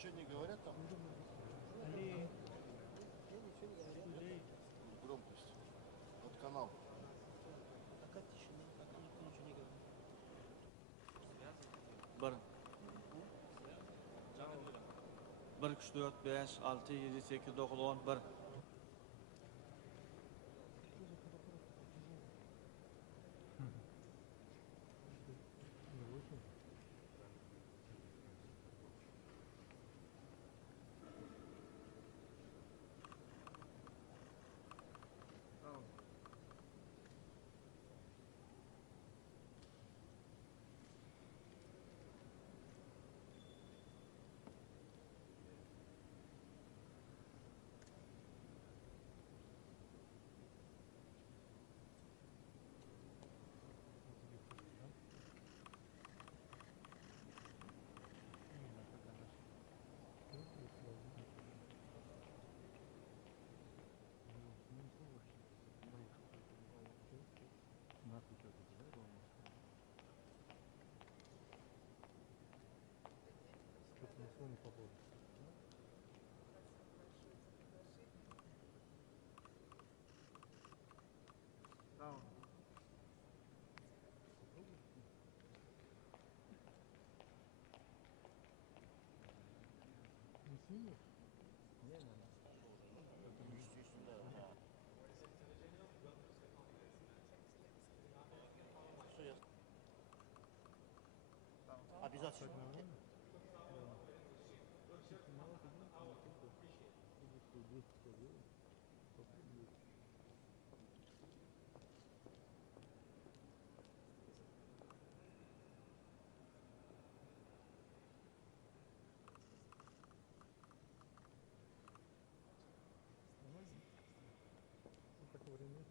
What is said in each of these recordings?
Ничего не говорят там? Громкость. Вот канал. Пока тишина, пока никто ничего не говорит. Bir 3 4 5 6 7 8 9 10 1 Здравствуйте. Так, нормально? Нормально? Ну, такого времени.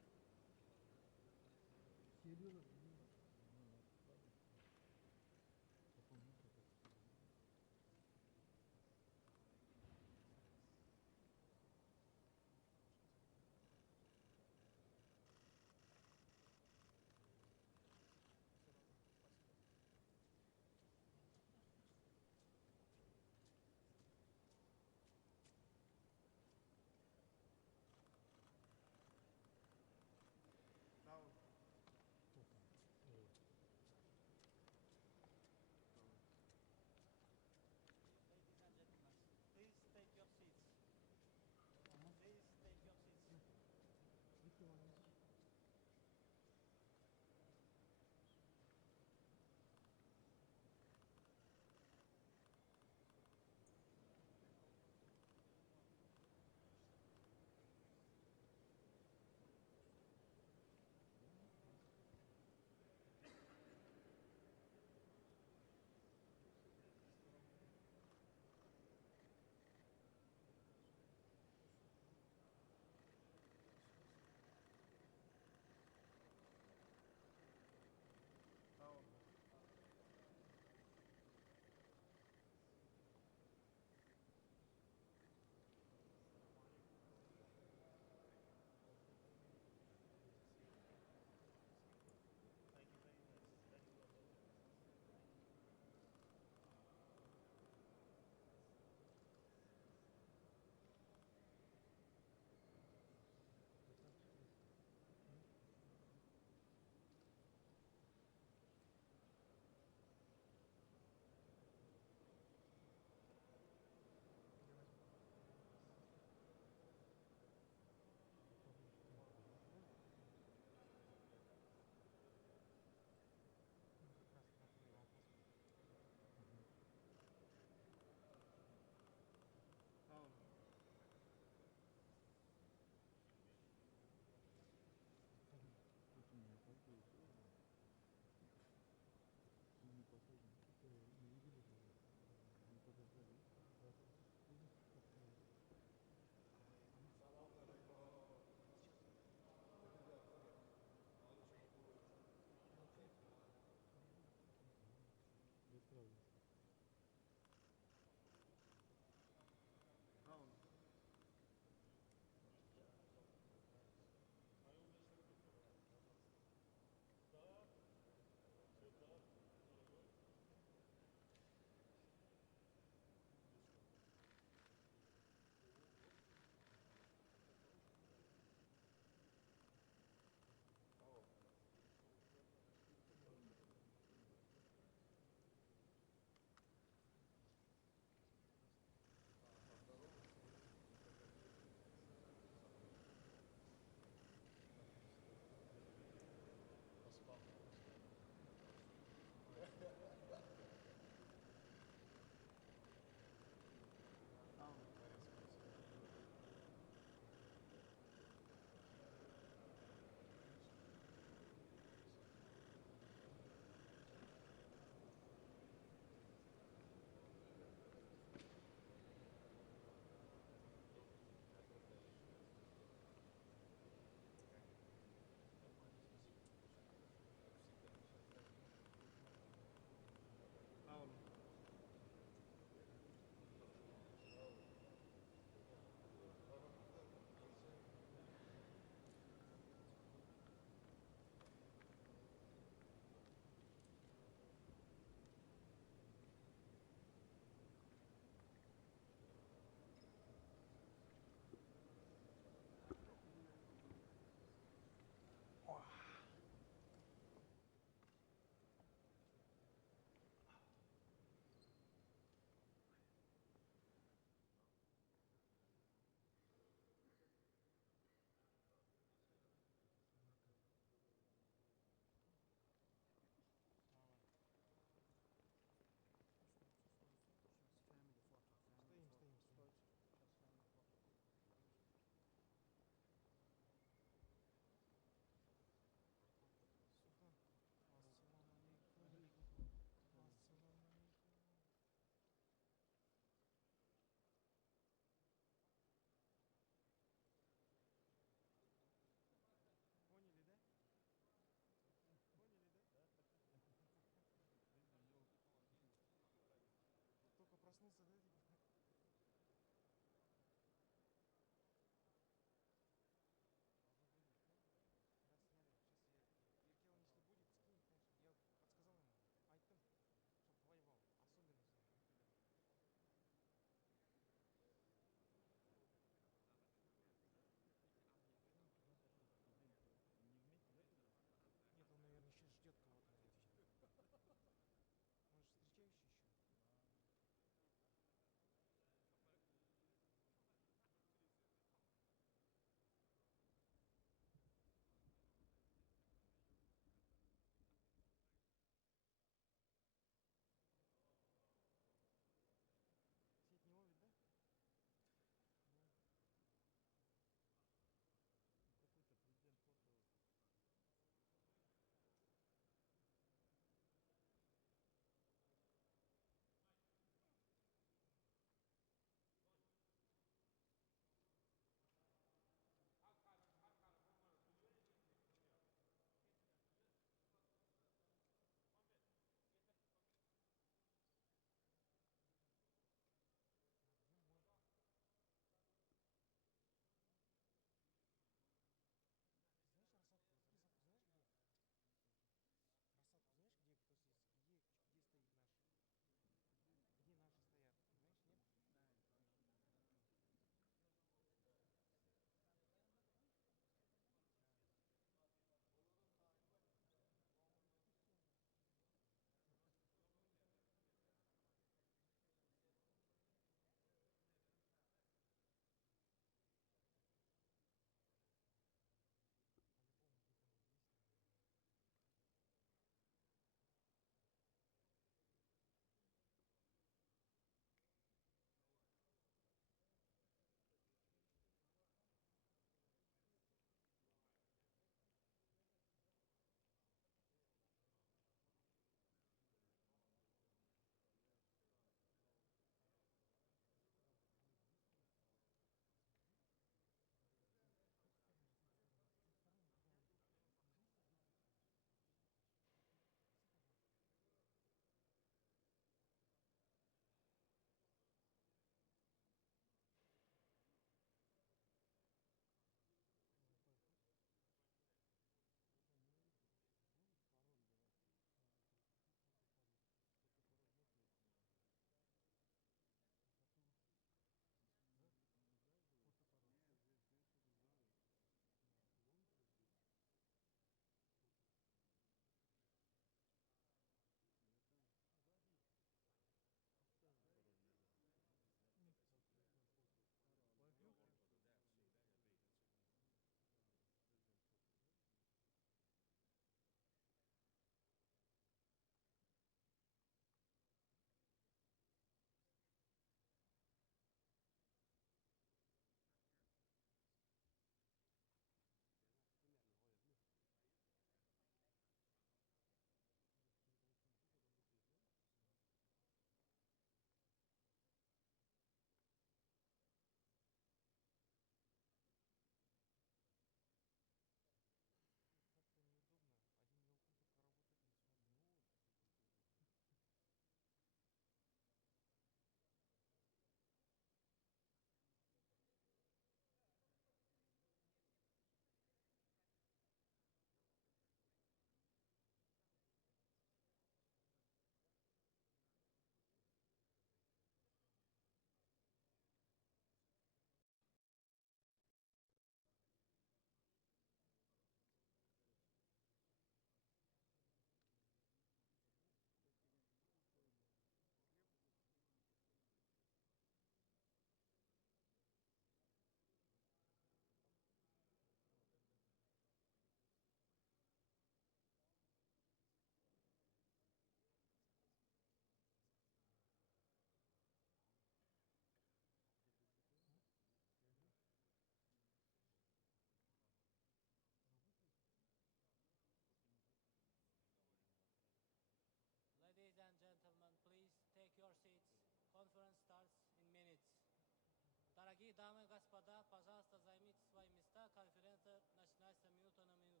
дамы и господа, пожалуйста, займите свои места. Конференция начинается минута на минуту. Solda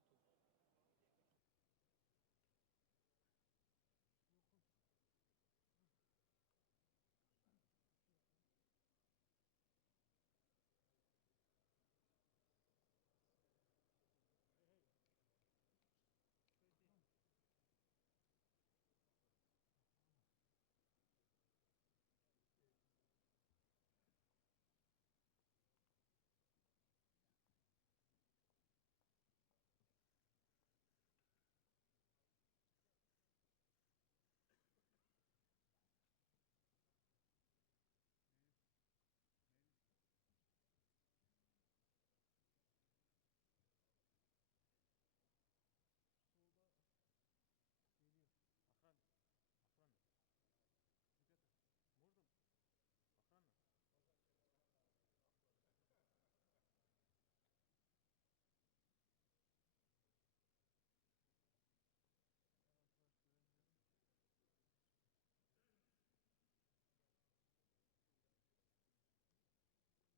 geliyor.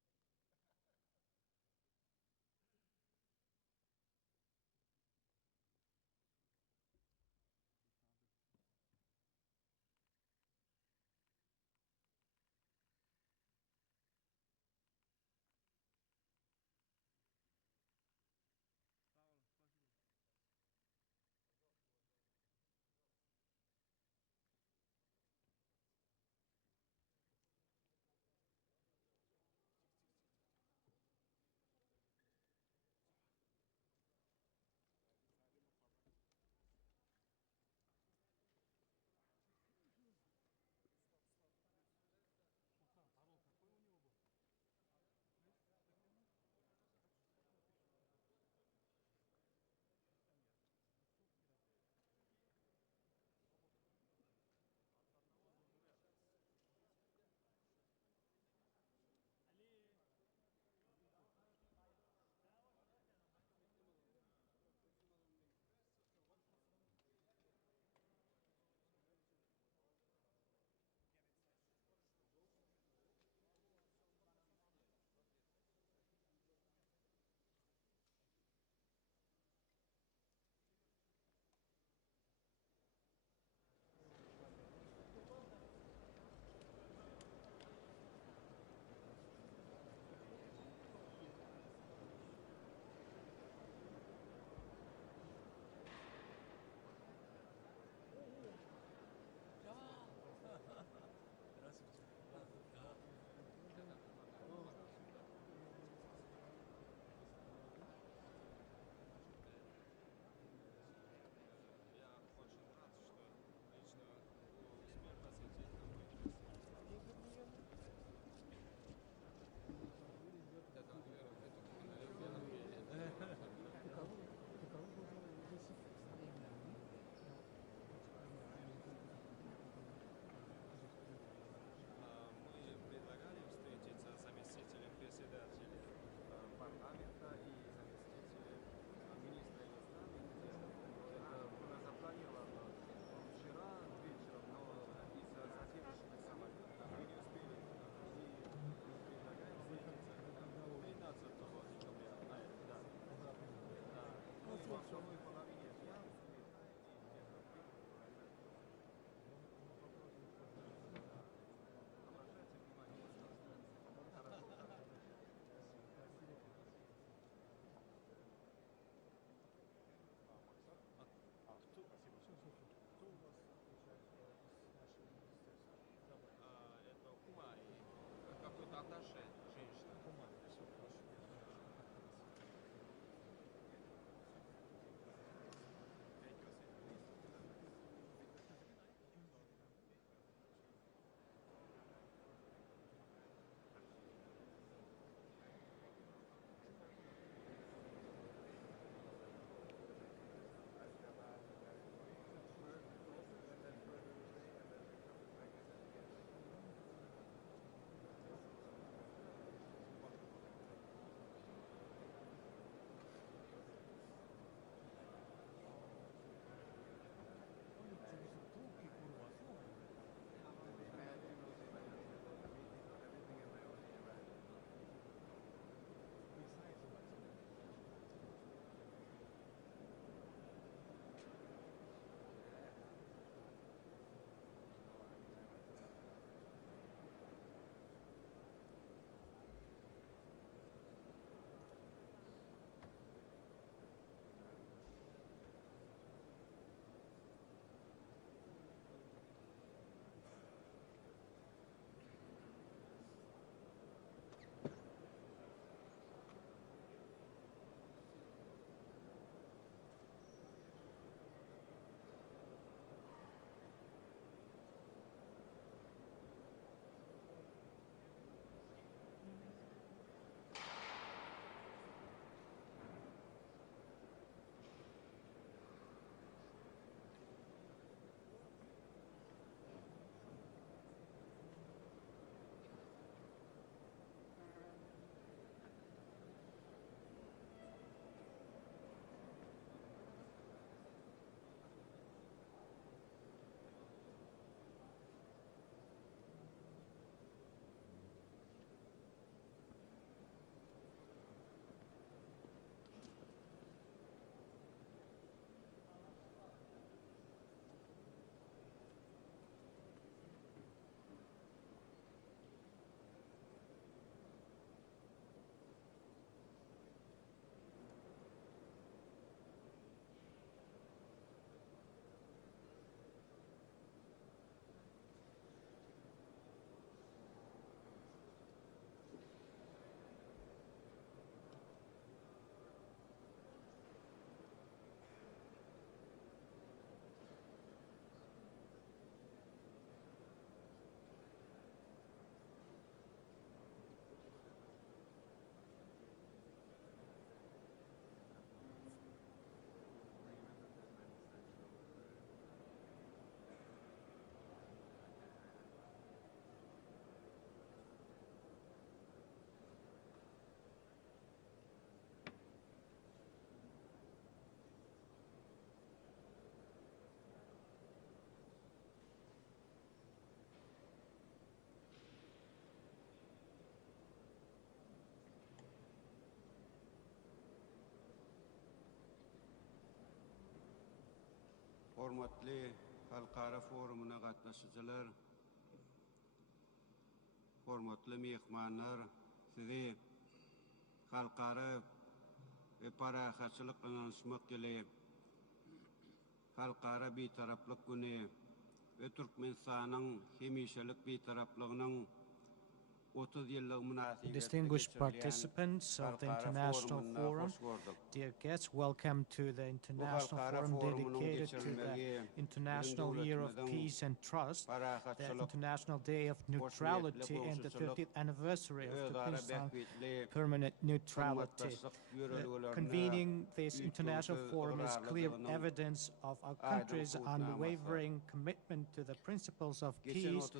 Охрана. Охрана. Ребята, можно? Охрана. Yavaş yavaş güvenliyorum. Sağ olun, спасибо. Султан, пароль какой у него был? Здравствуйте. Я очень рад, что лично успел посетить такой это веру, это мы предлагали встретиться с заместителем председателя парламента и заместителем министра иностранных дел. Это было запланировано вчера вечером, но из-за задержки самолета мы не успели. И предлагаем встретиться 13 декабря. Да. Да. Ну, во второй половине дня успели. Обращайте внимание, пожалуйста. Кто у вас получается из нашего министерства? Это Умай, какой-то атташе, женщина. Команда, все, хорошо. Hormatly Halkara Forumuna gatnaşıcılar, hormatly mehmanlar, sizi Halkara parahatçılık anlaşmak ile Halkara bir taraflık günü ve Türkmenistan'ın hemişelik bir taraflığının 30 yıllık münasebeti Distinguished participants of the International Forum, dear guests, welcome to the International Forum dedicated to the International Year of Peace and Trust, the International Day of Neutrality, and the 30th anniversary of Turkmenistan's permanent neutrality. Convening this International Forum is clear evidence of our country's unwavering commitment to the principles of peace,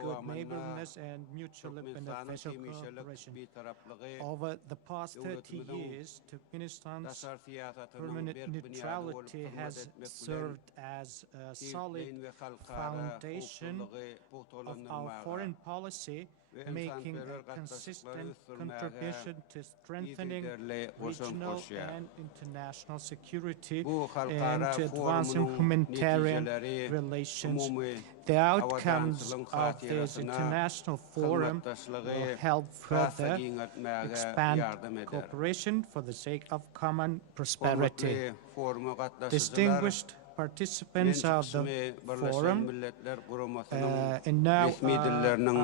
good neighborliness, and mutual beneficial cooperation. Over the past 30 years, Turkmenistan's permanent neutrality has served as a solid foundation of our foreign policy, making a consistent contribution to strengthening regional and international security and to advancing humanitarian relations. The outcomes of this international forum will help further expand cooperation for the sake of common prosperity. Distinguished participants of the forum, and now I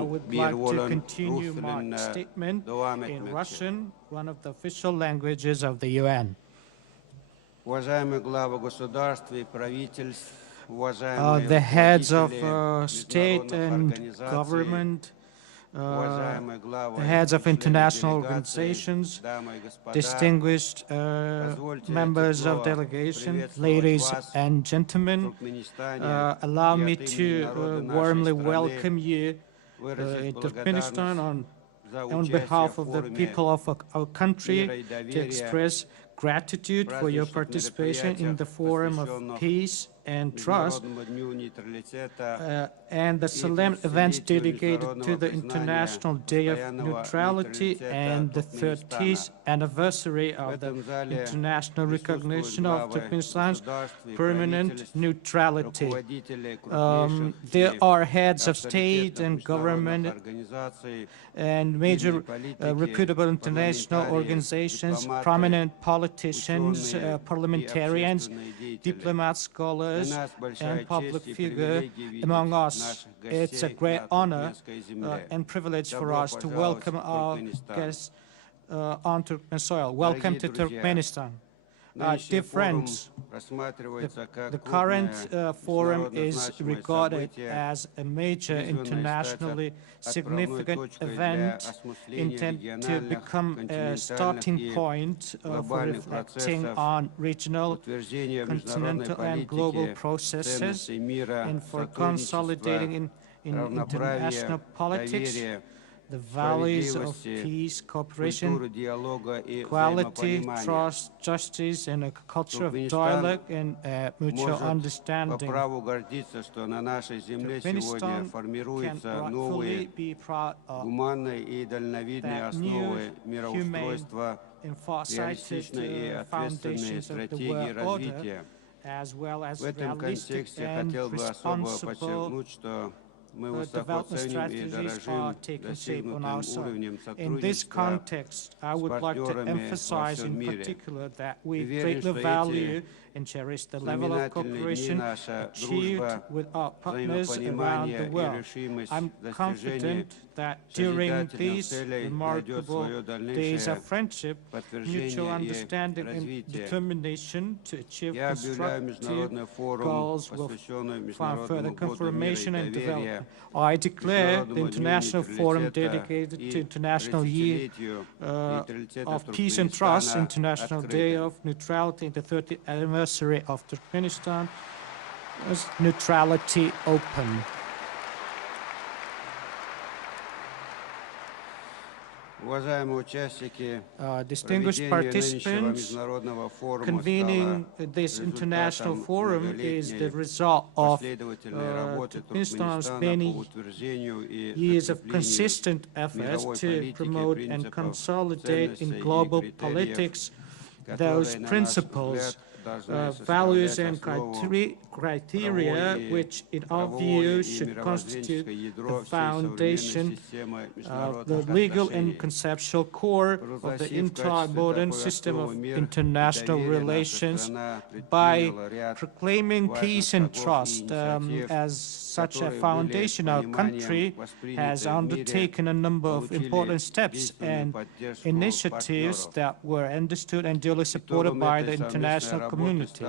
would like to continue my statement in Russian, one of the official languages of the UN. The heads of state and government, the heads of international organizations, distinguished members of delegation, ladies and gentlemen, allow me to warmly welcome you in Turkmenistan on behalf of the people of our country, to express gratitude for your participation in the Forum of Peace and Trust, and the solemn events dedicated to the International Day of Neutrality and the 30th anniversary of the international recognition of Turkmenistan's permanent neutrality. There are heads of state and government and major reputable international organizations, prominent politicians, parliamentarians, diplomats, scholars, and public figure among us. It's a great honor and privilege for us to welcome our guests on Turkmen soil. Welcome to Turkmenistan. Dear friends, the current forum is regarded as a major internationally significant event intended to become a starting point for reflecting on regional, continental, and global processes, and for consolidating in international politics the values of peace, cooperation, equality, trust, justice, and a culture of dialogue and mutual understanding. Turkmenistan can rightfully be proud of that new, humane, and far-sighted foundations of the world order, as well as realistic and responsible development strategies are taking shape on our side. In this context, I would like to emphasize in particular that we greatly value and cherish the level of cooperation achieved with our partners around the world. I'm confident that during these remarkable days of friendship, mutual understanding and determination to achieve constructive goals will find further confirmation and development. I declare the International Forum dedicated to International Year of Peace and Trust, International Day of Neutrality, and the 30th anniversary of Turkmenistan as neutrality open. Distinguished participants, convening this international forum is the result of Turkmenistan's many years of consistent efforts to promote and consolidate in global politics those principles values and criteria which, in our view, should constitute the foundation, the legal and conceptual core of the entire modern system of international relations. By proclaiming peace and trust as such a foundation, our country has undertaken a number of important steps and initiatives that were understood and duly supported by the international community.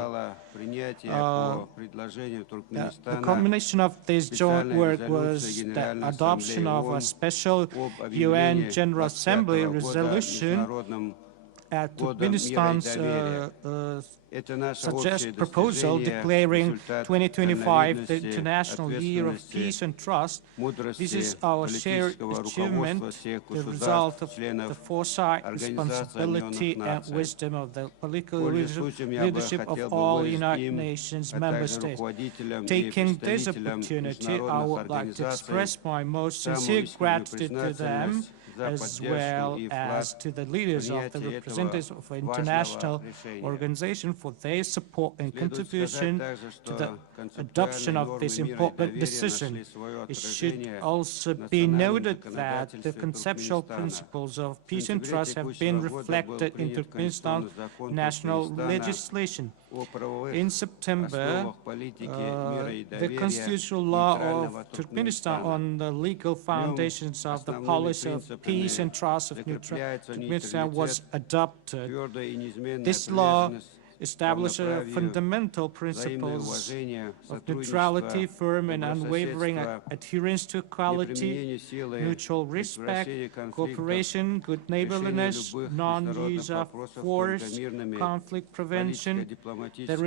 The culmination of this joint work was the adoption of a special UN General Assembly resolution at Turkmenistan's proposal declaring 2025 the International Year of Peace and Trust. This is our shared achievement, the result of the foresight, responsibility, and wisdom of the political leadership of all United Nations member states. Taking this opportunity, I would like to express my most sincere gratitude to them, as well as to the leaders of the representatives of international organizations for their support and contribution to the adoption of this important decision. It should also be noted that the conceptual principles of peace and trust have been reflected in Turkmenistan national legislation. In September, the constitutional law of Turkmenistan on the legal foundations of the policy of peace and trust of Turkmenistan was adopted. This law established fundamental principles of neutrality, firm and unwavering adherence to equality, mutual respect, cooperation, good neighborliness, non-use of force, conflict prevention, the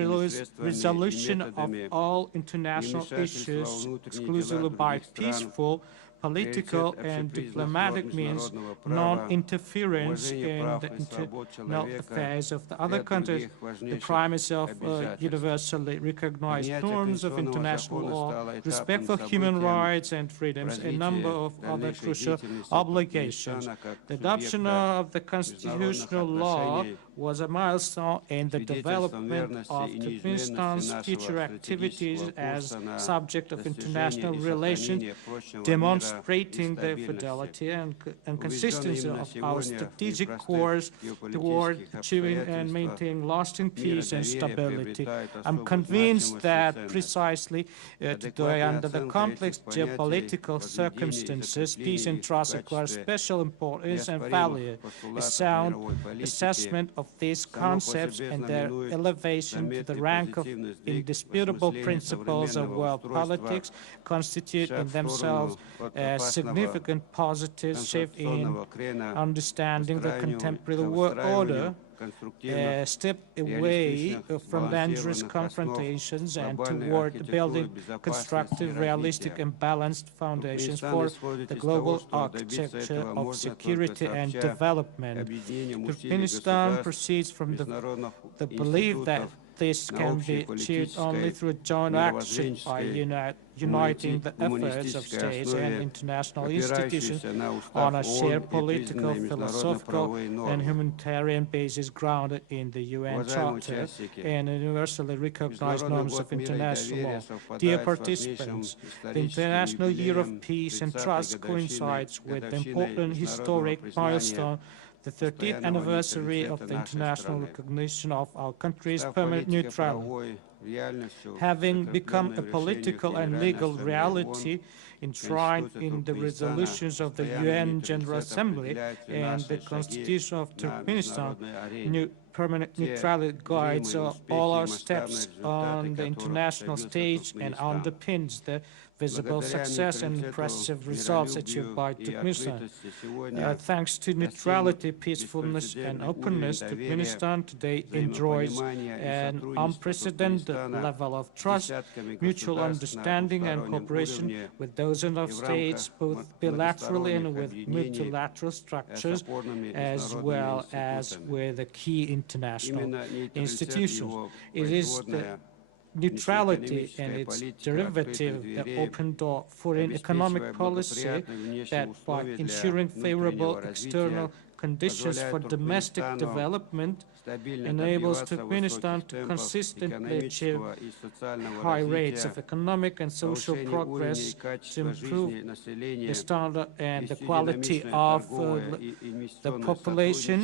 resolution of all international issues exclusively by peaceful, political and diplomatic means, non-interference in the internal affairs of the other countries, the primacy of universally recognized norms of international law, respect for human rights and freedoms, a number of other crucial obligations. The adoption of the constitutional law was a milestone in the development of Turkmenistan's future activities as subject of international relations, demonstrating the fidelity and consistency of our strategic course toward achieving and maintaining lasting peace and stability. I'm convinced that precisely today, under the complex geopolitical circumstances, peace and trust acquire special importance and value. A sound assessment of these concepts and their elevation to the rank of indisputable principles of world politics constitute in themselves a significant positive shift in understanding the contemporary world order, a step away from dangerous confrontations and toward building constructive, realistic and balanced foundations for the global architecture of security and development. Turkmenistan proceeds from the belief that this can be achieved only through joint action by uniting the efforts of states and international institutions on a shared political, philosophical, and humanitarian basis grounded in the UN Charter and universally recognized norms of international law. Dear participants, the International Year of Peace and Trust coincides with the important historic milestone, the 30th anniversary of the international recognition of our country's permanent neutrality. Having become a political and legal reality enshrined in the resolutions of the UN General Assembly and the Constitution of Turkmenistan, permanent neutrality guides all our steps on the international stage and underpins the visible success and impressive results achieved by Turkmenistan. Thanks to neutrality, peacefulness, and openness, Turkmenistan today enjoys an unprecedented level of trust, mutual understanding, and cooperation with dozens of states, both bilaterally and with multilateral structures, as well as with the key international institutions. It is the neutrality and its derivative, the open door foreign economic policy, that by ensuring favorable external conditions for domestic development enables Turkmenistan to consistently achieve high rates of economic and social progress, to improve the standard and the quality of the population,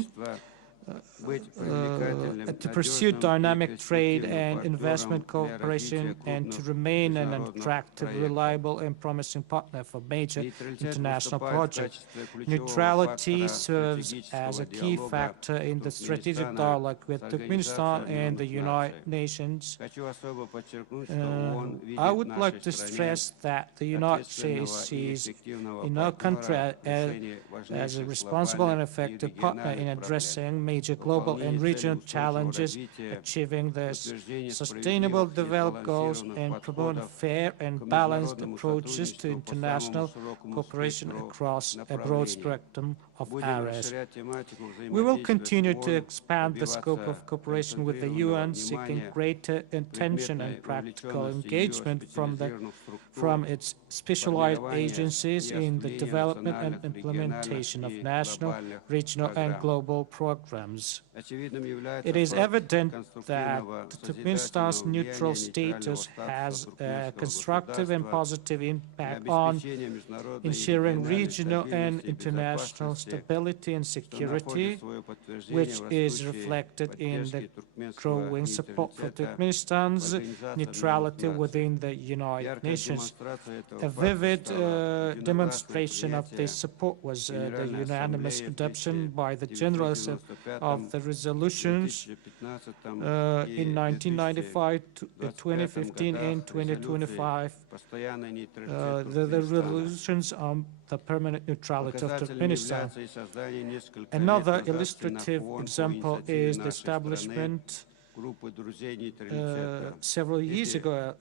to pursue dynamic trade and investment cooperation, and to remain an attractive, reliable, and promising partner for major international projects. Neutrality serves as a key factor in the strategic dialogue with Turkmenistan and the United Nations. I would like to stress that the United States sees in our country as a responsible and effective partner in addressing major global and regional challenges, achieving the sustainable development goals, and promoting fair and balanced approaches to international cooperation across a broad spectrum of areas. We will continue to expand the scope of cooperation with the UN, seeking greater attention and practical engagement from its specialized agencies in the development and implementation of national, regional, and global programs. It is evident that Turkmenistan's neutral status has a constructive and positive impact on ensuring regional and international stability and security, which is reflected in the growing support for Turkmenistan's neutrality within the United Nations. A vivid demonstration of this support was the unanimous adoption by the General Assembly of the resolutions in 1995, 2015, and 2025, the resolutions on the permanent neutrality of Turkmenistan. Another illustrative example is the establishment several years ago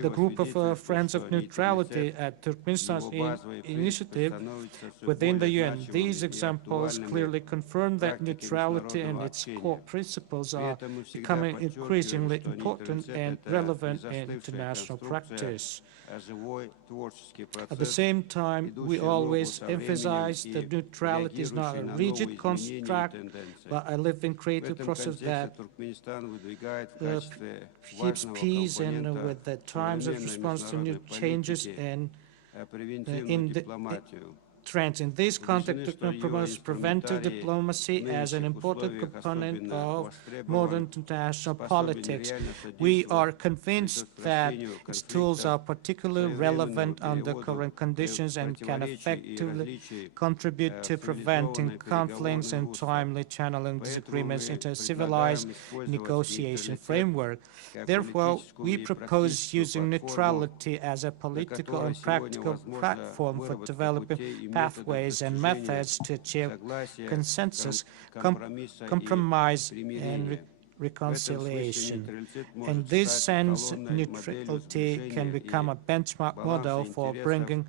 the group of Friends of Neutrality at Turkmenistan's initiative within the UN. These examples clearly confirm that neutrality and its core principles are becoming increasingly important and relevant in international practice. At the same time, we always emphasize that neutrality is not a rigid construct, but a living creative process that keeps peace and with the times of response to new changes and in the trends. In this context, Turkmenistan promotes preventive diplomacy as an important component of modern international politics. We are convinced that its tools are particularly relevant under current conditions and can effectively contribute to preventing conflicts and timely channeling disagreements into a civilized negotiation framework. Therefore, we propose using neutrality as a political and practical platform for developing pathways and methods to achieve consensus, compromise, and reconciliation. In this sense, neutrality can become a benchmark model for bringing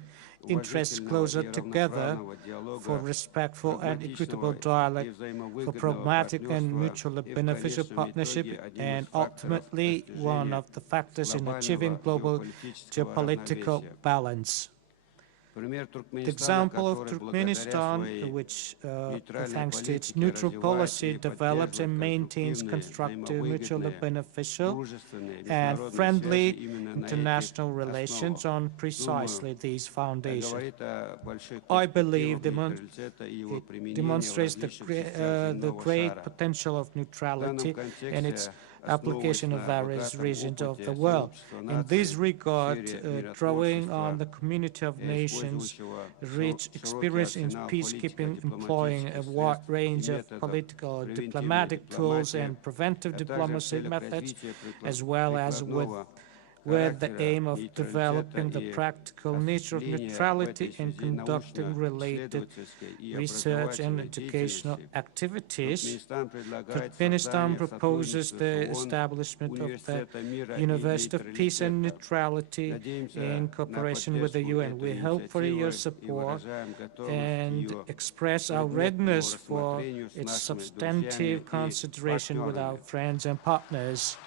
interests closer together, for respectful and equitable dialogue, for pragmatic and mutually beneficial partnership, and ultimately one of the factors in achieving global geopolitical balance. The example of Turkmenistan, which, thanks to its neutral policy, develops and maintains constructive, mutually beneficial, and friendly international relations on precisely these foundations. I believe it demonstrates the great potential of neutrality and its application of various regions of the world. In this regard, drawing on the community of nations' rich experience in peacekeeping, employing a wide range of political and diplomatic tools and preventive diplomacy methods, as well as with the aim of developing the practical nature of neutrality and conducting related research and educational activities, Turkmenistan proposes the establishment of the University of Peace and Neutrality in cooperation with the UN. We hope for your support and express our readiness for its substantive consideration with our friends and partners.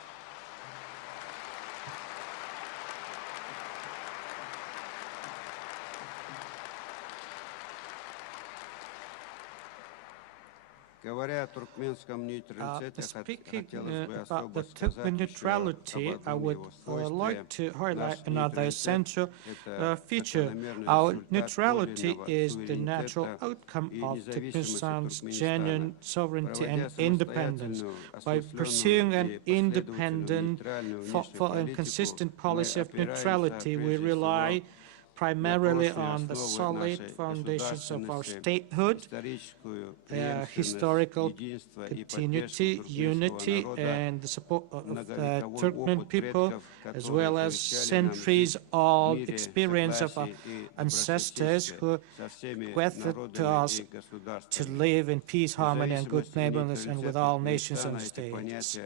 Speaking about the Turkmen neutrality, I would like to highlight another essential feature. Our neutrality is the natural outcome of Turkmenistan's genuine sovereignty and independence. By pursuing an independent, thoughtful and consistent policy of neutrality, we rely primarily on the solid foundations of our statehood, historical continuity, unity, and the support of the Turkmen people, as well as centuries-old experience of our ancestors who bequeathed to us to live in peace, harmony, and good neighborliness, and with all nations and states.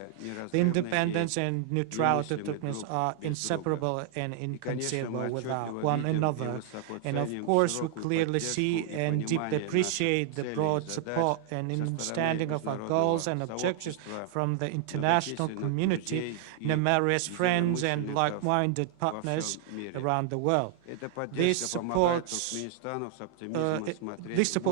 The independence and neutrality of Turkmens are inseparable and inconceivable without one another. And of course, we clearly see and deeply appreciate the broad support and understanding of our goals and objectives from the international community, numerous friends and like-minded partners around the world. This support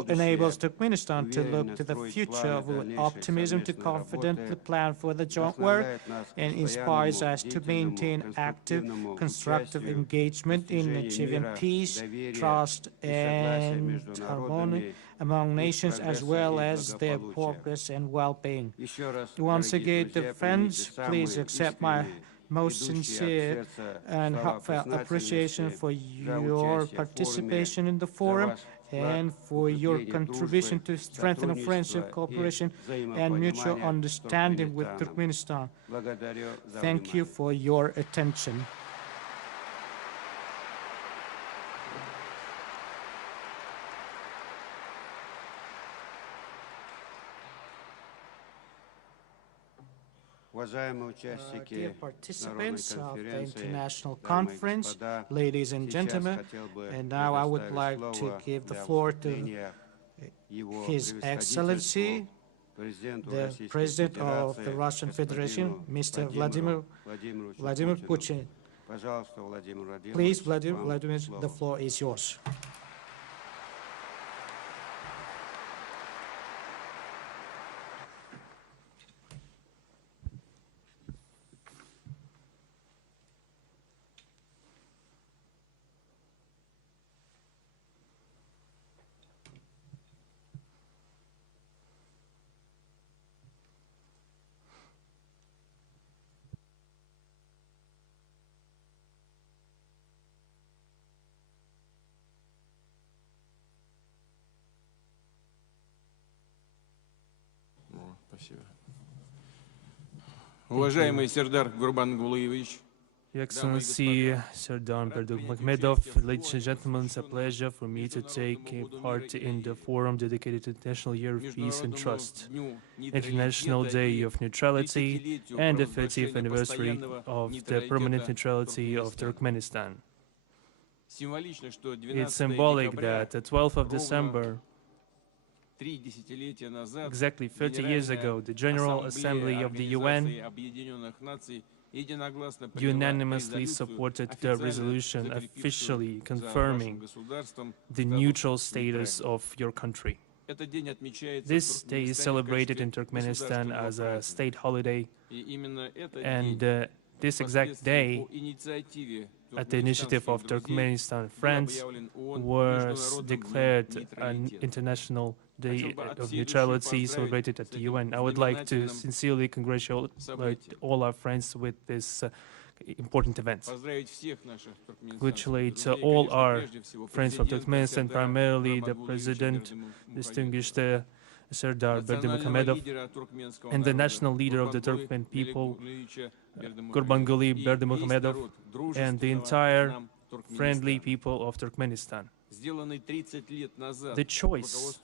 enables Turkmenistan to look to the future with optimism, to confidently plan for the joint work, and inspires us to maintain active, constructive engagement in achieving peace, trust, and harmony among nations, as well as their progress and well-being. Once again, dear friends, please accept my most sincere and heartfelt appreciation for your participation in the forum and for your contribution to strengthening friendship, cooperation, and mutual understanding with Turkmenistan. Thank you for your attention. Dear participants of the International Conference, ladies and gentlemen, and now I would like to give the floor to His Excellency, the President of the Russian Federation, Mr. Vladimir Putin. Please, Vladimir, the floor is yours. Спасибо. Уважаемый Сердар Гурбангулыевич, Your Excellency, Tahun Perdamaian, ladies and gentlemen, it's a pleasure for me to take part in the forum dedicated to the International Year of Peace and Trust, International Day of Neutrality, and the 30th anniversary of the permanent neutrality of Turkmenistan. It's symbolic that the 12th of December, exactly 30 years ago, the General Assembly of the UN unanimously supported the resolution officially confirming the neutral status of your country. This day is celebrated in Turkmenistan as a state holiday, and this exact day, at the initiative of Turkmenistan friends, was declared an International Day of Neutrality celebrated at the UN. I would like to sincerely congratulate all our friends with this important event. Congratulate all our friends from Turkmenistan, primarily the President, distinguished Serdar Berdimuhamedov, and the national leader of the Turkmen people, Gurbanguly Berdimuhamedov, and the entire friendly people of Turkmenistan. The choice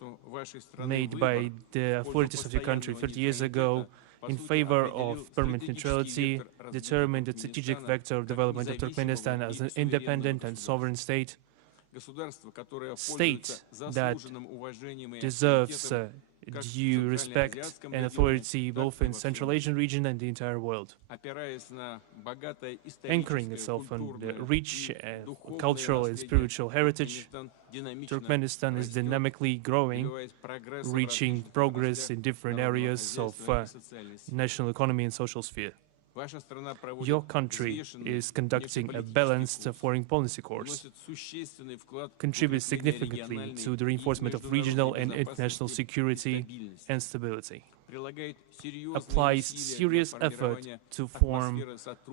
made by the authorities of the country 30 years ago in favor of permanent neutrality determined the strategic vector of development of Turkmenistan as an independent and sovereign state that deserves due respect and authority both in Central Asian region and the entire world. Anchoring itself on the rich cultural and spiritual heritage, Turkmenistan is dynamically growing, reaching progress in different areas of national economy and social sphere. Your country is conducting a balanced foreign policy course, contributes significantly to the reinforcement of regional and international security and stability, applies serious effort to form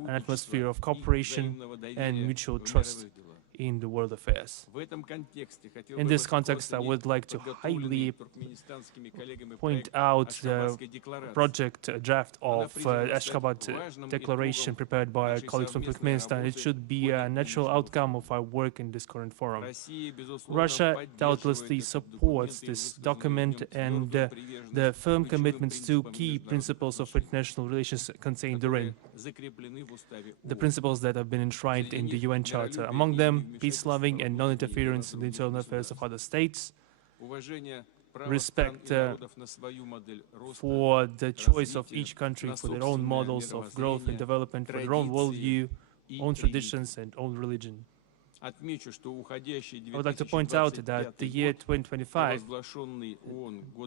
an atmosphere of cooperation and mutual trust in the world affairs. In this context, I would like to highly point out the project draft of Ashgabat declaration prepared by our colleagues from Turkmenistan. It should be a natural outcome of our work in this current forum. Russia doubtlessly supports this document and the firm commitments to key principles of international relations contained therein, the principles that have been enshrined in the UN Charter. Among them, peace-loving and non-interference in the internal affairs of other states, respect for the choice of each country for their own models of growth and development, for their own worldview, own traditions, and own religion. I would like to point out that the year 2025,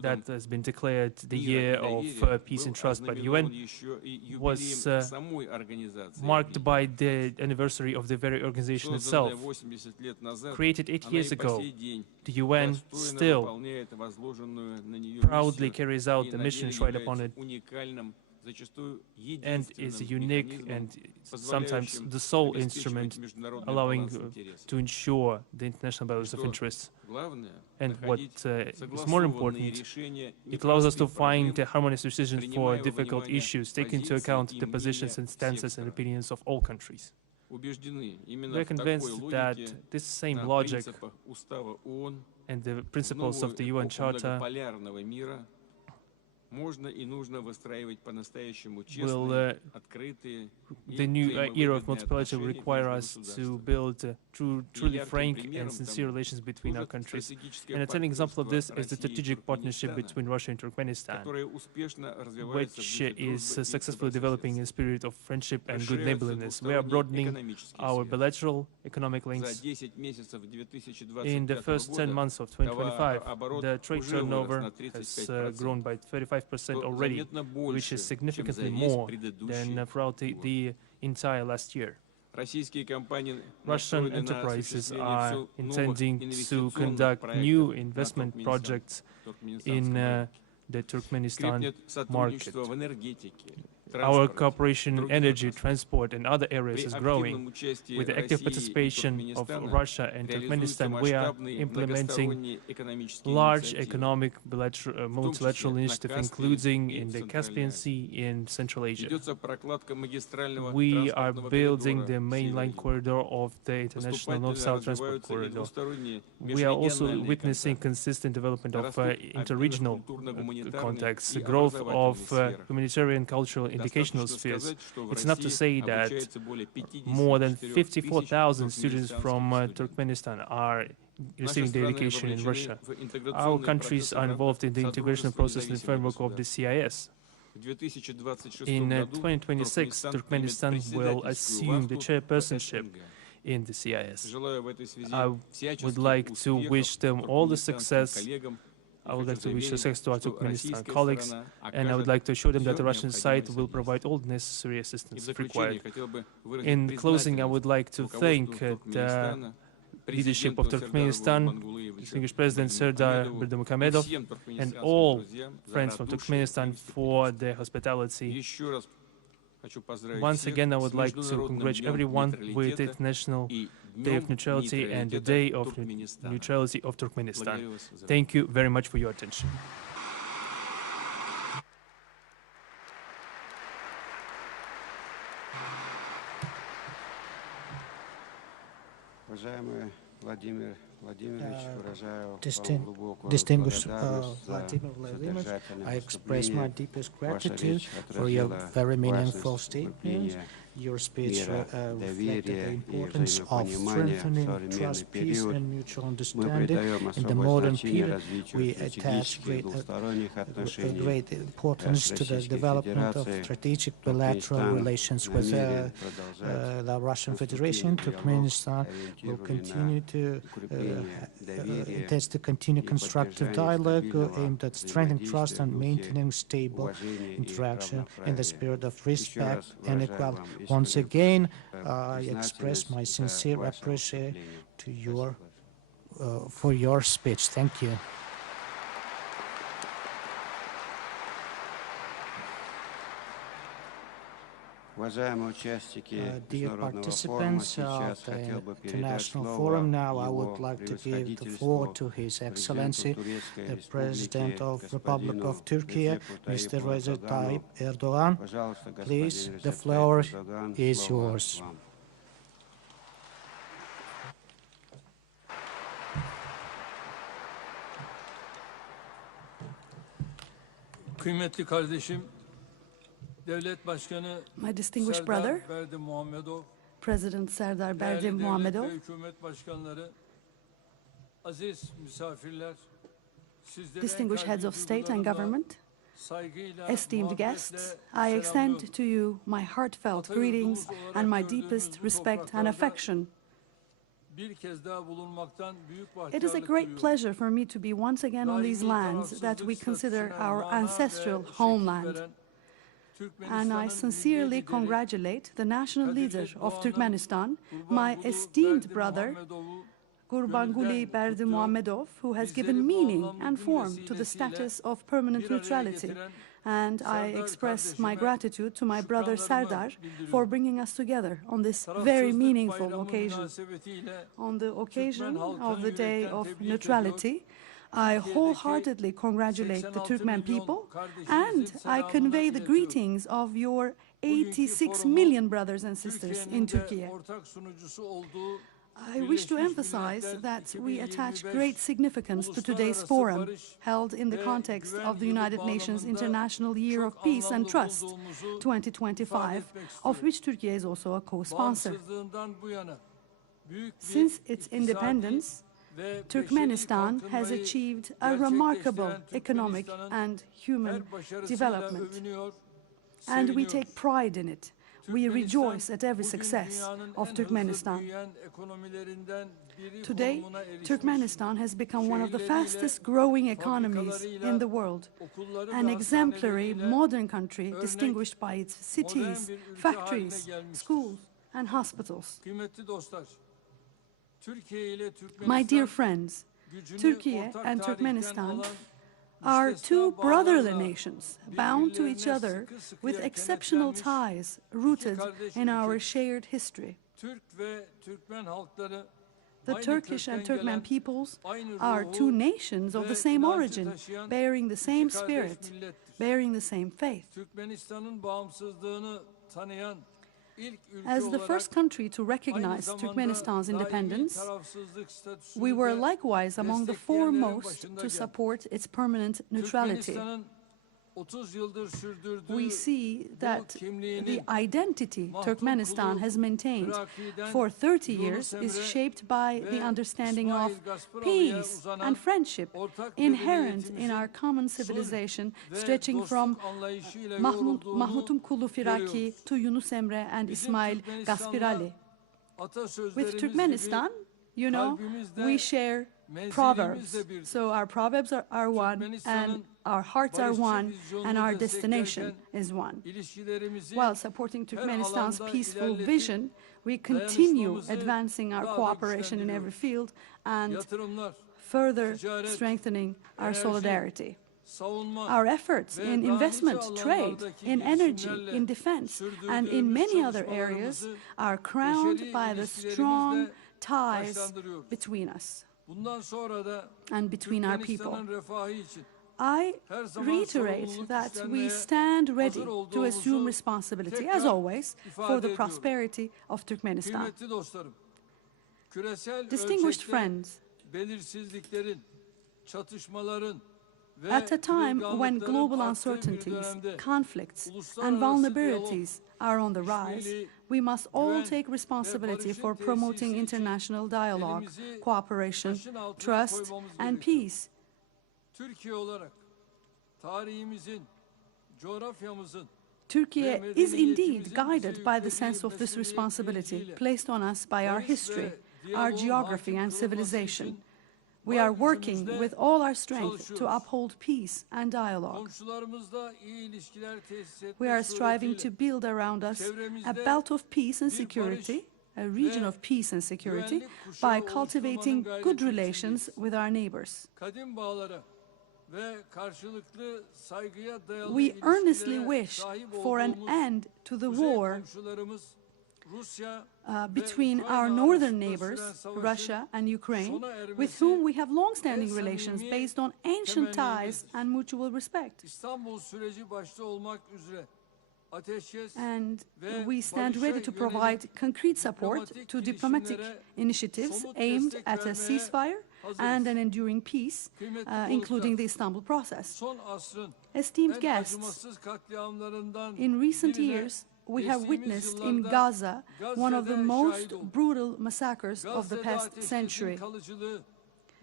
that has been declared the year of peace and trust by the UN, was marked by the anniversary of the very organization itself. Created 8 years ago, the UN still proudly carries out the mission enshrined upon it, and is a unique and sometimes the sole instrument allowing to ensure the international balance of interests. And what is more important, it allows us to find a harmonious decision for difficult issues, taking into account the positions and stances and opinions of all countries. We are convinced that this same logic and the principles of the UN Charter the new era of multipolarity will require us to build truly frank and sincere relations between our countries. And a telling example of this is the strategic partnership between Russia and Turkmenistan, which is successfully developing a spirit of friendship and good neighborliness. We are broadening our bilateral economic links. In the first 10 months of 2025, the trade turnover has grown by 35% already, which is significantly more than throughout the entire last year. Russian enterprises are intending to conduct new investment projects in the Turkmenistan market. Our cooperation in energy, transport, and other areas is growing. With the active participation of Russia and Turkmenistan, we are implementing large economic multilateral initiative, including in the Caspian Sea in Central Asia. We are building the mainline corridor of the international North-South transport corridor. We are also witnessing consistent development of interregional contacts, the growth of humanitarian, cultural, educational spheres. It's enough to say that more than 54,000 students from Turkmenistan are receiving their education in Russia. Our countries are involved in the integration process in the framework of the CIS. In 2026, Turkmenistan will assume the chairpersonship in the CIS. I would like to wish them all the success. I would like to wish success to our Turkmenistan colleagues, and I would like to assure them that the Russian side will provide all the necessary assistance required. In closing, I would like to thank the leadership of Turkmenistan, distinguished President Serdar Berdimuhamedov, and all friends from Turkmenistan for their hospitality. Once again, I would like to congratulate everyone with the International Day of Neutrality and the Day of Neutrality of Turkmenistan. Thank you very much for your attention. Уважаемый Владимир Distinguished Vladimir Vladimirovich, I express my deepest gratitude for your very meaningful statement. Your speech reflected the importance of strengthening trust, peace, and mutual understanding. In the modern period, we attach great importance to the development of strategic bilateral relations with the Russian Federation. Turkmenistan will continue to intends to continue constructive dialogue aimed at strengthening trust and maintaining stable interaction in the spirit of respect and equality. Once again, I express my sincere appreciation to for your speech. Thank you. Dear participants of the International Forum, now I would like to give the floor to His Excellency, the President of the Republic of Turkey, Mr. Recep Tayyip Erdogan. Please, the floor is yours. Kıymetli kardeşim, My distinguished brother, President Serdar Berdi Muhammedov, distinguished heads of state and government, esteemed guests, I extend to you my heartfelt greetings and my deepest respect and affection. It is a great pleasure for me to be once again on these lands that we consider our ancestral homeland. And I sincerely congratulate the national leader of Turkmenistan, my esteemed brother, Gurbanguly Berdimuhamedov, who has given meaning and form to the status of permanent neutrality. And I express my gratitude to my brother Serdar for bringing us together on this very meaningful occasion. On the occasion of the Day of Neutrality, I wholeheartedly congratulate the Turkmen people, and I convey the greetings of your 86 million brothers and sisters in Turkey. I wish to emphasize that we attach great significance to today's forum, held in the context of the United Nations International Year of Peace and Trust 2025, of which Turkey is also a co-sponsor. Since its independence, Turkmenistan has achieved a remarkable economic and human development, and we take pride in it. We rejoice at every success of Turkmenistan. Today, Turkmenistan has become one of the fastest growing economies in the world, an exemplary modern country distinguished by its cities, factories, schools, and hospitals. My dear friends, Turkey and Turkmenistan are two brotherly nations, bound to each other with exceptional ties rooted in our shared history. The Turkish and Turkmen peoples are two nations of the same origin, bearing the same spirit, bearing the same faith. As the first country to recognize Turkmenistan's independence, we were likewise among the foremost to support its permanent neutrality. We see that the identity Turkmenistan has maintained for 30 years is shaped by the understanding of peace and friendship inherent in our common civilization, stretching from Mahmutum Kulu Firaki to Yunus Emre and Ismail Gaspirali. With Turkmenistan, you know, we share proverbs. So our proverbs are one, and our hearts are one, and our destination is one. While supporting Turkmenistan's peaceful vision, we continue advancing our cooperation in every field and further strengthening our solidarity. Our efforts in investment, trade, in energy, in defense, and in many other areas are crowned by the strong ties between us and between our people. I reiterate that we stand ready to assume responsibility, as always, for the prosperity of Turkmenistan. Distinguished friends, belirsizliklerin, çatışmaların ve At a time when kırılganlıkların global arttığı bir uncertainties, dönemde conflicts, and uluslararası vulnerabilities are on the rise, işbirliği, we must all güven take ve responsibility barışın for promoting tesisi için international dialogue, elimizi cooperation, taşın altına trust, koymamız and gerekiyor. peace. Türkiye olarak tarihimizin, coğrafyamızın Turkey is indeed guided by the sense of this responsibility placed on us by our history, our geography and civilization. We are working with all our strength to uphold peace and dialogue. komşularımızla iyi ilişkiler tesis etmek We are striving to suretiyle build around us a belt of peace and security, a region of peace and security, by cultivating good relations with our neighbors. kadim bağlara ve karşılıklı saygıya dayalı We earnestly ilişkilere wish sahip for an olduğumuz end to the kuzey war komşularımız Rusya between our northern neighbors, Russia and Ukraine, with whom we have long-standing relations based on ancient ties and mutual respect. İstanbul süreci başta olmak üzere ateşkes And we stand ready to provide concrete support to diplomatic initiatives aimed at a ceasefire and an enduring peace, including the Istanbul process. son asrın Esteemed en guests, acımasız katliamlarından in recent birine years, we have geçtiğimiz witnessed in yıllarda Gaza one of the Gazze'de most şahit olduk. brutal massacres of the Gazze'de past ateşkesin century. kalıcılığı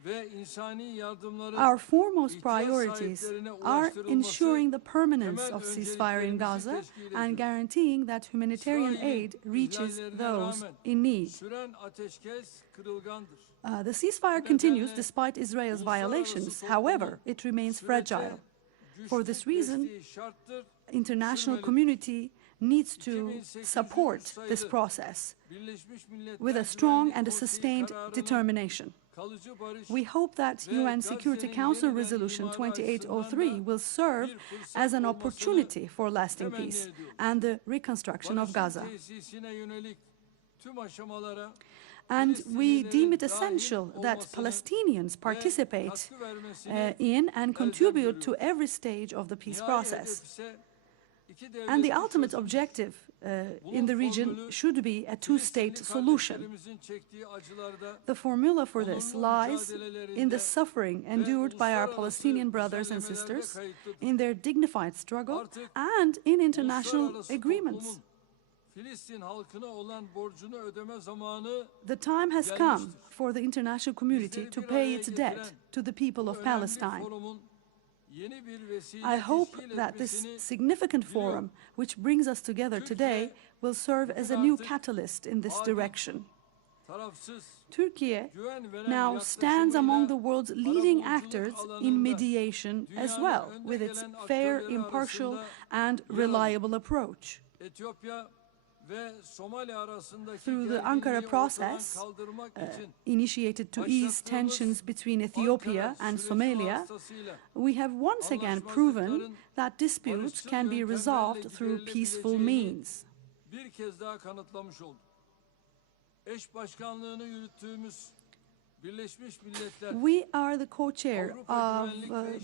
ve insani yardımların Our foremost ihtiyaç priorities sahiplerine are ulaştırılması ensuring the permanence temel of ceasefire in Gaza önceliklerimizi and teşkil guaranteeing that humanitarian İsrail'in aid reaches ihlallerine those rağmen in need. süren ateşkes kırılgandır. The ceasefire continues despite Israel's violations. However, it remains fragile. For this reason, international community needs to support this process with a strong and a sustained determination. We hope that UN Security Council Resolution 2803 will serve as an opportunity for lasting peace and the reconstruction of Gaza. And we deem it essential that Palestinians participate in and contribute to every stage of the peace process. And the ultimate objective in the region should be a two-state solution. The formula for this lies in the suffering endured by our Palestinian brothers and sisters, in their dignified struggle, and in international agreements. The time has come for the international community to pay its debt to the people of Palestine. I hope that this significant forum, which brings us together today, will serve as a new catalyst in this direction. Turkey now stands among the world's leading actors in mediation as well, with its fair, impartial, and reliable approach. Through the Ankara process, initiated to ease tensions between Ethiopia and Somalia, we have once again proven that disputes can be resolved through peaceful means. We are the co-chair of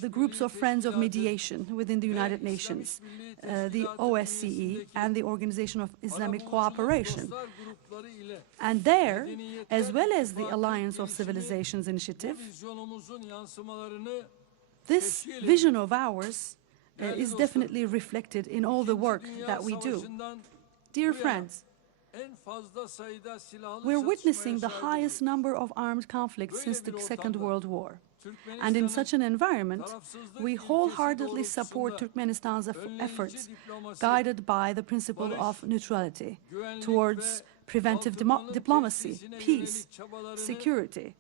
the groups of Friends of Mediation within the United Nations, the OSCE, and the Organization of Islamic Cooperation. And there, as well as the Alliance of Civilizations Initiative, this vision of ours is definitely reflected in all the work that we do. Dear friends, we're witnessing the highest number of armed conflicts since the Second World War. And in such an environment, we wholeheartedly support Turkmenistan's efforts, guided by the principle of neutrality, towards preventive diplomacy, peace, security,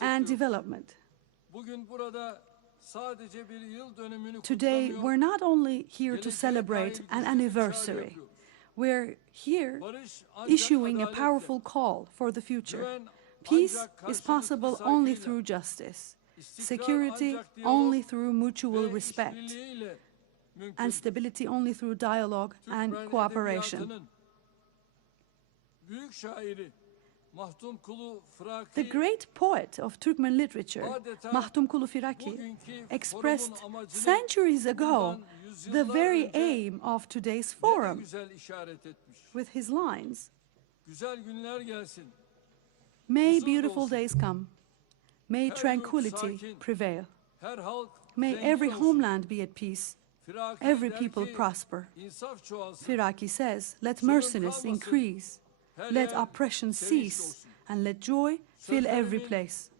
and development. Today, we're not only here to celebrate an anniversary. We're here issuing a powerful call for the future. Peace is possible only through justice, security only through mutual respect, and stability only through dialogue and cooperation. The great poet of Turkmen literature, Mahtumkulu Firaki, expressed centuries ago the very aim of today's forum with his lines, "May beautiful days come, May tranquility prevail. May every homeland be at peace, every people prosper. Firaki says, let merciness increase, let oppression cease, and let joy fill every place.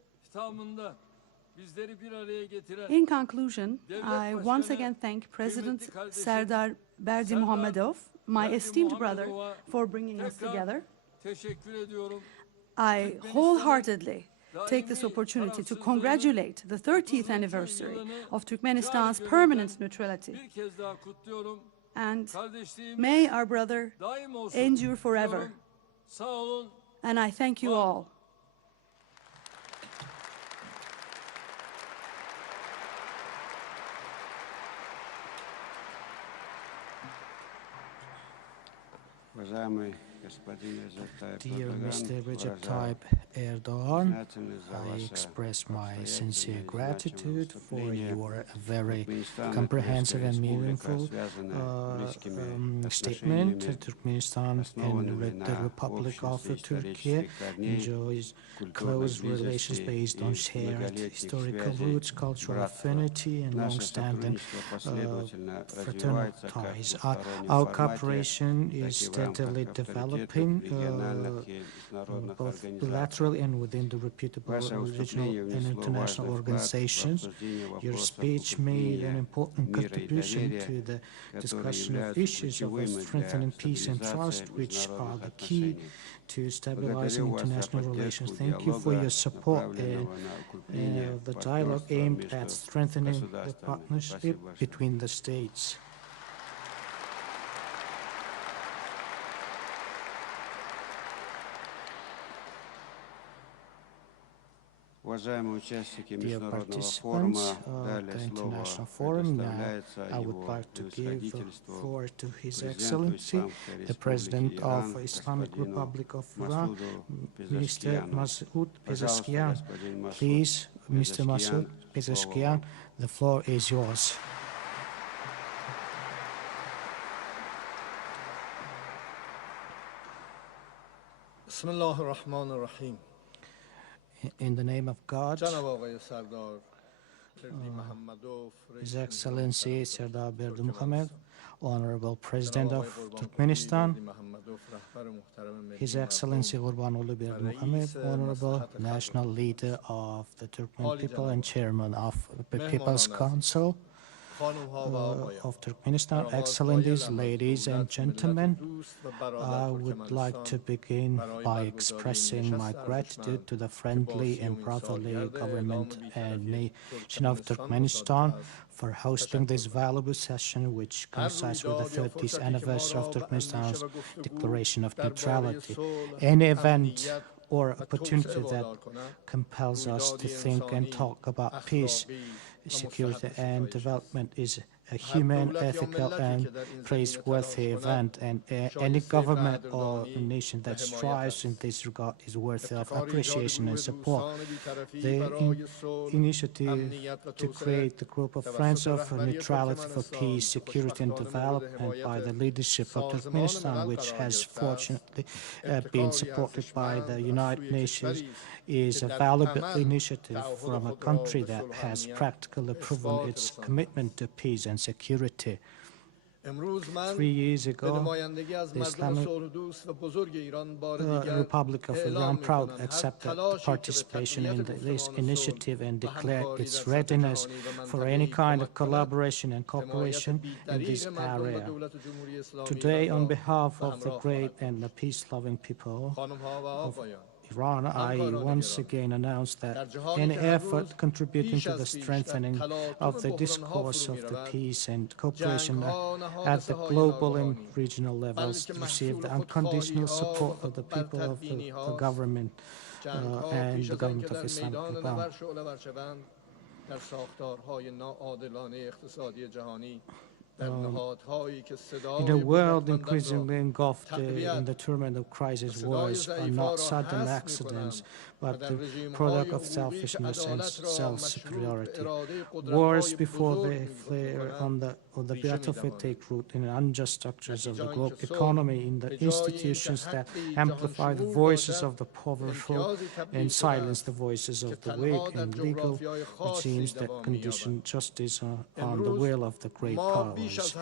In conclusion, I once again thank President Serdar Berdimuhamedov, my esteemed brother, for bringing us together. I wholeheartedly take this opportunity to congratulate the 30th anniversary of Turkmenistan's permanent neutrality. And may our brother endure forever. And I thank you all. Dear Mr. Recep Tayyip Erdogan, I express my sincere gratitude for your very comprehensive and meaningful statement. Turkmenistan and the Republic of Turkey enjoys close relations based on shared historical roots, cultural affinity, and long-standing fraternal ties. Our cooperation is steadily developing both bilaterally and within the reputable regional and international organizations. Your speech made an important contribution to the discussion of issues of strengthening peace and trust, which are the key to stabilizing international relations. Thank you for your support and the dialogue aimed at strengthening the partnership between the states. Dear participants of the International Forum, now I would like to give the floor to His Excellency, the President of the Islamic Republic of Iran, Mr. Masoud Pezeshkian. Please, Mr. Masoud Pezeshkian, the floor is yours. Bismillahir Rahmanir Rahim. In the name of God, His Excellency Serdar Berdimuhamedov, Honorable President of Turkmenistan, His Excellency Gurbanoli Berdimuhamedov, Honorable National Leader of the Turkmen people and Chairman of the People's Council of Turkmenistan, Excellencies, ladies and gentlemen, I would like to begin by expressing my gratitude to the friendly and brotherly government and nation of Turkmenistan for hosting this valuable session, which coincides with the 30th anniversary of Turkmenistan's declaration of neutrality. Any event or opportunity that compels us to think and talk about peace, security and development is a human, ethical and praiseworthy event, and any government or nation that strives in this regard is worthy of appreciation and support. The initiative to create the group of Friends of Neutrality for Peace, Security and Development by the leadership of Turkmenistan, which has fortunately been supported by the United Nations, is a valuable initiative from a country that has practically proven its commitment to peace and security. 3 years ago, the Islamic Republic of Iran proudly accepted participation in this initiative and declared its readiness for any kind of collaboration and cooperation in this area. Today, on behalf of the great and the peace-loving people of Iran, I once again announced that any effort contributing to the strengthening of the discourse of the peace and cooperation at the global and regional levels receive the unconditional support of the people of the government and the government of Islamic Iran. In a world increasingly engulfed in the turmoil of crisis, wars are not sudden accidents, but the product of selfishness and self-superiority. Wars, before they flare on the the battlefield take root in the unjust structures of the global economy, in the institutions that amplify the voices of the powerful and silence the voices of the weak, and legal regimes that condition justice on the will of the great powers.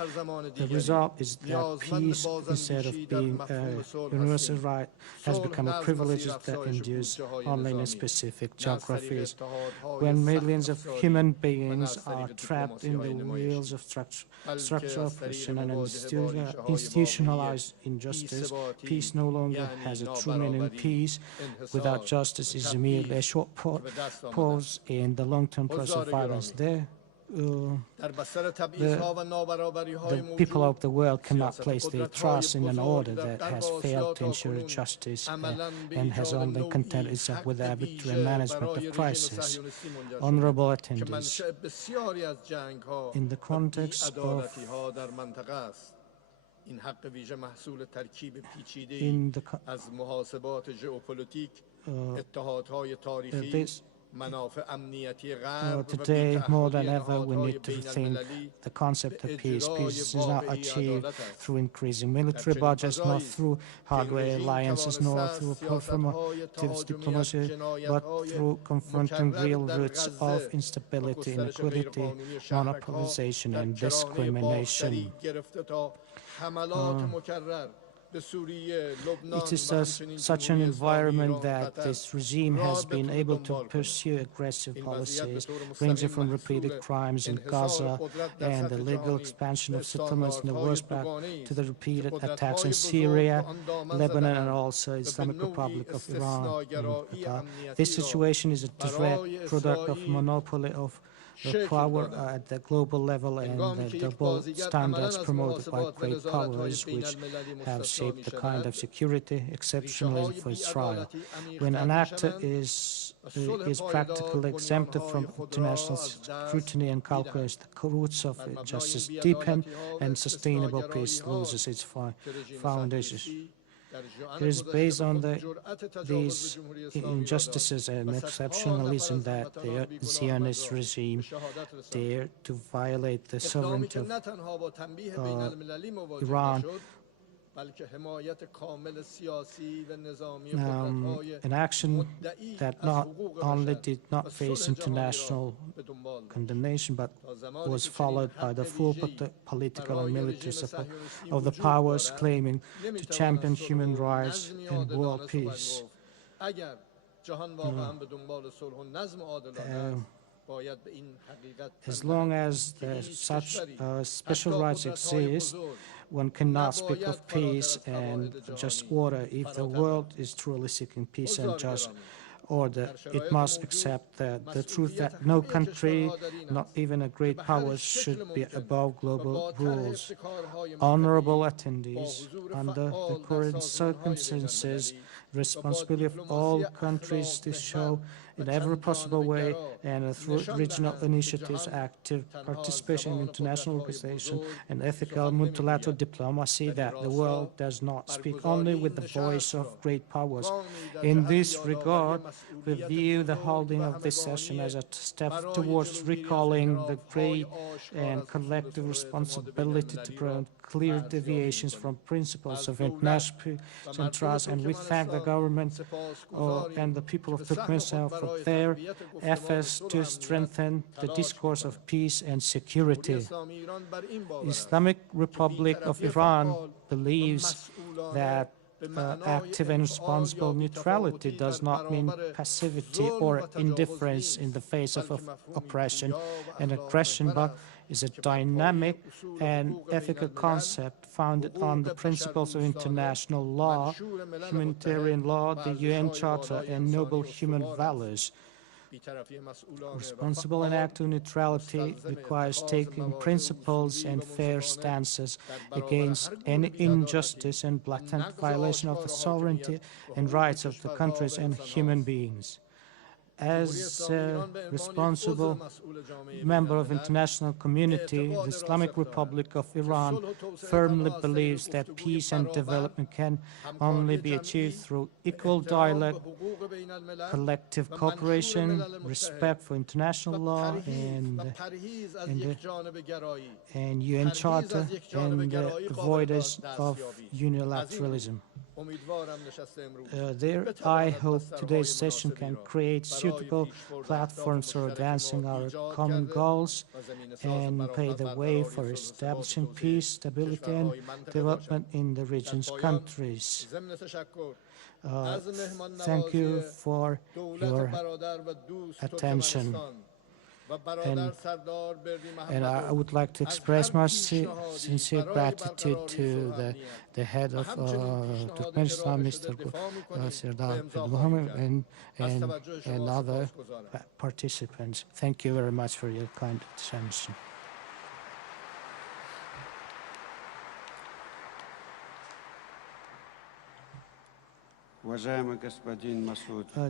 The result is that peace, instead of being a universal right, has become a privilege that endures only in specific geographies. When millions of human beings are trapped in the wheels of structural oppression and institutionalized injustice, peace no longer has a true meaning. Peace without justice is merely a short pause in the long-term process of violence. The people of the world cannot place their trust in an order that has failed to ensure justice and has only contented itself with the arbitrary management of crisis. Honorable attendees, in the context of today, more than ever, we need to rethink the concept of peace. Peace is not achieved through increasing military budgets, not through hardware alliances, nor through performative diplomacy, but through confronting real roots of instability, inequality, monopolization, and discrimination. It is such an environment that this regime has been able to pursue aggressive policies, ranging from repeated crimes in Gaza and the legal expansion of settlements in the West Bank to the repeated attacks in Syria, Lebanon, and also Islamic Republic of Iran. This situation is a direct product of monopoly of the power at the global level and the double standards promoted by great powers, which have shaped the kind of security exceptionalism for Israel. When an actor is practically exempted from international scrutiny and calculates the roots of justice deepen and sustainable peace loses its foundations. It is based on these injustices and exceptionalism that the Zionist regime dared to violate the sovereignty of Iran. An action that not only did not face international condemnation, but was followed by the full political and military support of the powers claiming to champion human rights and world peace. As long as such special rights exist, one cannot speak of peace and just order. If the world is truly seeking peace and just order, it must accept the truth that no country, not even a great power, should be above global rules. Honorable attendees, under the current circumstances, responsibility of all countries to show in every possible way and through regional initiatives, active participation in international organizations, and ethical multilateral diplomacy, that the world does not speak only with the voice of great powers. In this regard, we view the holding of this session as a step towards recalling the great and collective responsibility to prevent clear deviations from principles of international peace and trust, and we thank the government and the people of Turkmenistan for their efforts to strengthen the discourse of peace and security. Islamic Republic of Iran believes that active and responsible neutrality does not mean passivity or indifference in the face of oppression and aggression, but is a dynamic and ethical concept founded on the principles of international law, humanitarian law, the UN Charter, and noble human values. Responsible and active neutrality requires taking principles and fair stances against any injustice and blatant violation of the sovereignty and rights of the countries and human beings. as a responsible member of international community, the Islamic Republic of Iran firmly believes that peace and development can only be achieved through equal dialogue, collective cooperation, respect for international law and UN Charter, and avoidance of unilateralism. There, I hope today's session can create suitable platforms for advancing our common goals and pave the way for establishing peace, stability, and development in the region's countries. Thank you for your attention. And I would like to express my sincere gratitude to the head of Turkmenistan, Mr. Serdar Muhammad, and other participants. Thank you very much for your kind attention.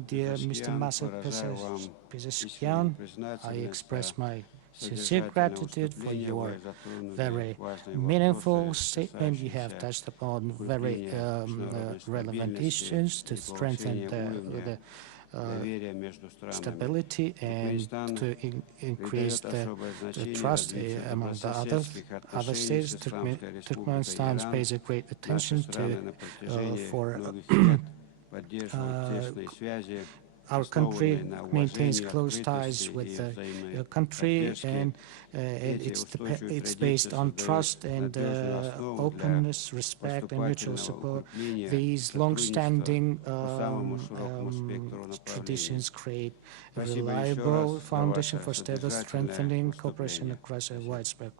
Dear Mr. Masud Pezeshkian, I express my sincere gratitude for your very meaningful statement. You have touched upon very relevant issues to strengthen the stability and to increase the trust among the other states. Turkmenistan pays a great attention to for our country maintains close ties with the country, and it's based on trust and openness, respect, and mutual support. These long-standing traditions create a reliable foundation for steady strengthening cooperation across a widespread.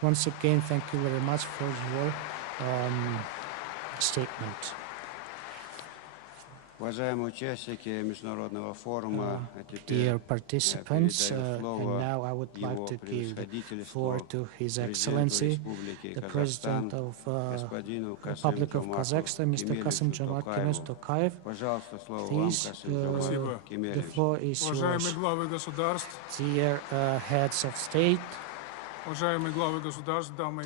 Once again, thank you very much for your statement. Dear participants, and now I would like to give the floor to His Excellency, the President of the Republic of Kazakhstan, Mr. Kassym-Jomart Tokaev. Please, the floor is yours. Dear heads of state,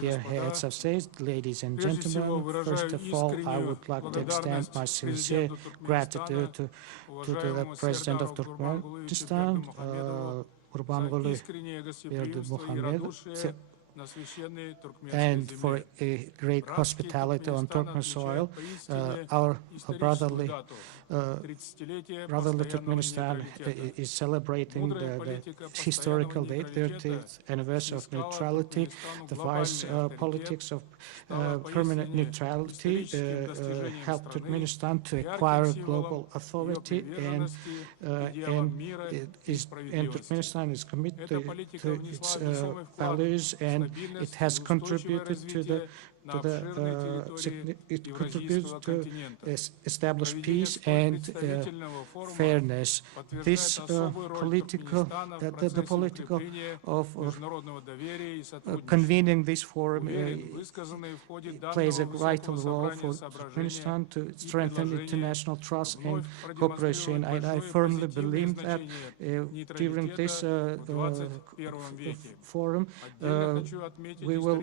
dear heads of state, ladies and gentlemen, first of all, I would like to extend my sincere gratitude to the President of Turkmenistan, Gurbanguly Berdimuhammad, and for a great hospitality on Turkmen soil. Our brotherly Turkmenistan is celebrating the historical date, 30th anniversary of neutrality. The wise politics of permanent neutrality helped Turkmenistan to acquire global authority, and Turkmenistan is committed to its values, and it has contributed to establish peace and fairness. This political of convening this forum plays a vital role for Turkmenistan to strengthen international trust and cooperation. And I firmly believe that during this forum we will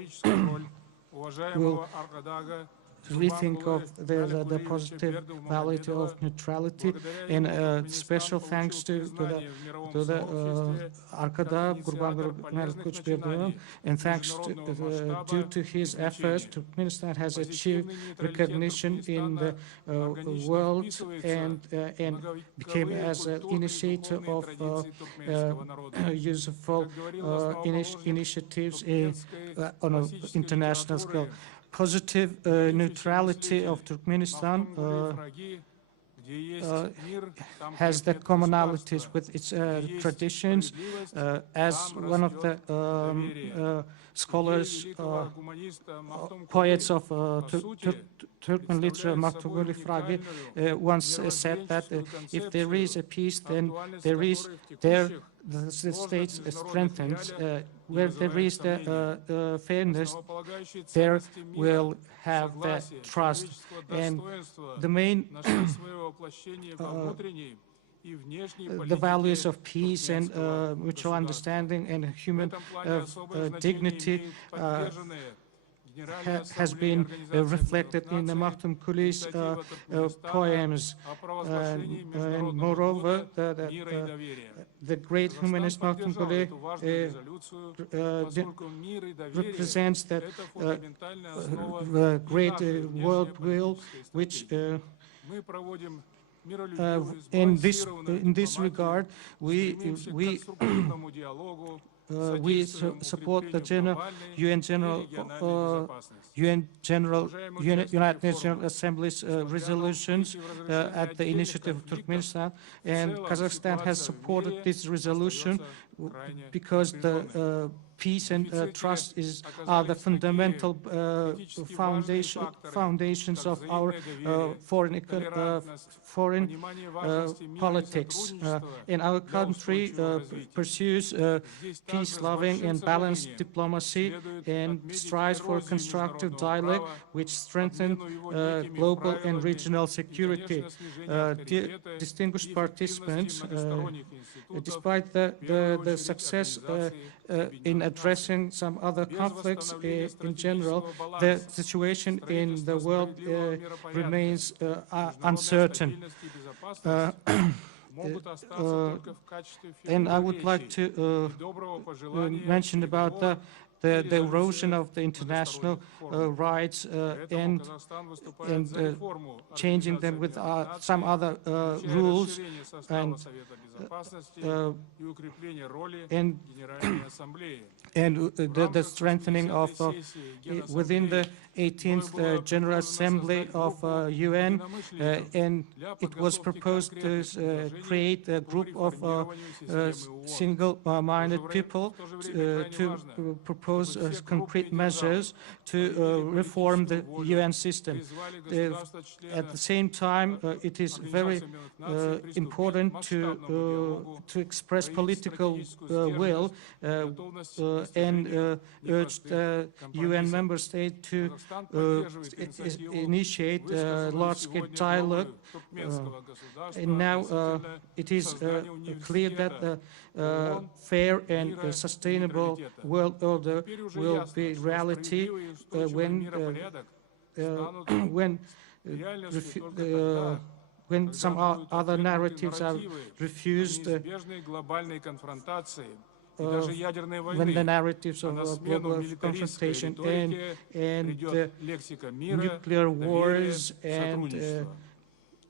rethink of the positive value of neutrality, and special thanks to the Arkada Gurbanguly, and thanks due to his efforts, Turkmenistan has achieved recognition in the world and became as an initiator of useful initiatives on an international scale. Positive neutrality of Turkmenistan has the commonalities with its traditions. As one of the scholars, poets of Turkmen literature, Maktubuli Fragi, once said that if there is a peace, then the state strengthens. Where there is the fairness, there will have the trust. And the main the values of peace and mutual understanding and human dignity has been reflected in the Mahtum Kuli's poems. And moreover, the great humanist Mahtum Kuli represents that the great world will, which in this regard, we support the United Nations Assembly's resolutions at the initiative of Turkmenistan, and Kazakhstan has supported this resolution because the peace and trust are the fundamental foundations of our foreign politics. And our country pursues peace-loving and balanced diplomacy and strives for constructive dialogue which strengthen global and regional security. Distinguished participants, despite the success in addressing some other conflicts in general, the situation in the world remains uncertain. And I would like to mention about the erosion of the international rights and changing them with some other rules and the strengthening of within the 18th General Assembly of UN, and it was proposed to create a group of single-minded people to propose concrete measures to reform the UN system. At the same time, it is very important to express political will and urge the UN member state to initiate large-scale dialogue. And now it is clear that the fair and sustainable world order will be reality when some other narratives are refused, when the narratives of global confrontation and nuclear wars and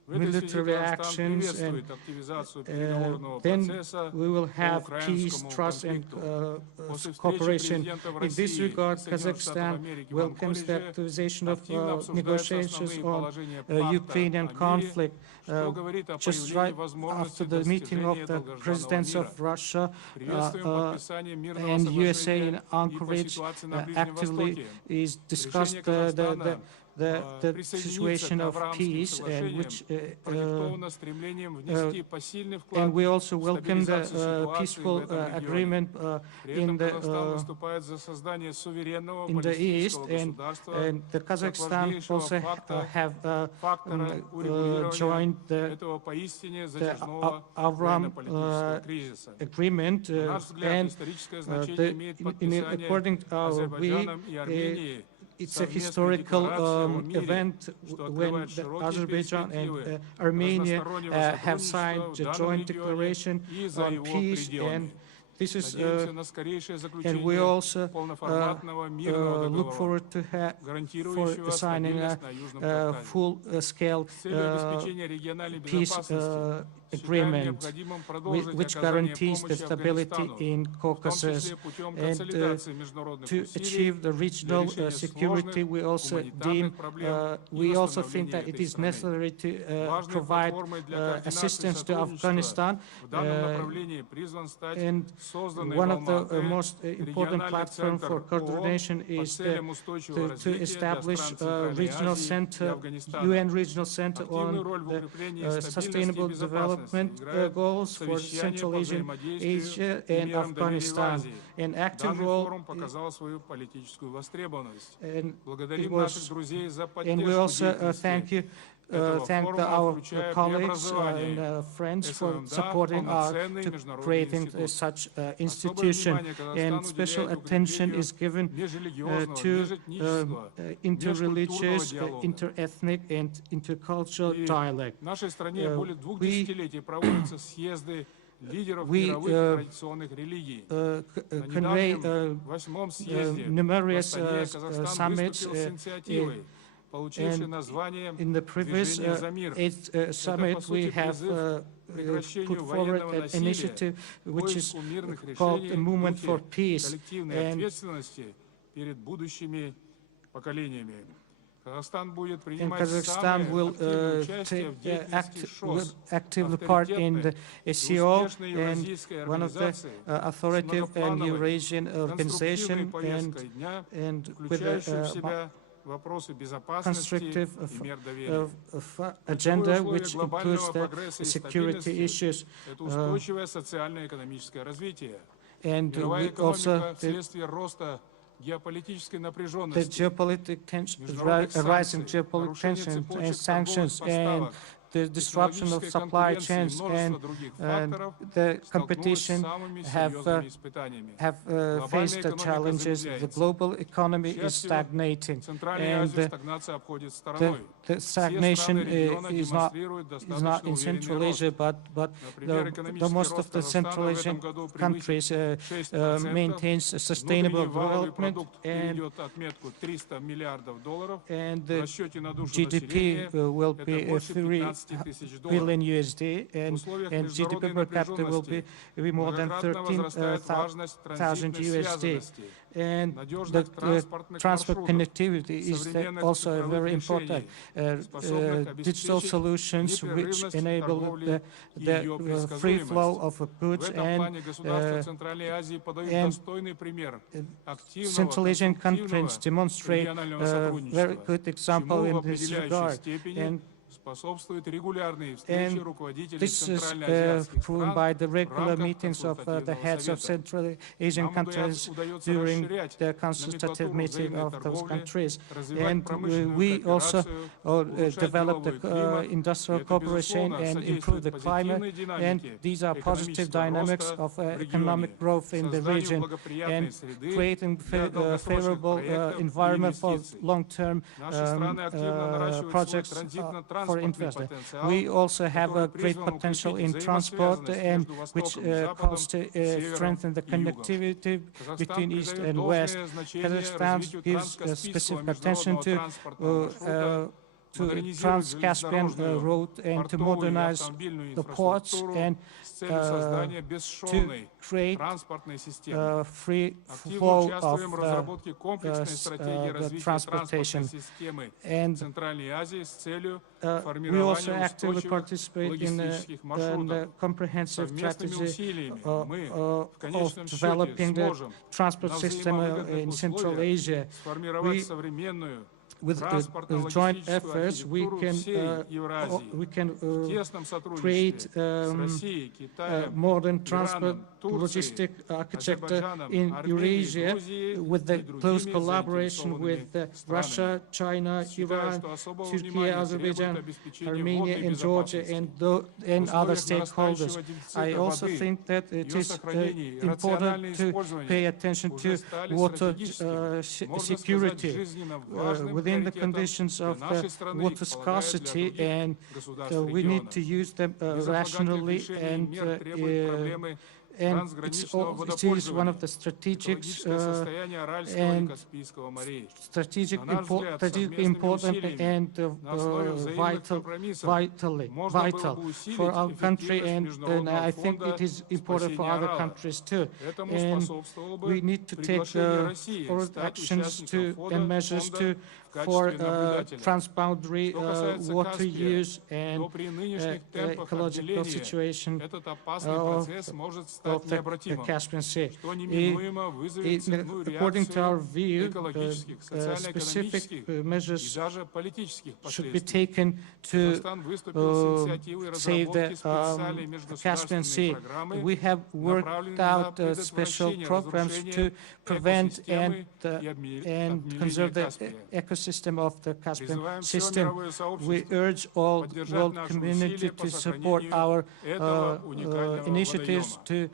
military actions, and then we will have peace, trust, and cooperation. In this regard, Kazakhstan welcomes the activization of negotiations on Ukrainian conflict. Just right after the meeting of the presidents of Russia and USA in Anchorage, actively is discussed the situation of peace, and we also welcome the peaceful agreement in the east, and the Kazakhstan also have joined the Avram agreement, and according to our view, it's a historical event when Azerbaijan and Armenia have signed a joint declaration on peace, and this is, and we also look forward to signing a full-scale peace agreement, which guarantees the stability in Caucasus. And to achieve the regional security, we also think that it is necessary to provide assistance to Afghanistan. And one of the most important platforms for coordination is to establish a regional center, UN regional center on the sustainable development goals for Central Asia and Afghanistan. An active role, and we also thank you thank our colleagues and friends for supporting to creating such institution. And special attention is given to interreligious, interethnic, and intercultural dialogue. We convey numerous summits. In the previous 8th summit, we have put forward an initiative which is called the Movement for Peace. And Kazakhstan will take actively part in the SCO and one of the authoritative and Eurasian organization, and with a constructive agenda which includes the security issues. And we also the geopolitical tension, rising geopolitical tension and sanctions and the disruption of supply chains and the competition have faced the challenges. The global economy is stagnating, and the stagnation is not in Central Asia, but the most of the Central Asian countries maintains a sustainable development, and the GDP will be 3 billion USD, and GDP per capita will be more than 13,000 USD. And the transport connectivity is also very important. Digital solutions which enable the free flow of goods, and Central Asian countries demonstrate a very good example in this regard. And this is proven by the regular meetings of the heads of Central Asian countries during the consultative meeting of those countries. And we also developed industrial cooperation and improved the climate, and these are positive dynamics of economic growth in the region and creating favorable environment for long-term projects for investment. We also have a great potential in transport, and which calls to strengthen the connectivity between East and West. Kazakhstan gives specific attention to Trans-Caspian road and to modernize the ports and to create free flow of the transportation. And we also actively participate in the comprehensive strategy of developing the transport system in Central Asia. With joint efforts, we can create modern transport logistic architecture in Eurasia with the close collaboration with Russia, China, Iran, Turkey, Azerbaijan, Armenia, and Georgia, and other stakeholders. I also think that it is important to pay attention to water security within the conditions of water scarcity, and we need to use them rationally, and it is one of the strategic and strategically important and vital for our country, and I think it is important for other countries too. And we need to take forward actions and measures for transboundary water use and ecological situation of the Caspian Sea. According to our view, specific measures should be taken to save the Caspian Sea. We have worked out special programs to prevent and conserve the ecosystem nervous system of the Caspian system. We urge all world community to support our initiatives to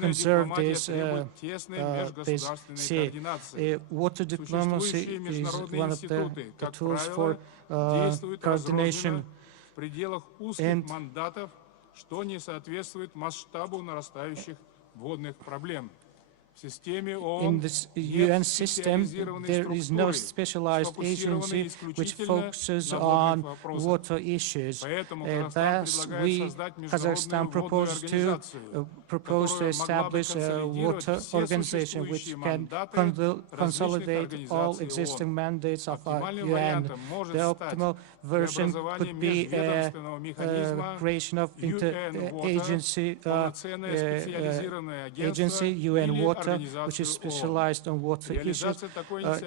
conserve this sea. Water diplomacy is one of the tools for coordination. And что не соответствует масштабу нарастающих водных проблем. in this UN system, there is no specialized agency which focuses on water issues. Thus, Kazakhstan proposed to establish a water organization which can consolidate all existing mandates of UN. The optimal version could be a creation of inter-agency agency, UN Water, which is specialized on water issues,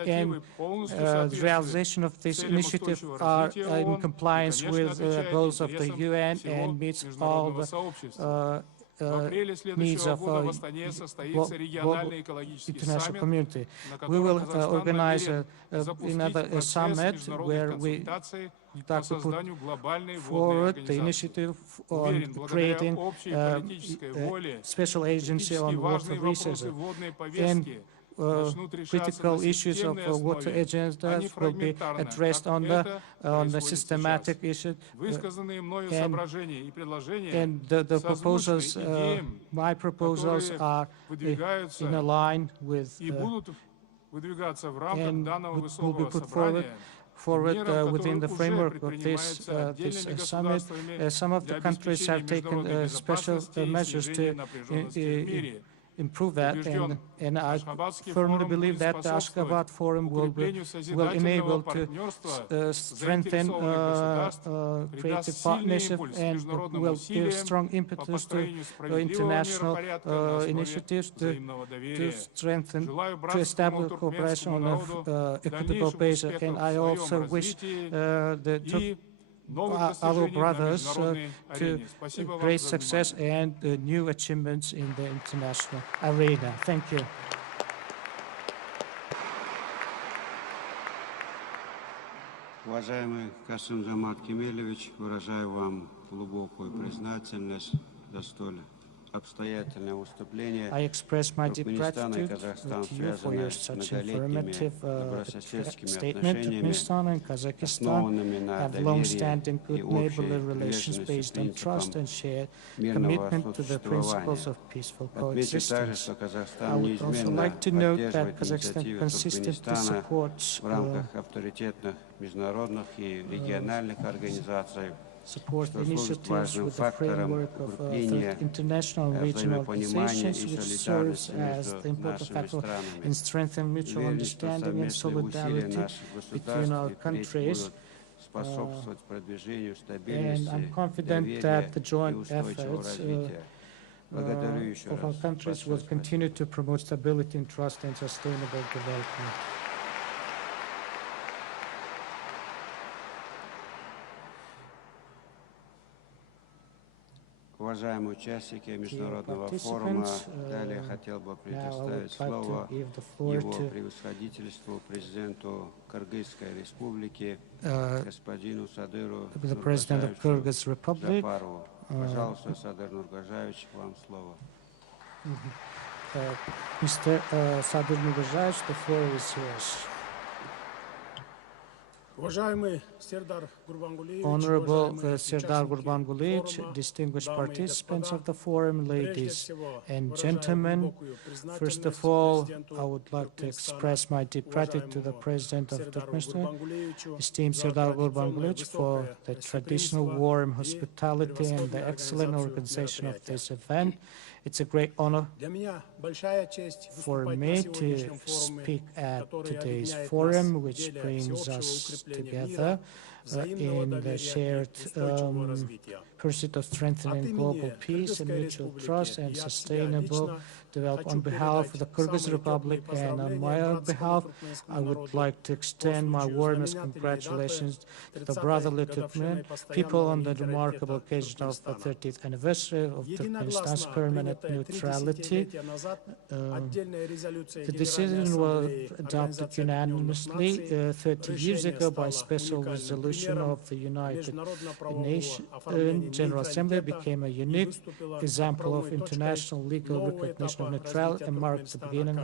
and the realization of this initiative are in compliance with the goals of the UN and meets all the needs of international community. We will organize another summit where we put forward the initiative on creating a special agency on water resources. And critical issues of water agendas will be addressed on the systematic issue. And the proposals, my proposals are in a line with and will be put forward within the framework of this summit. Some of the countries have taken special measures to improve that, and I firmly believe that the Ashgabat Forum will enable to strengthen creative partnership and will give strong impetus to international initiatives to strengthen, to establish cooperation on an equitable basis. And I also wish our brothers to great success and new achievements in the international arena. Thank you. Уважаемый Kassym-Jomart Kemelevic, выражаю вам глубокую признательность за столь обстоятельное выступление. I express my deep gratitude to you for your such informative statement. Turkmenistan and Kazakhstan have long-standing good neighborly relations based on trust and shared commitment to the principles of peaceful coexistence. I would also like to note that Kazakhstan consistently supports международных и региональных организаций, support initiatives with the framework of international and regional organizations, which serves as the important factor in strengthening mutual understanding and solidarity between our countries. And I'm confident that the joint efforts of our countries will continue to promote stability and trust and sustainable development. Уважаемые участники Международного форума, далее хотел бы предоставить слово его превосходительству президенту Кыргызской республики, господину Садыру Нургазаевичу Джапарову. Пожалуйста, Садыр Нургазаевич, вам слово. Mr. Sadir Nurgazevich, the floor is yours. Honorable Serdar Gurbanguly, distinguished participants of the forum, ladies and gentlemen, first of all, I would like to express my deep gratitude to the President of Turkmenistan, esteemed Serdar Gurbanguly, for the traditional warm hospitality and the excellent organization of this event. It's a great honor for me to speak at today's forum, which brings us together. in the shared pursuit of strengthening global peace and mutual trust and sustainable development. On behalf of the Kyrgyz Republic and on my own behalf, I would like to extend my warmest congratulations to the brotherly Turkmen people on the remarkable occasion of the 30th anniversary of Turkmenistan's permanent neutrality. The decision was adopted unanimously 30 years ago by special resolution of the United Nations General Assembly, became a unique example of international legal recognition of neutrality and marked the beginning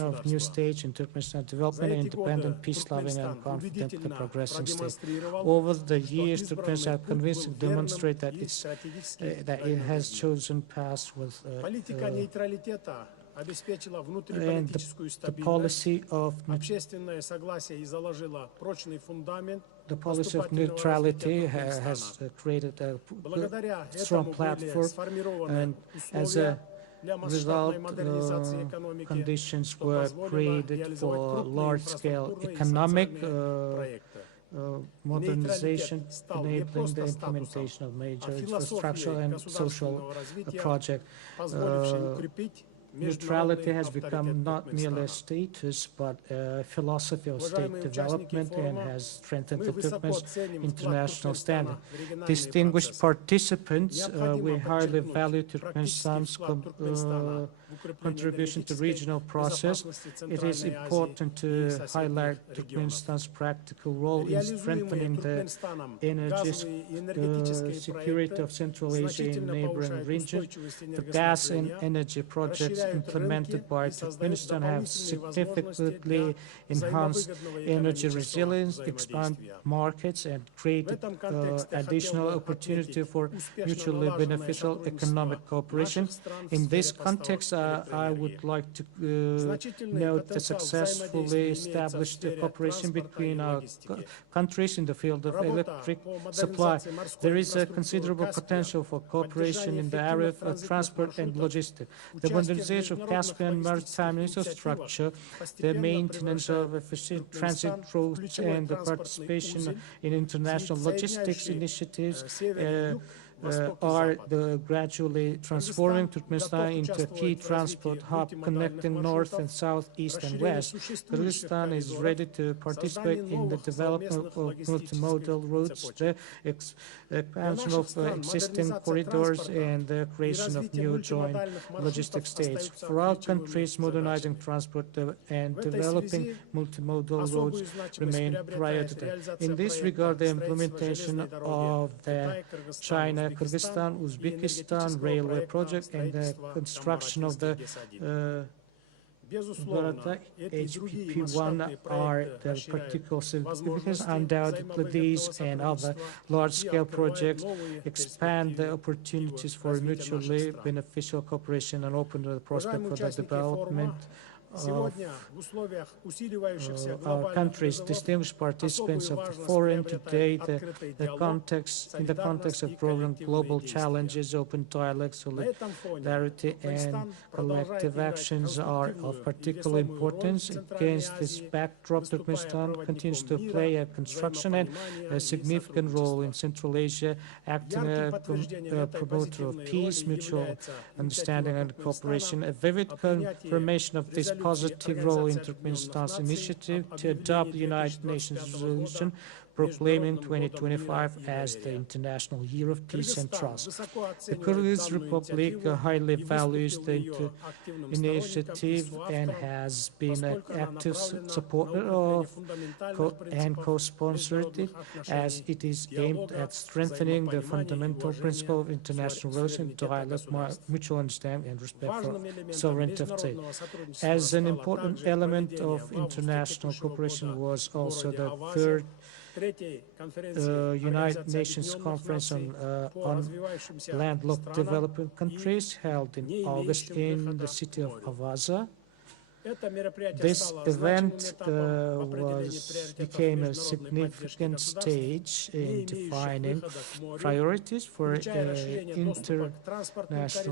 of new stage in Turkmenistan development, independent, peace-loving, and confidently progressing state. Over the years, Turkmenistan has convincingly demonstrated that it has chosen paths with and the policy of neutrality has created a strong platform, and as a result, conditions were created for large-scale economic modernization, enabling the implementation of major infrastructural and social projects. Neutrality has become not merely a status, but a philosophy of state development and has strengthened the Turkmen's international standing. Distinguished participants, we highly value Turkmenistan's contribution to regional process. It is important to highlight Turkmenistan's practical role in strengthening the energy security of Central Asia and neighboring regions. The gas and energy projects implemented by Turkmenistan have significantly enhanced energy resilience, expanded markets, and created additional opportunity for mutually beneficial economic cooperation. In this context, I would like to note the successfully established cooperation between our countries in the field of electric supply. There is a considerable potential for cooperation in the area of transport and logistics. The modernization of Caspian maritime infrastructure, the maintenance of efficient transit routes, and the participation in international logistics initiatives are gradually transforming Turkmenistan into a key transport hub connecting north and south, east and west. Kyrgyzstan is ready to participate in the development of multimodal routes, the expansion of existing corridors, and the creation of new joint logistic states. For our countries, modernizing transport and developing multimodal roads remain priority. In this regard, the implementation of the China-Kyrgyzstan-Uzbekistan railway project and the construction of the Berita HPP1 are the particular significance. Undoubtedly, these and other large-scale projects expand the opportunities for mutually beneficial cooperation and open the prospect for the development of our countries. Distinguished participants of the forum today, in the context of program Global Challenges, Open Dialogue, Solidarity, and Collective Actions are of particular importance. Against this backdrop, Turkmenistan continues to play a construction and a significant role in Central Asia, acting as a promoter of peace, mutual understanding, and cooperation. A vivid confirmation of this positive role in Turkmenistan's initiative to adopt the United Nations resolution proclaiming 2025 as the International Year of Peace and Trust. The Kyrgyz Republic highly values the initiative and has been an active supporter of and co-sponsored it, as it is aimed at strengthening the fundamental principle of international relations, dialogue, mutual understanding, and respect for sovereignty of state. As an important element of international cooperation was also the third United Nations Conference on Landlocked Developing Countries held in August in the city of Avaza. This event became a significant stage in defining priorities for international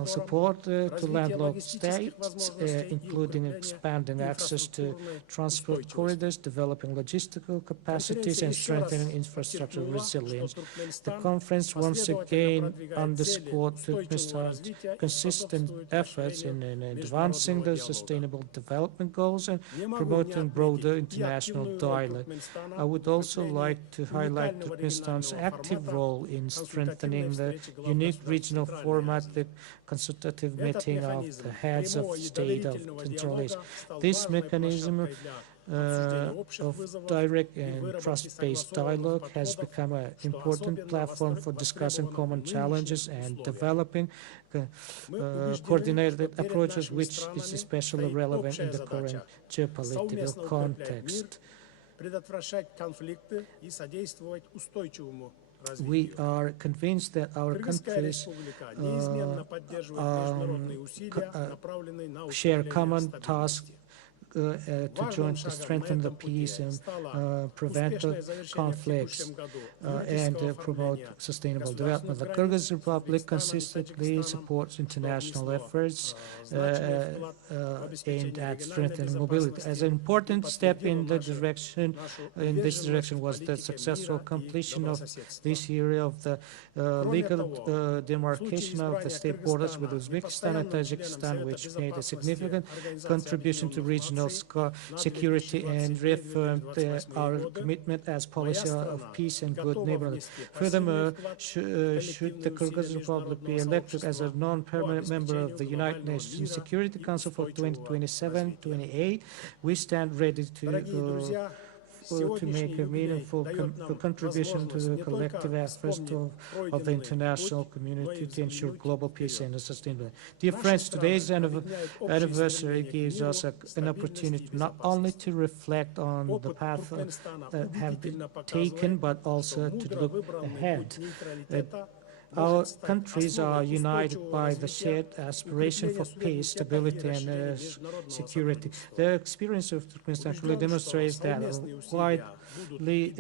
support to landlocked states, including expanding access to transport corridors, developing logistical capacities, and strengthening infrastructure resilience. The conference once again underscored Turkmenistan's consistent efforts in advancing the Sustainable Development Goals and promoting broader international dialogue. I would also like to highlight Turkmenistan's active role in strengthening the unique regional format, the consultative meeting of the heads of state of Central Asia. This mechanism of direct and trust-based dialogue has become an important platform for discussing common challenges and developing coordinated approaches, which is especially relevant in the current geopolitical context. We are convinced that our countries share common tasks to jointly strengthen the peace and prevent the conflicts and promote sustainable development. The Kyrgyz Republic consistently supports international efforts aimed at strengthening mobility. As an important step in this direction was the successful completion of this year of the legal demarcation of the state borders with Uzbekistan and Tajikistan, which made a significant contribution to regional security and reaffirmed our commitment as policy of peace and good neighborhood. Furthermore, should the Kyrgyz Republic be elected as a non-permanent member of the United Nations Security Council for 2027-28, we stand ready to make a meaningful contribution to the collective efforts of the international community to ensure global peace and sustainability. Dear friends, today's anniversary gives us an opportunity not only to reflect on the path that have been taken, but also to look ahead. Our countries are united by the shared aspiration for peace, stability, and security. The experience of Turkmenistan clearly demonstrates that a widely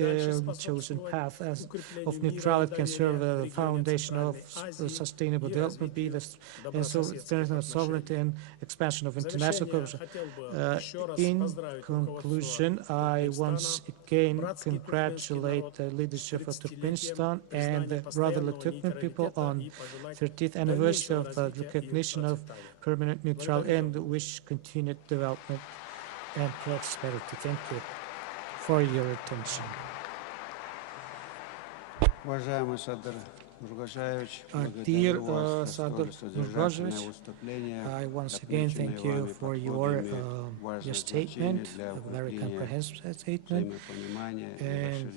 chosen path of neutrality can serve as the foundation of sustainable development, be the strength of sovereignty and expansion of international cooperation. In conclusion, I once again congratulate the leadership of Turkmenistan and the brotherly Turkmen people on 30th anniversary of the recognition of permanent neutrality and wish continued development and prosperity. Thank you for your attention. Dear Sadr Nurgazevich, I once again thank you for your statement, a very comprehensive statement, and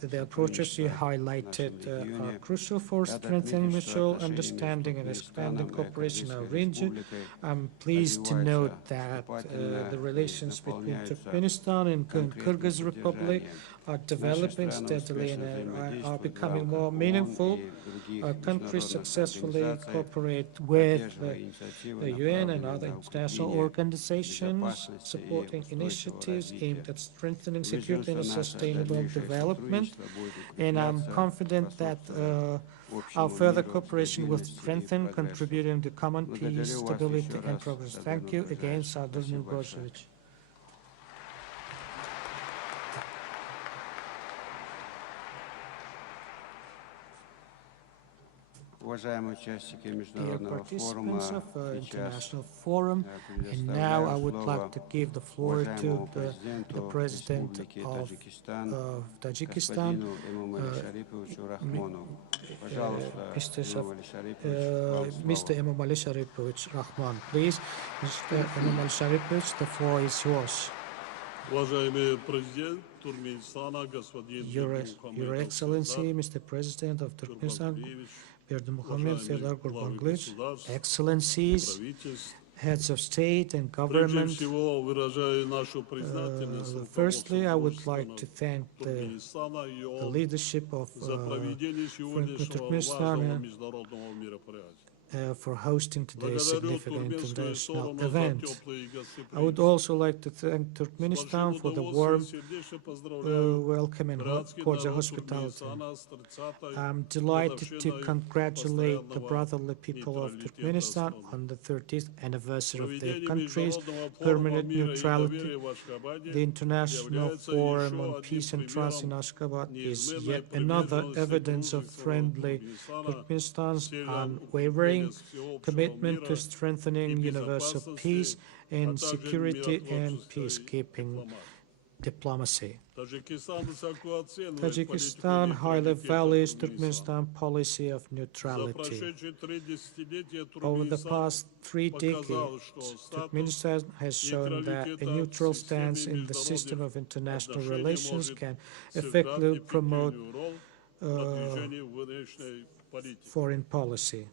the approaches you highlighted are crucial for strengthening mutual understanding and expanding cooperation in our region. I'm pleased to note that the relations between Turkmenistan and Kyrgyz Republic are developing steadily and are becoming more meaningful. Our countries successfully cooperate with the UN and other international organizations, supporting initiatives aimed at strengthening security and sustainable development. And I'm confident that our further cooperation will strengthen, contributing to common peace, stability, and progress. Thank you again, Sadr Nurgazevich. Dear participants of the International Forum, and now I would like to give the floor to the President of Tajikistan, Mr. Emomali Sharipovich Rahman. Please, Mr. Emomali Sharipovich, the floor is yours. Your Excellency, Mr. President of Turkmenistan, Berdimuhamed Serdar Gurbanguly, Excellencies, heads of state and government. Firstly, I would like to thank the leadership of Turkmenistan for hosting today's significant international event. I would also like to thank Turkmenistan for the warm welcome and cordial hospitality. I'm delighted to congratulate the brotherly people of Turkmenistan on the 30th anniversary of their country's permanent neutrality. The International Forum on Peace and Trust in Ashgabat is yet another evidence of friendly Turkmenistan's unwavering commitment to strengthening universal peace and security and peacekeeping diplomacy. Tajikistan highly values Turkmenistan policy of neutrality. Over the past 3 decades, Turkmenistan has shown that a neutral stance in the system of international relations can effectively promote foreign policy.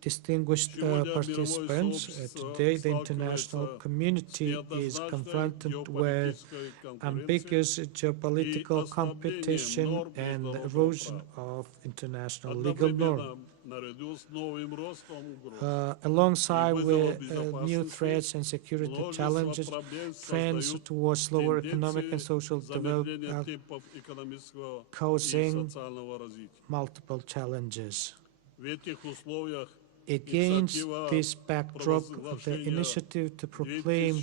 Distinguished participants, today the international community is confronted with ambiguous geopolitical competition and the erosion of international legal norms. Alongside with new threats and security challenges, trends towards slower economic and social development are causing multiple challenges. Against this backdrop, the initiative to proclaim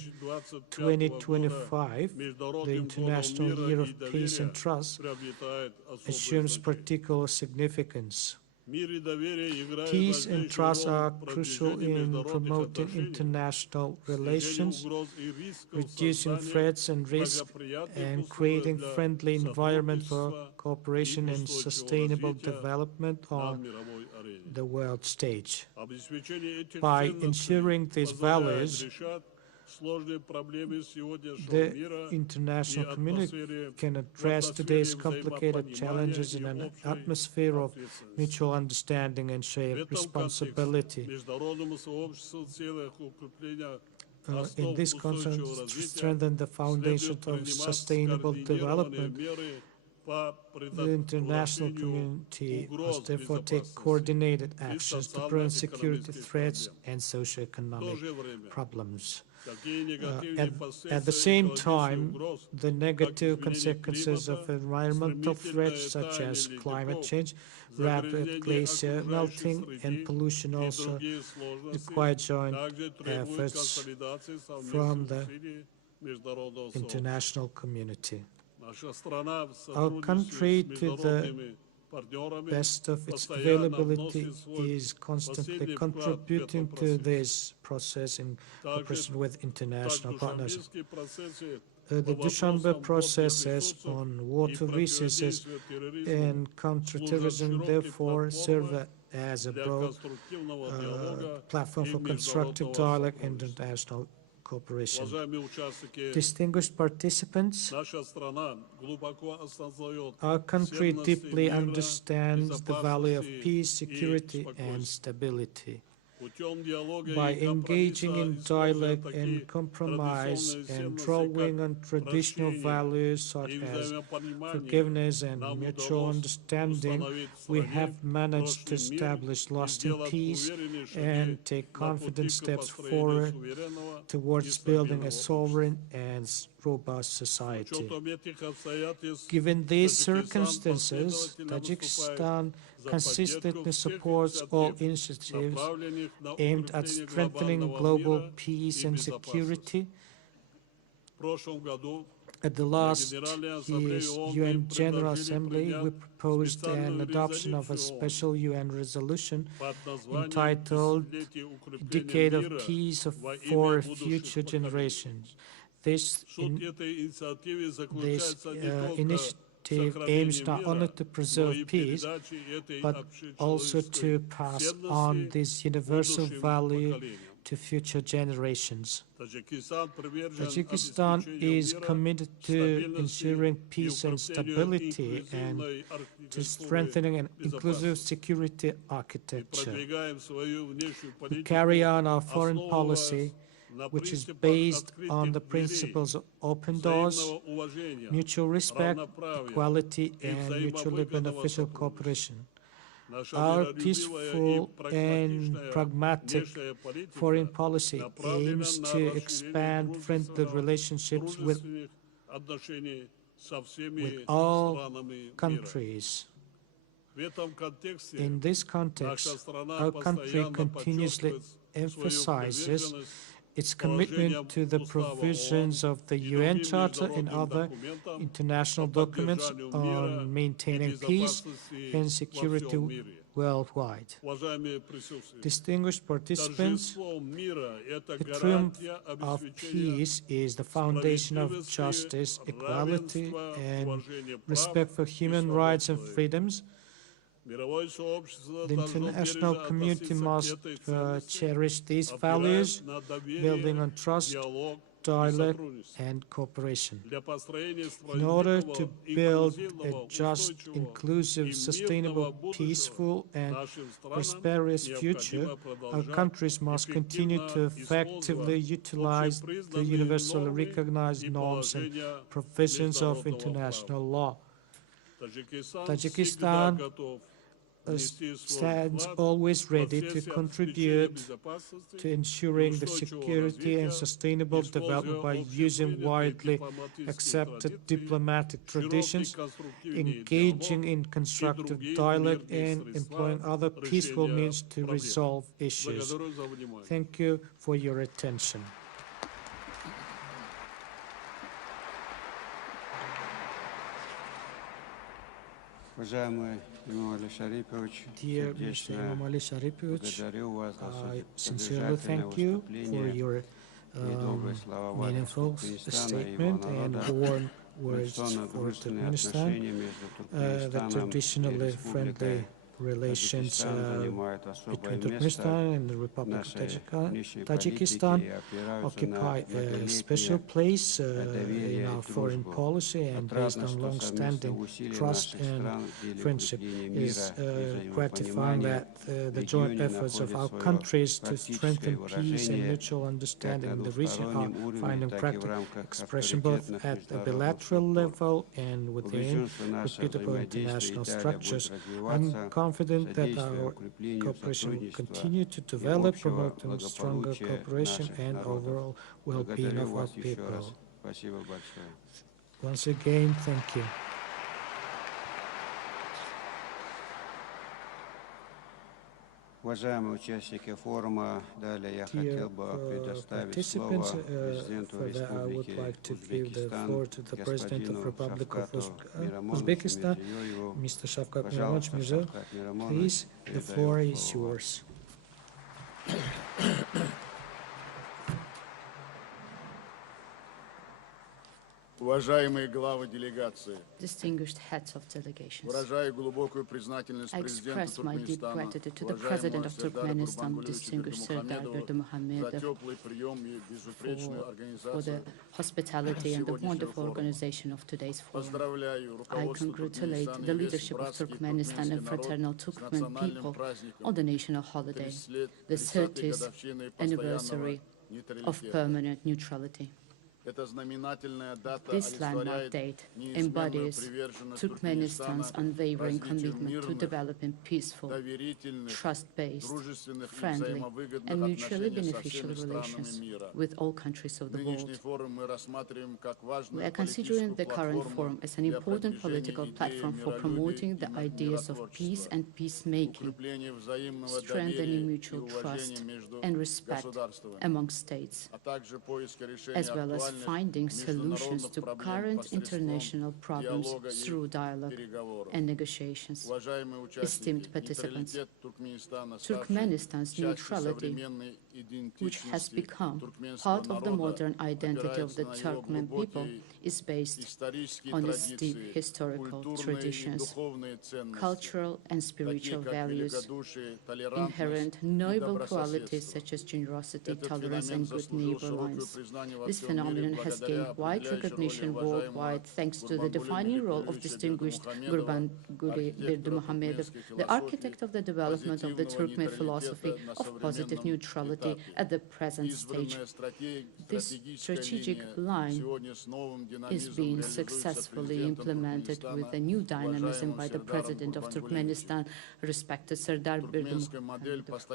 2025 the International Year of Peace and Trust assumes particular significance. Peace and trust are crucial in promoting international relations, reducing threats and risks, and creating friendly environment for cooperation and sustainable development on the world stage. By ensuring these values, the international community can address today's complicated challenges in an atmosphere of mutual understanding and shared responsibility. In this context, to strengthen the foundation of sustainable development, the international community must therefore take coordinated actions to prevent security threats and socio-economic problems. At the same time, the negative consequences of environmental threats such as climate change, rapid glacier melting, and pollution also require joint efforts from the international community. Our country, to the best of its availability, is constantly contributing to this process in cooperation with international partners. The Dushanbe processes on water resources and counterterrorism therefore serve as a broad platform for constructive dialogue and international cooperation. Distinguished participants, our country deeply understands the value of peace, security, and stability. By engaging in dialogue and compromise and drawing on traditional values such as forgiveness and mutual understanding, we have managed to establish lasting peace and take confident steps forward towards building a sovereign and robust society. Given these circumstances, Tajikistan consistently supports all initiatives aimed at strengthening global peace and security. At the last year's UN General Assembly, we proposed an adoption of a special UN resolution entitled Decade of Peace for Future Generations. This initiative aims not only to preserve peace, but also to pass on this universal value to future generations. Tajikistan is committed to ensuring peace and stability and to strengthening an inclusive security architecture. We carry on our foreign policy, which is based on the principles of open doors, mutual respect, equality, and mutually beneficial cooperation. Our peaceful and pragmatic foreign policy aims to expand friendly relationships with all countries. In this context, our country continuously emphasizes its commitment to the provisions of the UN Charter and other international documents on maintaining peace and security worldwide. Distinguished participants, the triumph of peace is the foundation of justice, equality, and respect for human rights and freedoms. The international community must cherish these values, building on trust, dialogue, and cooperation. In order to build a just, inclusive, sustainable, peaceful, and prosperous future, our countries must continue to effectively utilize the universally recognized norms and provisions of international law. Tajikistan stands always ready to contribute to ensuring the security and sustainable development by using widely accepted diplomatic traditions, engaging in constructive dialogue, and employing other peaceful means to resolve issues. Thank you for your attention. Dear Mr. Imam Ali Sharipovich, I sincerely thank you for your meaningful statement and warm words for Turkmenistan. The traditionally friendly relations between Turkmenistan and the Republic of Tajikistan occupy a special place in our foreign policy, and based on long-standing trust and friendship. It is gratifying that the joint efforts of our countries to strengthen peace and mutual understanding in the region are finding practical expression both at a bilateral level and within reputable international structures. I'm confident that our cooperation will continue to develop, promoting stronger cooperation and overall well-being of our people. Once again, thank you. Dear participants, further I would like to give the floor to the President of the Republic of Uzbekistan, Mr. Shavkat Miromonovich Mirziyoyev. Please, the floor is yours. Distinguished heads of delegations, I express my deep gratitude to the President of Turkmenistan, distinguished Serdar Berdimuhamedov, for the hospitality and the wonderful organization of today's forum. I congratulate the leadership of Turkmenistan and fraternal Turkmen people on the national holiday, the 30th anniversary of permanent neutrality. This landmark date embodies Turkmenistan's unwavering commitment to developing peaceful, trust-based, friendly, and mutually beneficial relations with all countries of the world. We are considering the current forum as an important political platform for promoting the ideas of peace and peacemaking, strengthening mutual trust and respect among states, as well as finding solutions to current international problems through dialogue and negotiations. Esteemed participants, Turkmenistan's neutrality, which has become part of the modern identity of the Turkmen people, is based on its deep historical traditions, cultural and spiritual values, inherent noble qualities such as generosity, tolerance, and good neighbor lines. This phenomenon has gained wide recognition worldwide thanks to the defining role of distinguished Gurbanguly Berdimuhamedov, the architect of the development of the Turkmen philosophy of positive neutrality stability at the present stage. This strategic line is being successfully implemented with a new dynamism by the President of Turkmenistan, respected Serdar Berdimuhamedov.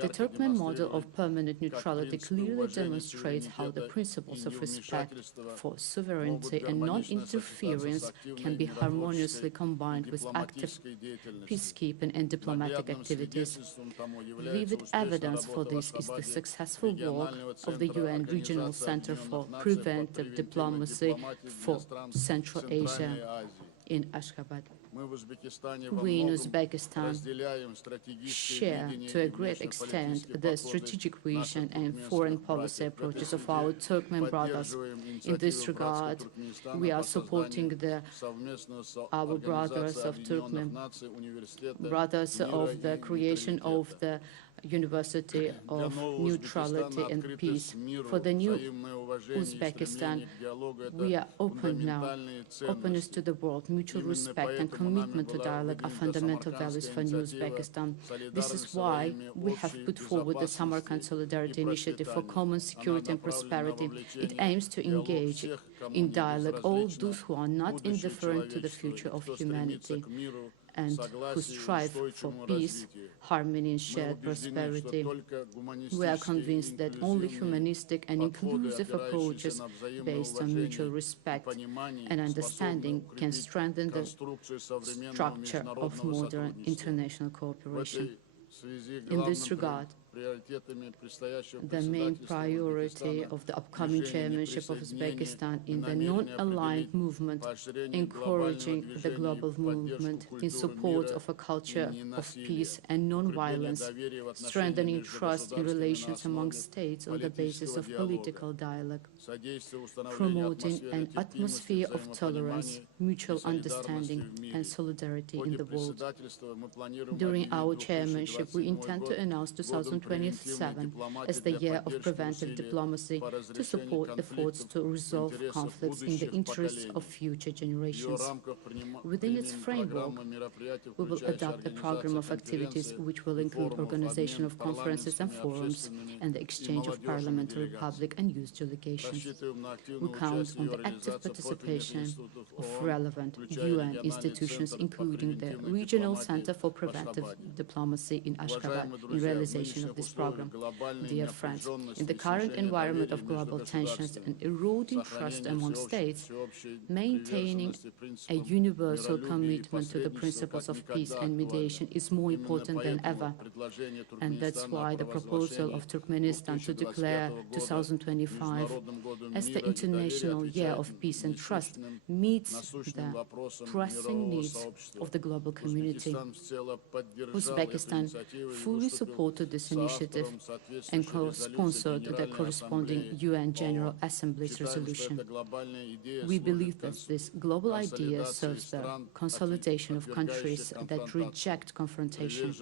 The Turkmen model of permanent neutrality clearly demonstrates how the principles of respect for sovereignty and non-interference can be harmoniously combined with active peacekeeping and diplomatic activities. Vivid evidence for this is the successful work of the UN Regional Center for Preventive Diplomacy for Central Asia in Ashgabat. We in Uzbekistan share to a great extent the strategic vision and foreign policy approaches of our Turkmen brothers. In this regard, we are supporting our brothers of Turkmen, brothers of the creation of the University of Neutrality and Peace. For the new Uzbekistan, we are open now. Openness to the world, mutual respect and commitment to dialogue are fundamental values for new Uzbekistan. This is why we have put forward the Samarkand Solidarity Initiative for Common Security and Prosperity. It aims to engage in dialogue all those who are not indifferent to the future of humanity and who strive for peace, harmony and shared prosperity. We are convinced that only humanistic and inclusive approaches based on mutual respect and understanding can strengthen the structure of modern international cooperation. In this regard, the main priority of the upcoming chairmanship of Uzbekistan in the non-aligned movement, encouraging the global movement in support of a culture of peace and non-violence, strengthening trust in relations among states on the basis of political dialogue, promoting an atmosphere of tolerance, mutual understanding and solidarity in the world. During our chairmanship, we intend to announce 2027 as the year of preventive diplomacy to support efforts to resolve conflicts in the interests of future generations. Within its framework, we will adopt a program of activities which will include organization of conferences and forums and the exchange of parliamentary, public and youth delegations. We count on the active participation of relevant UN institutions, including the Regional Center for Preventive Diplomacy in Ashgabat, in realization of this program. Dear friends, in the current environment of global tensions and eroding trust among states, maintaining a universal commitment to the principles of peace and mediation is more important than ever. And that's why the proposal of Turkmenistan to declare 2025 as the International Year of Peace and Trust meets the pressing needs of the global community. Uzbekistan fully supported this initiative and co-sponsored the corresponding UN General Assembly's resolution. We believe that this global idea serves the consolidation of countries that reject confrontation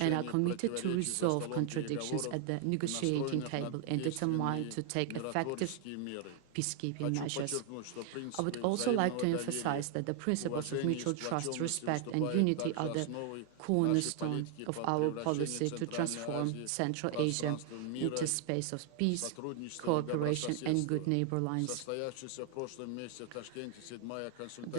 and are committed to resolve contradictions at the negotiating table and determined to take effective peacekeeping measures. I would also like to emphasize that the principles of mutual trust, respect and unity are the cornerstone of our policy to transform Central Asia into a space of peace, cooperation and good neighbor lines. The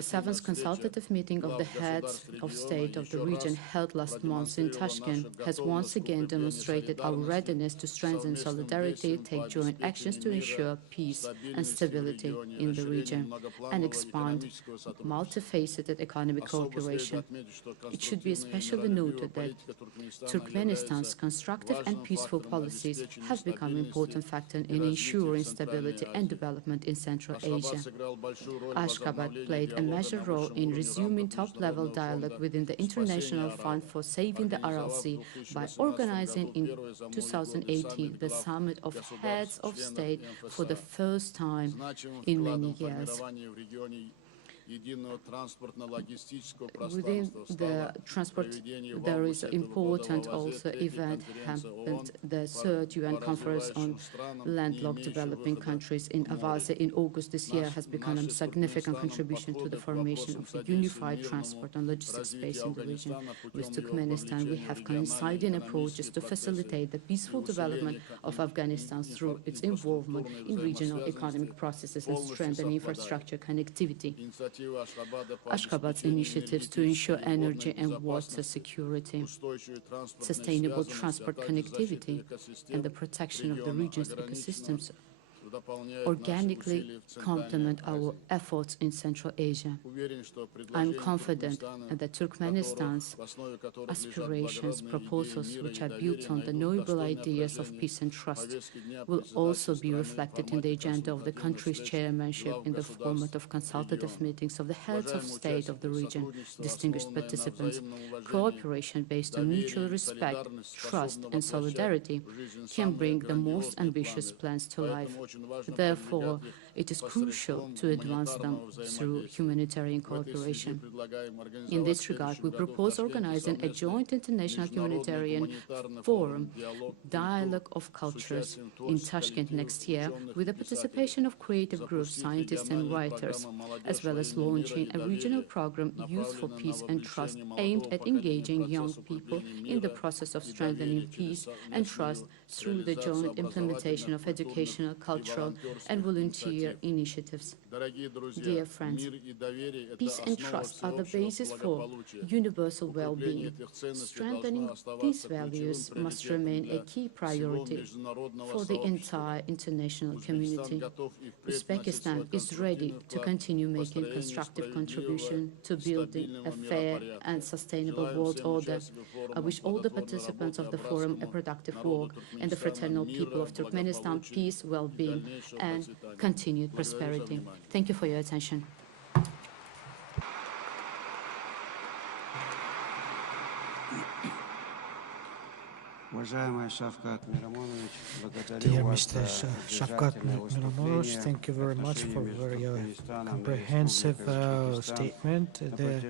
7th consultative meeting of the heads of state of the region held last month in Tashkent has once again demonstrated our readiness to strengthen solidarity, take joint actions to ensure peace and stability in the region, and expand multifaceted economic cooperation. It should be especially noted that Turkmenistan's constructive and peaceful policies have become an important factor in ensuring stability and development in Central Asia. Ashgabat played a major role in resuming top-level dialogue within the International Fund for Saving the RLC by organizing in 2018 the Summit of Heads of State for the first time in many years. Within the transport, there is an important also event happened, the third UN conference on landlocked developing countries in Avazia in August this year has become a significant contribution to the formation of a unified transport and logistics space in the region. With Turkmenistan, we have coinciding approaches to facilitate the peaceful development of Afghanistan through its involvement in regional economic processes and strengthen infrastructure connectivity. Ashgabat's initiatives to ensure energy and water security, sustainable transport connectivity, and the protection of the region's ecosystems organically complement our efforts in Central Asia. I'm confident that Turkmenistan's aspirations, proposals which are built on the noble ideas of peace and trust will also be reflected in the agenda of the country's chairmanship in the format of consultative meetings of the heads of state of the region. Distinguished participants, cooperation based on mutual respect, trust, and solidarity can bring the most ambitious plans to life. Therefore, it is crucial to advance them through humanitarian cooperation. In this regard, we propose organizing a joint international humanitarian forum, Dialogue of Cultures, in Tashkent next year, with the participation of creative groups, scientists, and writers, as well as launching a regional program, Youth for Peace and Trust, aimed at engaging young people in the process of strengthening peace and trust through the joint implementation of educational, cultural, and volunteer initiatives. Dear friends, peace and trust are the basis for universal well-being. Strengthening these values must remain a key priority for the entire international community. Uzbekistan is ready to continue making constructive contribution to building a fair and sustainable world order. I wish all the participants of the forum a productive work and the fraternal people of Turkmenistan peace, well-being, and continued prosperity. Thank you for your attention. Dear Mr. Shavkat Miramonovich, thank you very much for very comprehensive statement. The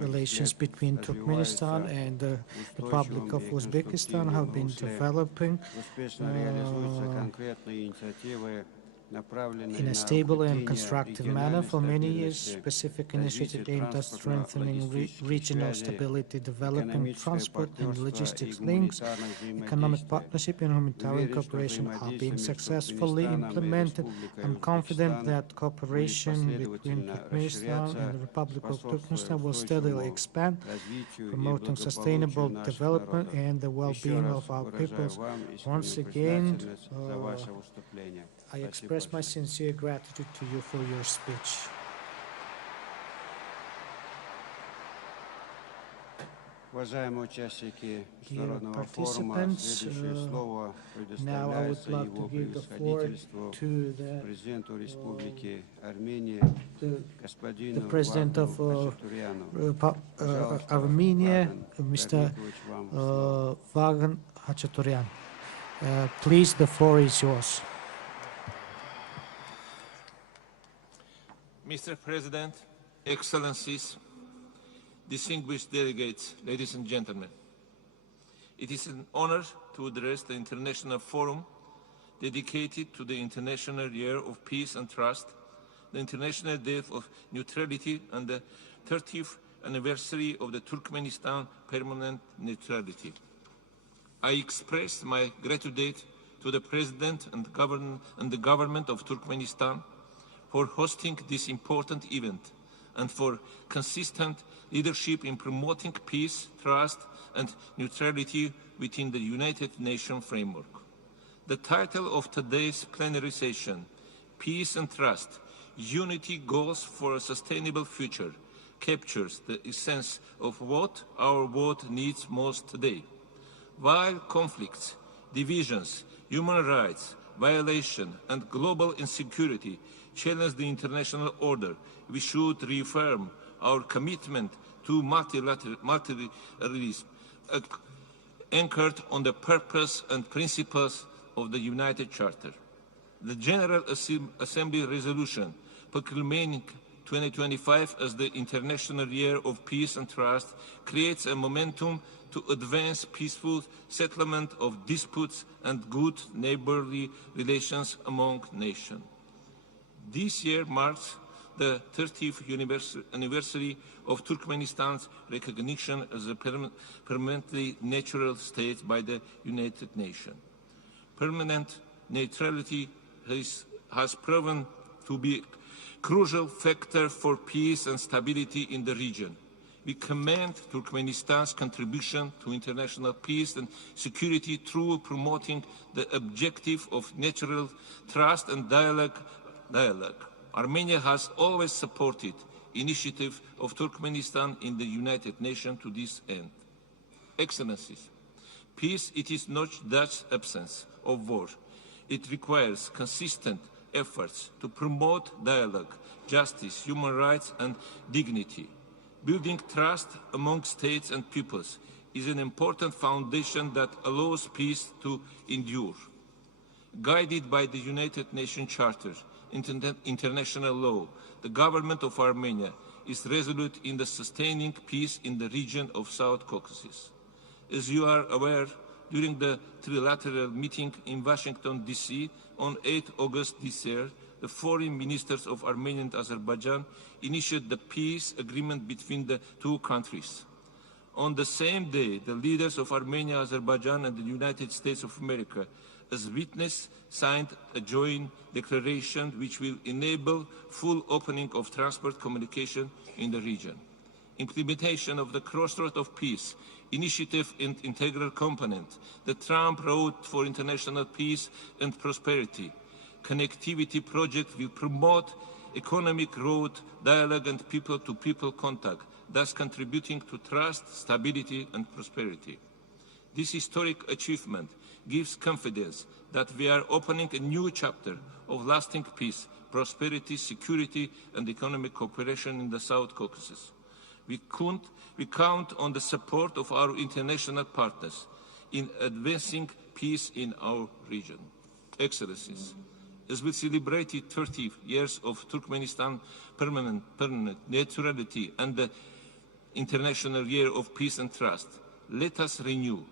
relations between Turkmenistan and the Republic of Uzbekistan have been developing in a stable and constructive manner for many years. Specific initiatives aimed at strengthening regional stability, developing transport and logistics links, economic partnership and humanitarian cooperation are being successfully implemented. I'm confident that cooperation between Turkmenistan and the Republic of Turkmenistan will steadily expand, promoting sustainable development and the well-being of our peoples. Once again, I express my sincere gratitude to you for your speech. Dear participants, now I would like to give the floor to the President of Armenia, Mr. Vagan Hachaturian. Please, the floor is yours. Mr. President, Excellencies, distinguished delegates, ladies and gentlemen, it is an honor to address the International Forum dedicated to the International Year of Peace and Trust, the International Day of Neutrality, and the 30th anniversary of the Turkmenistan permanent neutrality. I express my gratitude to the President and the government of Turkmenistan for hosting this important event and for consistent leadership in promoting peace, trust, and neutrality within the United Nations framework. The title of today's plenary session, Peace and Trust, Unity Goals for a Sustainable Future, captures the essence of what our world needs most today. While conflicts, divisions, human rights, violation, and global insecurity challenge the international order, we should reaffirm our commitment to multilateralism, anchored on the purpose and principles of the United Charter. The General Assembly resolution proclaiming 2025 as the International Year of Peace and Trust creates a momentum to advance peaceful settlement of disputes and good neighborly relations among nations. This year marks the 30th anniversary of Turkmenistan's recognition as a permanently natural state by the United Nations. Permanent neutrality has proven to be a crucial factor for peace and stability in the region. We commend Turkmenistan's contribution to international peace and security through promoting the objective of natural trust and dialogue. Armenia has always supported initiative of Turkmenistan in the United Nations to this end. Excellencies, peace, it is not just absence of war. It requires consistent efforts to promote dialogue, justice, human rights, and dignity. Building trust among states and peoples is an important foundation that allows peace to endure. Guided by the United Nations Charter, international law, the government of Armenia is resolute in the sustaining peace in the region of South Caucasus. As you are aware, during the trilateral meeting in Washington, D.C. on 8 August this year, the foreign ministers of Armenia and Azerbaijan initiated the peace agreement between the two countries. On the same day, the leaders of Armenia, Azerbaijan, and the United States of America, as witness, signed a joint declaration which will enable full opening of transport communication in the region. Implementation of the Crossroads of Peace initiative and integral component, the Trump Road for International Peace and Prosperity connectivity project will promote economic growth, dialogue, and people-to-people contact, thus contributing to trust, stability, and prosperity. This historic achievement gives confidence that we are opening a new chapter of lasting peace, prosperity, security, and economic cooperation in the South Caucasus. We count on the support of our international partners in advancing peace in our region. Excellencies, as we celebrated 30 years of Turkmenistan permanent neutrality and the International Year of Peace and Trust, let us renew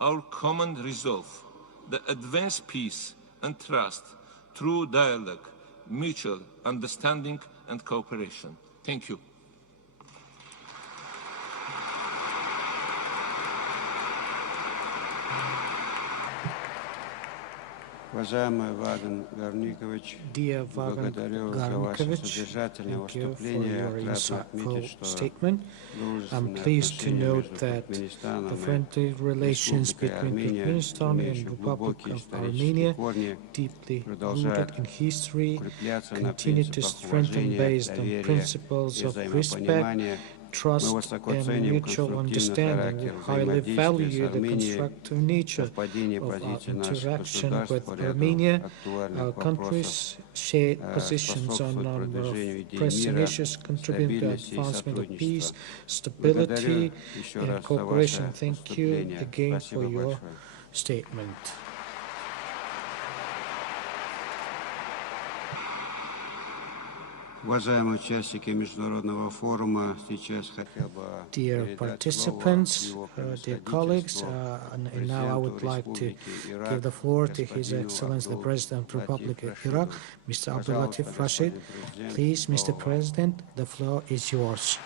our common resolve, the advance peace and trust through dialogue, mutual understanding and cooperation. Thank you. Dear Vagan Garnikovich, thank you for your insightful statement. I'm pleased to note that the friendly relations between Turkmenistan and the Republic of Armenia, deeply rooted in history, continue to strengthen based on principles of respect, trust, and mutual understanding. We highly value the constructive nature of our interaction with Armenia. Our countries share positions on a number of pressing issues contributing to the advancement of peace, stability, and cooperation. Thank you again for your statement. Dear participants, dear colleagues, and now I would like to give the floor to His Excellency the President of the Republic of Iraq, Mr. Abdulatif Rashid. Please, Mr. President, the floor is yours.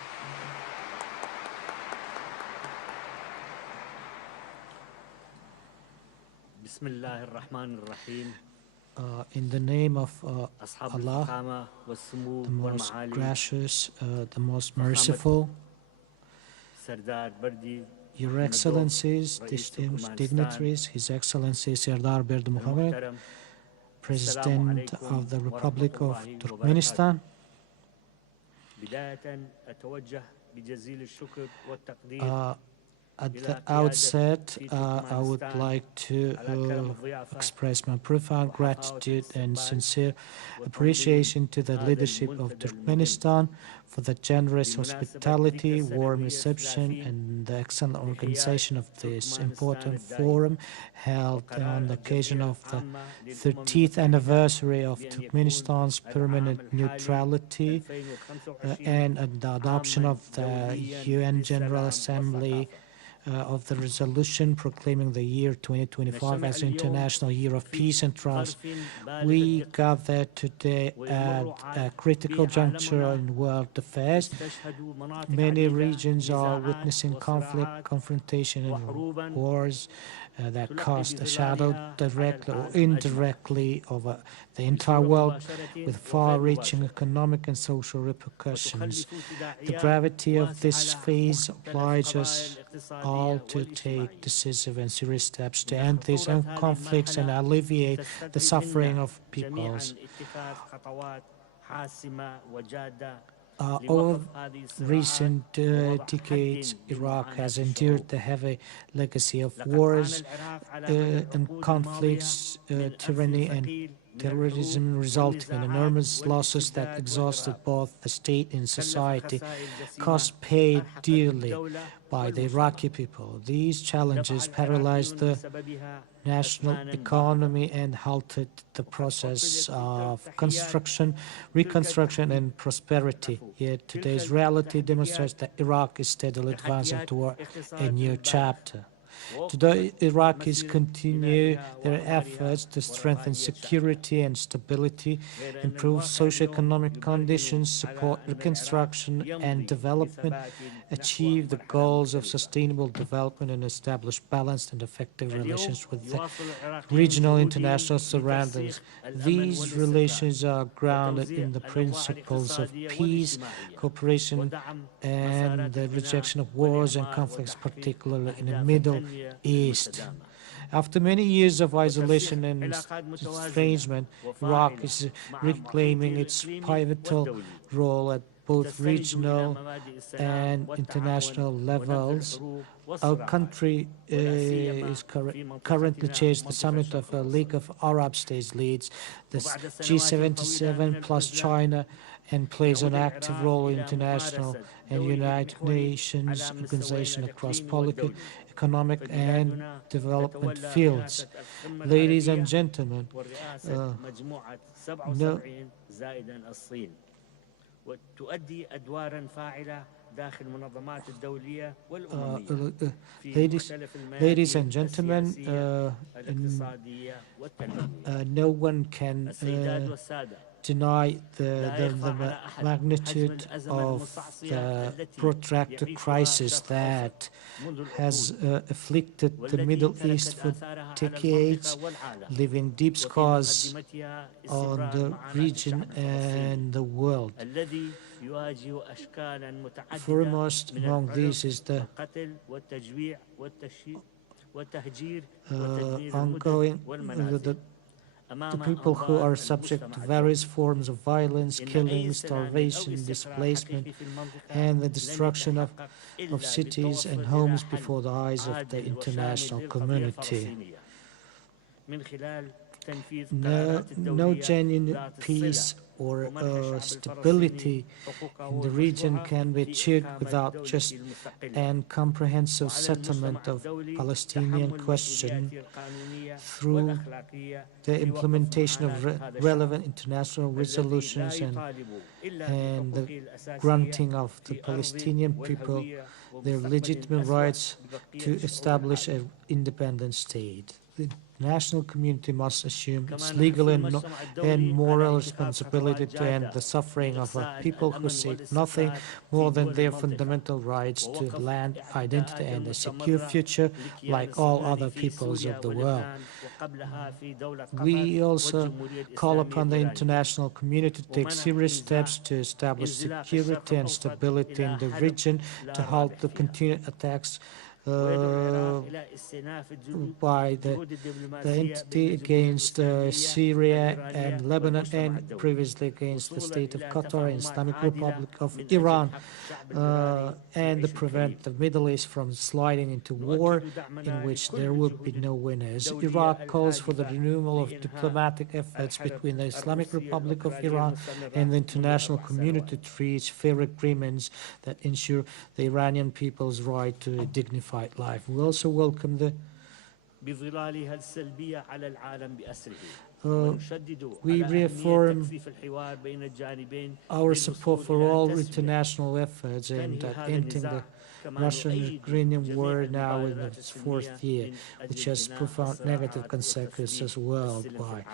In the name of Allah, the most gracious, the most merciful, Your Excellencies, distinguished dignitaries, His Excellency Serdar Berdi Muhammad, President of the Republic of Turkmenistan, At the outset, I would like to express my profound gratitude and sincere appreciation to the leadership of Turkmenistan for the generous hospitality, warm reception, and the excellent organization of this important forum held on the occasion of the 30th anniversary of Turkmenistan's permanent neutrality and the adoption of the UN General Assembly of the resolution proclaiming the year 2025 as International Year of Peace and Trust. We gathered today at a critical juncture in world affairs. Many regions are witnessing conflict, confrontation, and wars that cast a shadow directly or indirectly over the entire world, with far-reaching economic and social repercussions. The gravity of this phase obliges us all to take decisive and serious steps to end these conflicts and alleviate the suffering of peoples. Over recent decades, Iraq has endured the heavy legacy of wars and conflicts, tyranny and terrorism, resulting in enormous losses that exhausted both the state and society, costs paid dearly by the Iraqi people. These challenges paralyzed the national economy and halted the process of construction, reconstruction, and prosperity. Yet today's reality demonstrates that Iraq is steadily advancing toward a new chapter. Today, Iraqis continue their efforts to strengthen security and stability, improve socioeconomic conditions, support reconstruction and development, achieve the goals of sustainable development, and establish balanced and effective relations with the regional international surroundings. These relations are grounded in the principles of peace, cooperation, and the rejection of wars and conflicts, particularly in the Middle East. After many years of isolation and estrangement, Iraq is reclaiming its pivotal role at both regional and international levels. Our country is currently chairs the summit of a League of Arab States, leads the G77 plus China, and plays an active role in international and United Nations organizations across political, economic, and development fields. Ladies and gentlemen, ladies and gentlemen, no one can deny the magnitude of the protracted crisis that has afflicted the Middle East for decades, leaving deep scars on the region and the world. Foremost among these is the ongoing the people who are subject to various forms of violence, killing, starvation, displacement, and the destruction of cities and homes before the eyes of the international community. No genuine peace or stability in the region can be achieved without just and comprehensive settlement of Palestinian question through the implementation of relevant international resolutions and the granting of the Palestinian people their legitimate rights to establish an independent state. The national community must assume its legal and moral responsibility to end the suffering of a people who seek nothing more than their fundamental rights to land, identity, and a secure future like all other peoples of the world. We also call upon the international community to take serious steps to establish security and stability in the region, to halt the continued attacks by the entity against Syria and Lebanon, and previously against the state of Qatar and Islamic Republic of Iran, and to prevent the Middle East from sliding into war in which there will be no winners. Iraq calls for the renewal of diplomatic efforts between the Islamic Republic of Iran and the international community to reach fair agreements that ensure the Iranian people's right to a dignified life. We also welcome the we reaffirm our support for all international efforts aimed at ending the Russian-Ukrainian war now in its fourth year, which has profound negative consequences worldwide.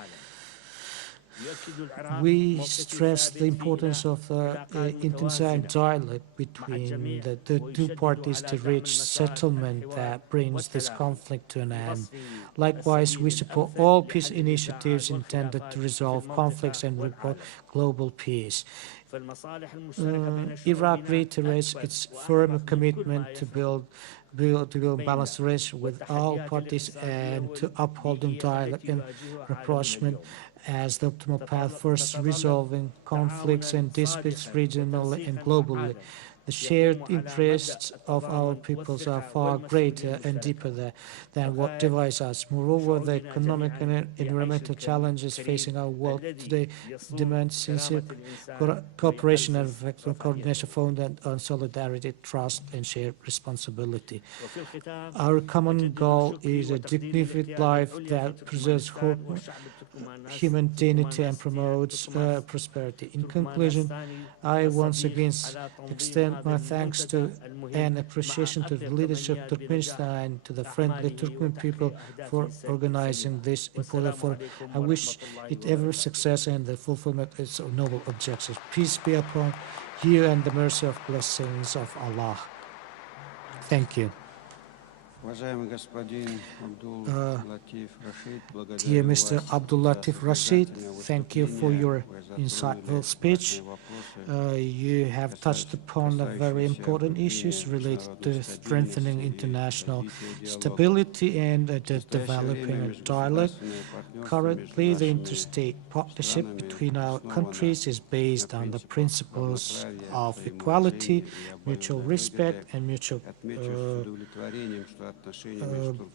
We stress the importance of intensifying dialogue between the two parties to reach settlement that brings this conflict to an end. Likewise, we support all peace initiatives intended to resolve conflicts and promote global peace. Iraq reiterates its firm commitment to build balanced relations with all parties and to upholding dialogue and rapprochement as the optimal path for resolving conflicts and disputes regionally and globally. The shared interests of our peoples are far greater and deeper than what divides us. Moreover, the economic and environmental challenges facing our world today demand sincere cooperation and effective coordination founded on solidarity, trust, and shared responsibility. Our common goal is a dignified life that preserves human dignity and promotes prosperity. In conclusion, I once again extend my thanks to and appreciation to the leadership of Turkmenistan and to the friendly Turkmen people for organizing this important forum. I wish it every success and the fulfillment of its noble objectives. Peace be upon you and the mercy of blessings of Allah. Thank you. Dear Mr. Abdul Latif Rashid, thank you for your insightful speech. You have touched upon the very important issues related to strengthening international stability and developing a dialogue. Currently, the interstate partnership between our countries is based on the principles of equality, mutual respect, and mutual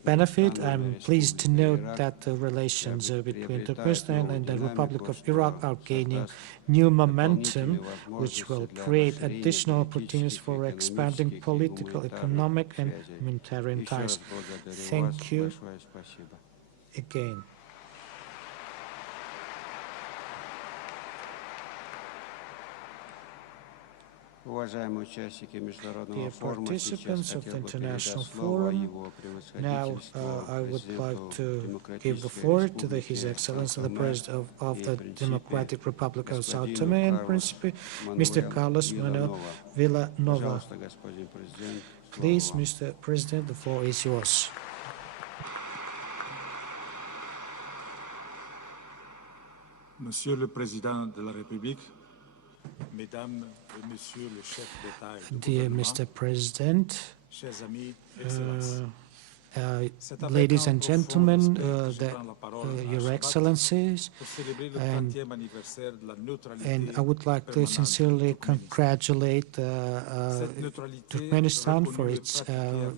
benefit. I'm pleased to note that the relations between Turkmenistan and the Republic of Iraq are gaining new momentum, which will create additional opportunities for expanding political, economic, and humanitarian ties. Thank you again. Dear participants of the International Forum, now I would like to give the floor to His Excellency the President of the Democratic Republic of Sao Tome and Principe, Mr. Carlos Manuel Villanova. Please, Mr. President, the floor is yours. Monsieur le Président de la République, Mesdames et Messieurs le chef d'État et de Dear gouvernement, Mr. President, chers amis, Excellences, ladies and gentlemen, Your Excellencies, and I would like to sincerely congratulate Turkmenistan for its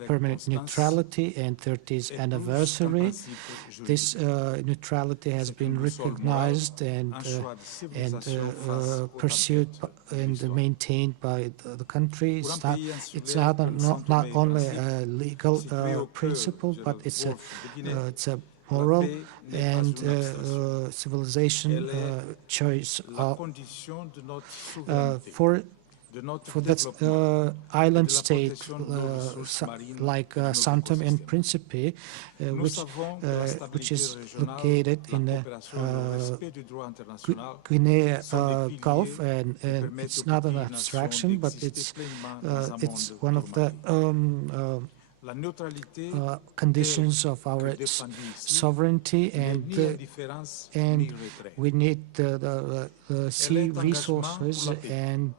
permanent neutrality and 30th anniversary. This neutrality has been recognized and pursued and maintained by the country. It's not only a legal principle, but it's a moral and civilization choice for that island state like Sao Tome and Principe, which is located in the Guinea Gulf, and it's not an abstraction, but it's one of the conditions of our sovereignty, and we need the sea resources and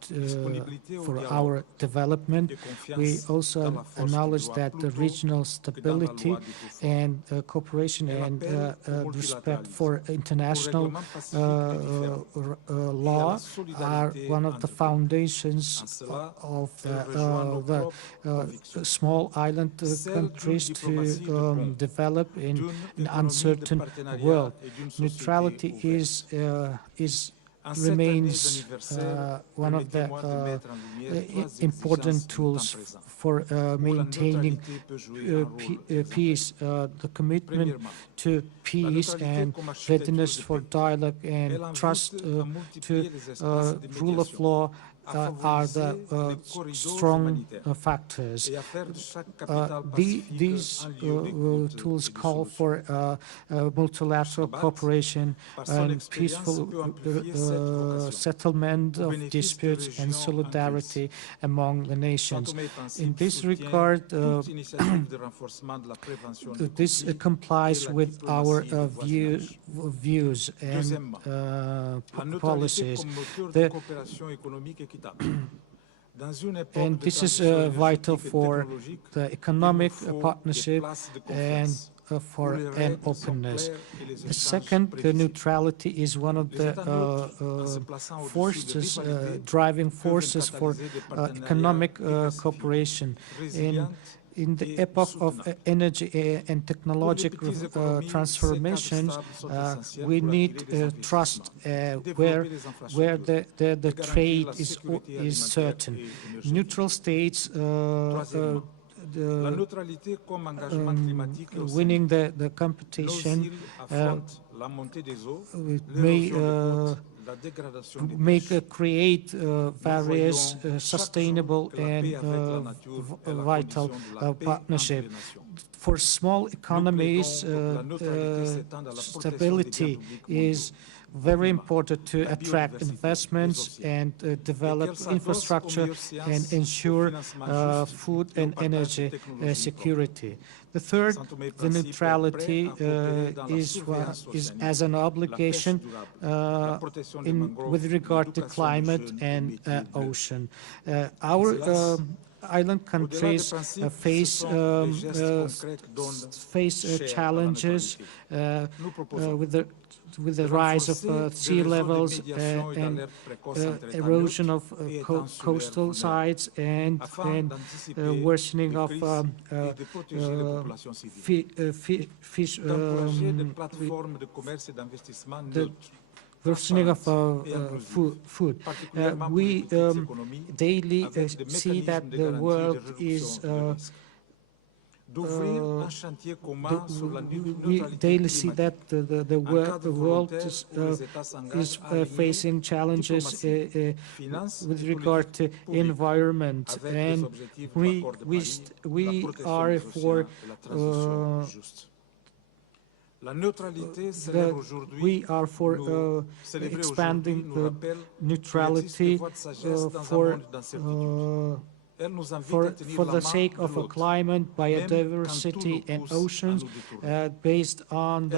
for our development. We also acknowledge that the regional stability and cooperation and respect for international law are one of the foundations of the small island countries to develop in an uncertain world. Neutrality remains one of the important tools for maintaining peace. The commitment to peace and readiness for dialogue and trust to rule of law are the strong factors. These tools call for multilateral cooperation and peaceful settlement of disputes and solidarity among the nations. In this regard, this complies with our views and policies. And this is vital for the economic partnership and for an openness. The second, the neutrality is one of the forces, driving forces for economic cooperation. In the epoch of energy and technological transformations, we need trust where the trade is certain. Neutral states winning the competition may create various sustainable and vital partnerships. For small economies, stability is very important to attract investments and develop infrastructure and ensure food and energy security. The third, the neutrality is as an obligation with regard to climate and ocean. Our island countries face challenges with the rise of sea levels and erosion of coastal sites and worsening of fish worsening of food. We daily see that the world is we daily see that the world is facing challenges with regard to environment, and we are for we are for expanding neutrality for the sake of a climate, biodiversity, and oceans, based on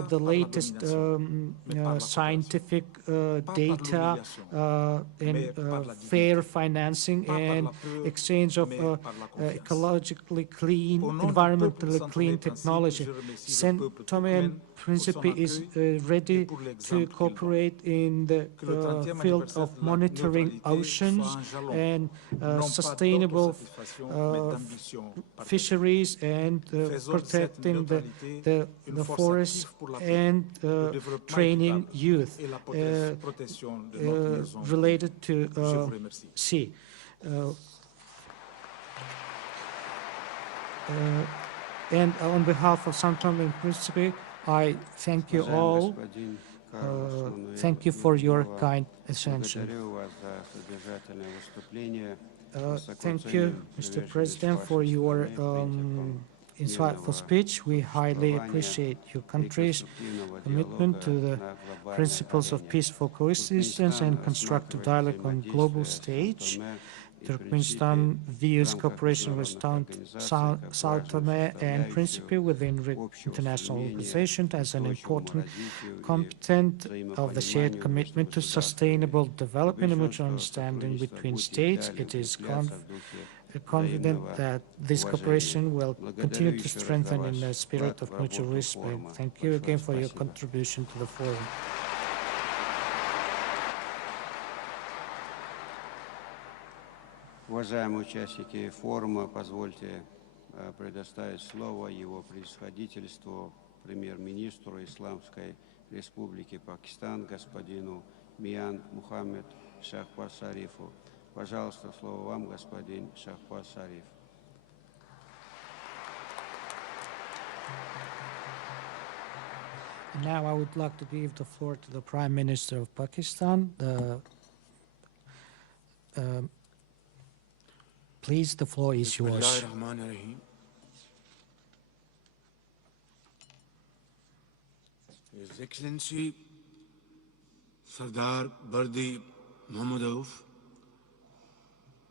the latest scientific data and fair financing and exchange of ecologically clean, environmentally clean technology. Saint Thome Principe is ready to cooperate in the field of monitoring oceans and sustainable fisheries and protecting the forests and training youth related to sea. And on behalf of Saint Thome Principe, I thank you all. Thank you for your kind attention. Thank you, Mr. President, for your insightful speech. We highly appreciate your country's commitment to the principles of peaceful coexistence and constructive dialogue on global stage. Turkmenistan views cooperation with South Tome and Principe within international organization as an important component of the shared commitment to sustainable development and mutual understanding between states. It is confident that this cooperation will continue to strengthen in a spirit of mutual respect. Thank you again for your contribution to the forum. Уважаемые участники форума, позвольте предоставить слово его превосходительству, премьер-министру Исламской Республики Пакистан, господину Миян Мухаммед Шахбаз Шарифу. Пожалуйста, слово вам, господин Шахбаз Шариф. Now I would like to give the floor to the Prime Minister of Pakistan. Please, the floor is yours. His Excellency Sardar Bardi Mohammadov,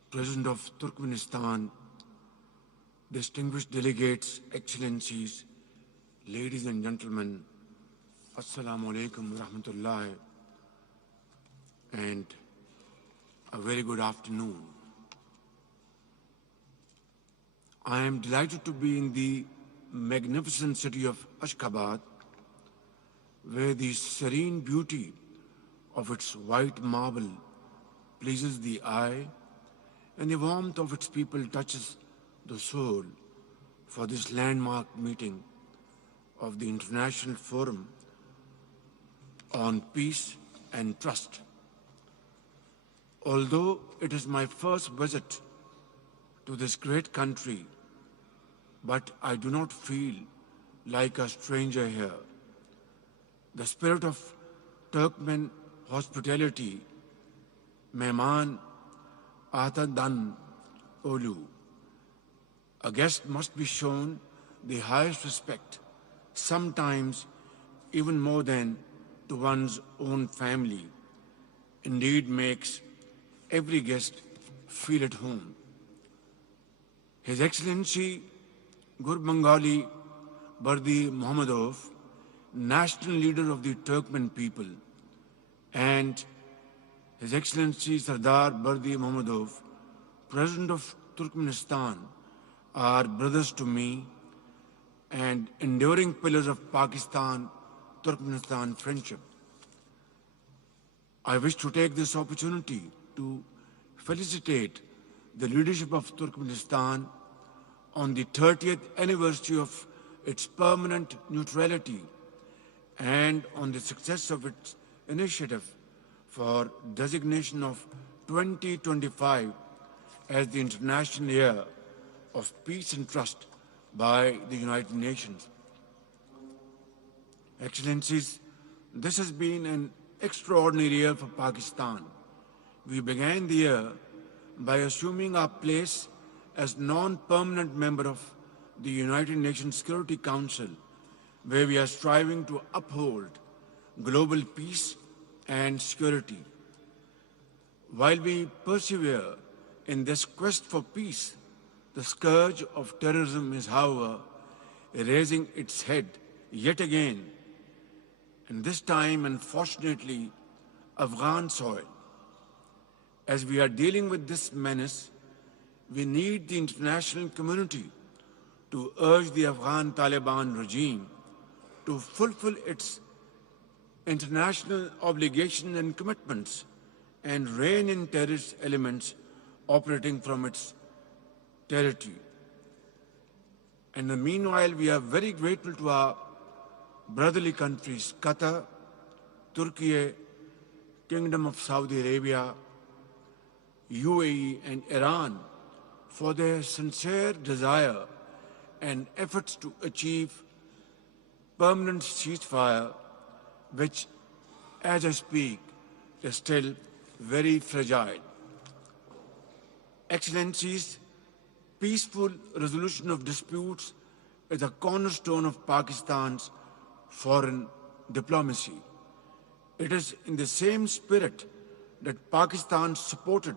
President of Turkmenistan, distinguished delegates, Excellencies, ladies and gentlemen, Assalamu alaikum wa rahmatullahi, and a very good afternoon. I am delighted to be in the magnificent city of Ashgabat, where the serene beauty of its white marble pleases the eye and the warmth of its people touches the soul for this landmark meeting of the International Forum on Peace and Trust. Although it is my first visit to this great country, but I do not feel like a stranger here. The spirit of Turkmen hospitality, Mehman Atadan Olu. A guest must be shown the highest respect, sometimes even more than to one's own family. Indeed makes every guest feel at home. His Excellency Gurbangali Bardi Mohammadov, national leader of the Turkmen people, and His Excellency Sardar Bardi Mohammadov, President of Turkmenistan, are brothers to me and enduring pillars of Pakistan-Turkmenistan friendship. I wish to take this opportunity to felicitate the leadership of Turkmenistan on the 30th anniversary of its permanent neutrality and on the success of its initiative for designation of 2025 as the International Year of Peace and Trust by the United Nations. Excellencies, this has been an extraordinary year for Pakistan. We began the year by assuming our place as non-permanent member of the United Nations Security Council, where we are striving to uphold global peace and security. While we persevere in this quest for peace, the scourge of terrorism is, however, raising its head yet again, and this time, unfortunately, Afghan soil. As we are dealing with this menace, we need the international community to urge the Afghan Taliban regime to fulfill its international obligations and commitments and rein in terrorist elements operating from its territory. And in the meanwhile, we are very grateful to our brotherly countries, Qatar, Turkey, Kingdom of Saudi Arabia, UAE and Iran for their sincere desire and efforts to achieve permanent ceasefire, which, as I speak, is still very fragile. Excellencies, peaceful resolution of disputes is a cornerstone of Pakistan's foreign diplomacy. It is in the same spirit that Pakistan supported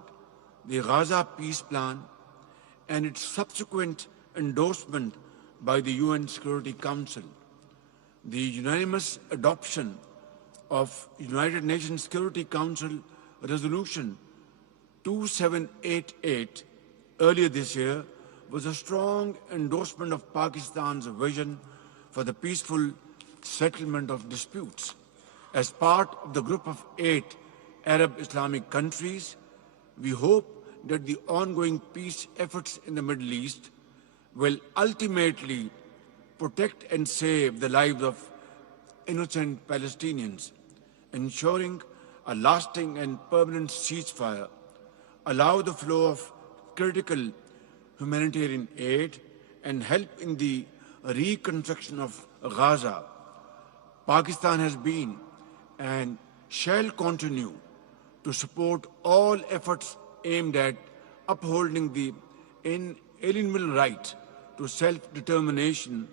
the Gaza peace plan and its subsequent endorsement by the UN Security Council. The unanimous adoption of United Nations Security Council Resolution 2788 earlier this year was a strong endorsement of Pakistan's vision for the peaceful settlement of disputes. As part of the group of 8 Arab Islamic countries, we hope that the ongoing peace efforts in the Middle East will ultimately protect and save the lives of innocent Palestinians, ensuring a lasting and permanent ceasefire, allow the flow of critical humanitarian aid, and help in the reconstruction of Gaza. Pakistan has been and shall continue to support all efforts aimed at upholding the inalienable right to self-determination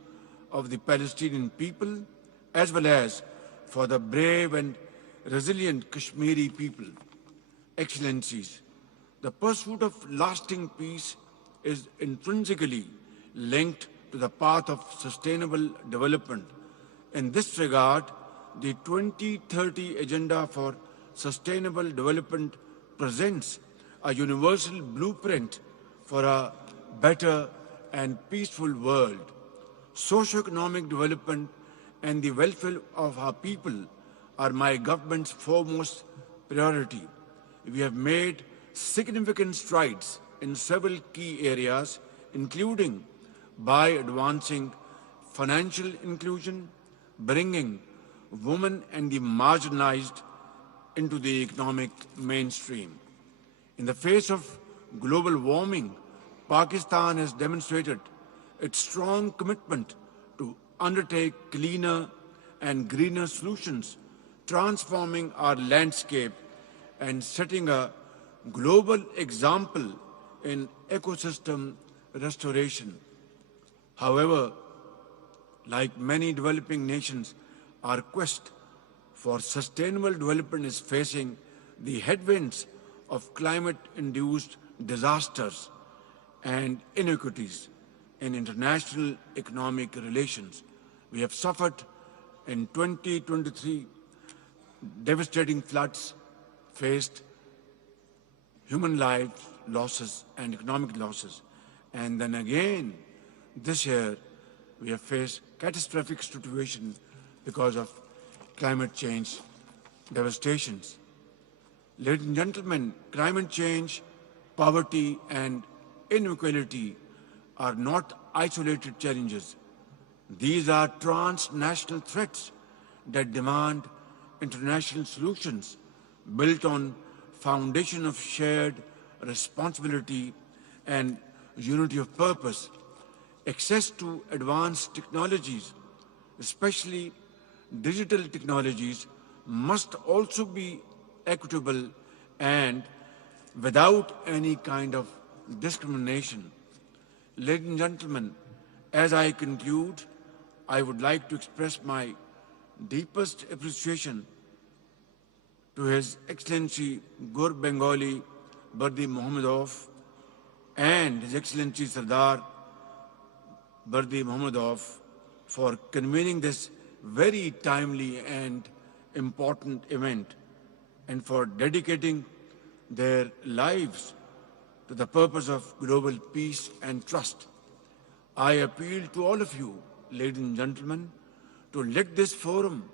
of the Palestinian people, as well as for the brave and resilient Kashmiri people. Excellencies, the pursuit of lasting peace is intrinsically linked to the path of sustainable development. In this regard, the 2030 Agenda for Sustainable Development presents a universal blueprint for a better and peaceful world. Socio-economic development and the welfare of our people are my government's foremost priority. We have made significant strides in several key areas, including by advancing financial inclusion, bringing women and the marginalized into the economic mainstream. In the face of global warming, Pakistan has demonstrated its strong commitment to undertake cleaner and greener solutions, transforming our landscape and setting a global example in ecosystem restoration. However, like many developing nations, our quest for sustainable development is facing the headwinds of climate-induced disasters and inequities in international economic relations. We have suffered in 2023 devastating floods, faced human life losses and economic losses. And then again, this year, we have faced catastrophic situation because of climate change devastations. Ladies and gentlemen, climate change, poverty, and inequality are not isolated challenges. These are transnational threats that demand international solutions built on foundation of shared responsibility and unity of purpose. Access to advanced technologies, especially digital technologies, must also be equitable and without any kind of discrimination. Ladies and gentlemen, as I conclude, I would like to express my deepest appreciation to His Excellency Gur Bengali Bardi Mohammadov and His Excellency Sardar Bardi Mohammadov for convening this very timely and important event and for dedicating their lives to the purpose of global peace and trust. I appeal to all of you, ladies and gentlemen, to let this forum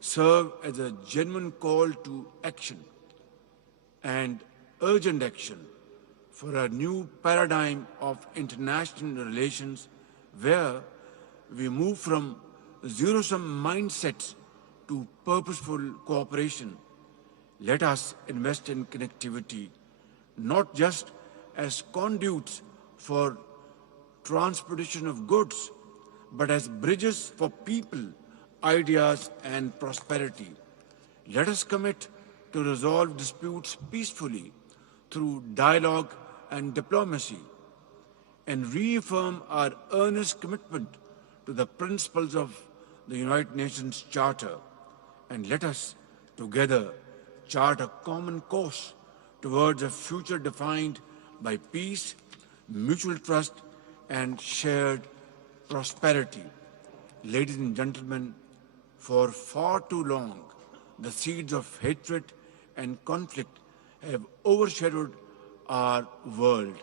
serve as a genuine call to action and urgent action for a new paradigm of international relations where we move from zero-sum mindsets to purposeful cooperation. Let us invest in connectivity, not just as conduits for transportation of goods, but as bridges for people, ideas, and prosperity. Let us commit to resolve disputes peacefully through dialogue and diplomacy, and reaffirm our earnest commitment to the principles of the United Nations Charter. And let us together chart a common course towards a future defined by peace, mutual trust, and shared prosperity. Ladies and gentlemen, for far too long, the seeds of hatred and conflict have overshadowed our world.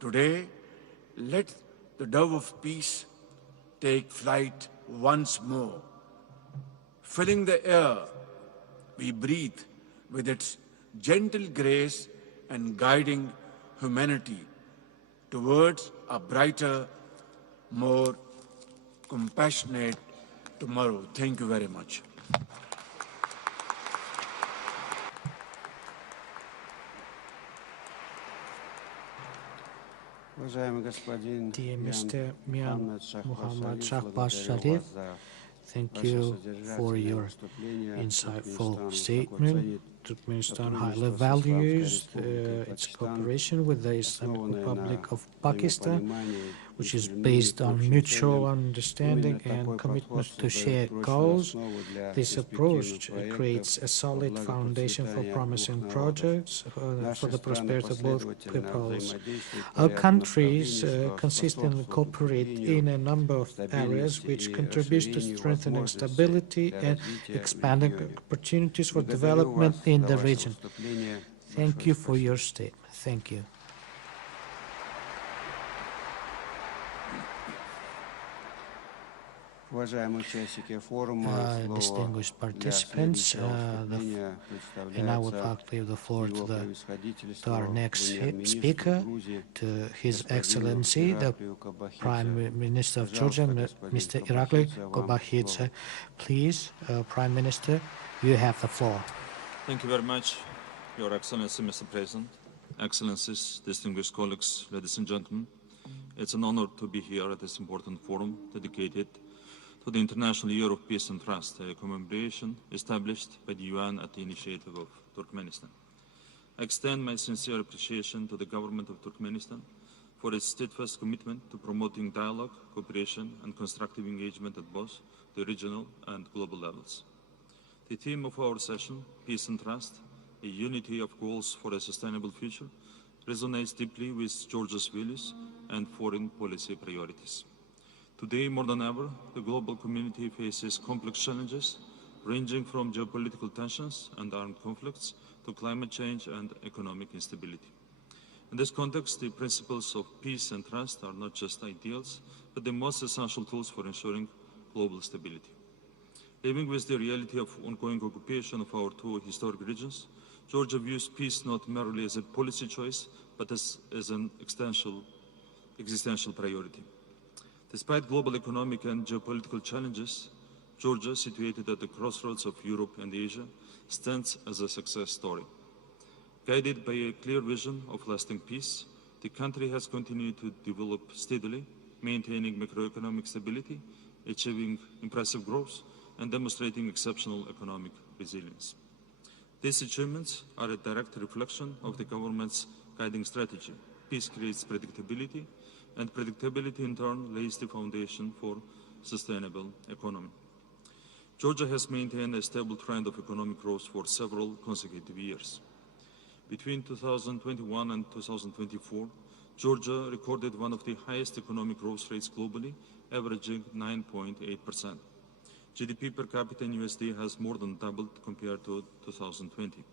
Today, let the dove of peace take flight once more. Filling the air we breathe with its gentle grace and guiding humanity towards a brighter, more compassionate tomorrow. Thank you very much. Dear Mr. Muhammad Shahbaz Sharif, thank you for your insightful statement. Turkmenistan highly values its cooperation with the Islamic Republic of Pakistan, which is based on mutual understanding and commitment to shared goals. This approach creates a solid foundation for promising projects for the prosperity of both peoples. Our countries consistently cooperate in a number of areas which contributes to strengthening stability and expanding opportunities for development in the region. Thank you for your statement. Thank you. Distinguished participants, and I would like to leave the floor to our next speaker, to His Excellency, the Prime Minister of Georgia, Mr. Irakli Kobakidze. Please, Prime Minister, you have the floor. Thank you very much, Your Excellency, Mr. President, Excellencies, distinguished colleagues, ladies and gentlemen. It's an honor to be here at this important forum dedicated to the International Year of Peace and Trust, a commemoration established by the UN at the initiative of Turkmenistan. I extend my sincere appreciation to the government of Turkmenistan for its steadfast commitment to promoting dialogue, cooperation, and constructive engagement at both the regional and global levels. The theme of our session, Peace and Trust, a unity of goals for a sustainable future, resonates deeply with Georgia's values and foreign policy priorities. Today, more than ever, the global community faces complex challenges, ranging from geopolitical tensions and armed conflicts to climate change and economic instability. In this context, the principles of peace and trust are not just ideals, but the most essential tools for ensuring global stability. Living with the reality of ongoing occupation of our two historic regions, Georgia views peace not merely as a policy choice, but as an existential priority. Despite global economic and geopolitical challenges, Georgia, situated at the crossroads of Europe and Asia, stands as a success story. Guided by a clear vision of lasting peace, the country has continued to develop steadily, maintaining macroeconomic stability, achieving impressive growth, and demonstrating exceptional economic resilience. These achievements are a direct reflection of the government's guiding strategy. Peace creates predictability, and predictability in turn lays the foundation for sustainable economy. Georgia has maintained a stable trend of economic growth for several consecutive years. Between 2021 and 2024, Georgia recorded one of the highest economic growth rates globally, averaging 9.8%. GDP per capita in USD has more than doubled compared to 2020.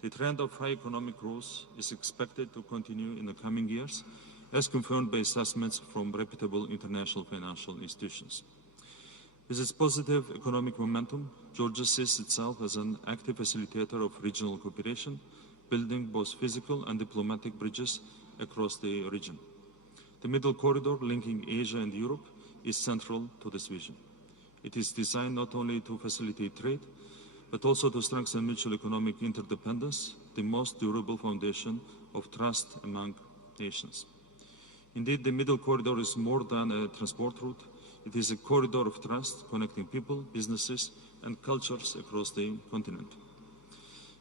The trend of high economic growth is expected to continue in the coming years, as confirmed by assessments from reputable international financial institutions. With its positive economic momentum, Georgia sees itself as an active facilitator of regional cooperation, building both physical and diplomatic bridges across the region. The middle corridor linking Asia and Europe is central to this vision. It is designed not only to facilitate trade, but also to strengthen mutual economic interdependence, the most durable foundation of trust among nations. Indeed, the middle corridor is more than a transport route. It is a corridor of trust connecting people, businesses, and cultures across the continent.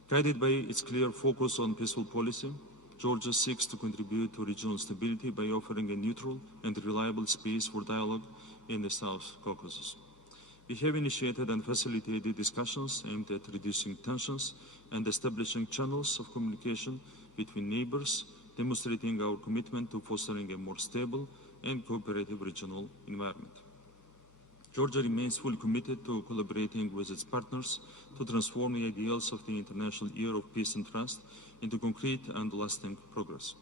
Guided by its clear focus on peaceful policy, Georgia seeks to contribute to regional stability by offering a neutral and reliable space for dialogue in the South Caucasus. We have initiated and facilitated discussions aimed at reducing tensions and establishing channels of communication between neighbors, demonstrating our commitment to fostering a more stable and cooperative regional environment. Georgia remains fully committed to collaborating with its partners to transform the ideals of the International Year of Peace and Trust into concrete and lasting progress.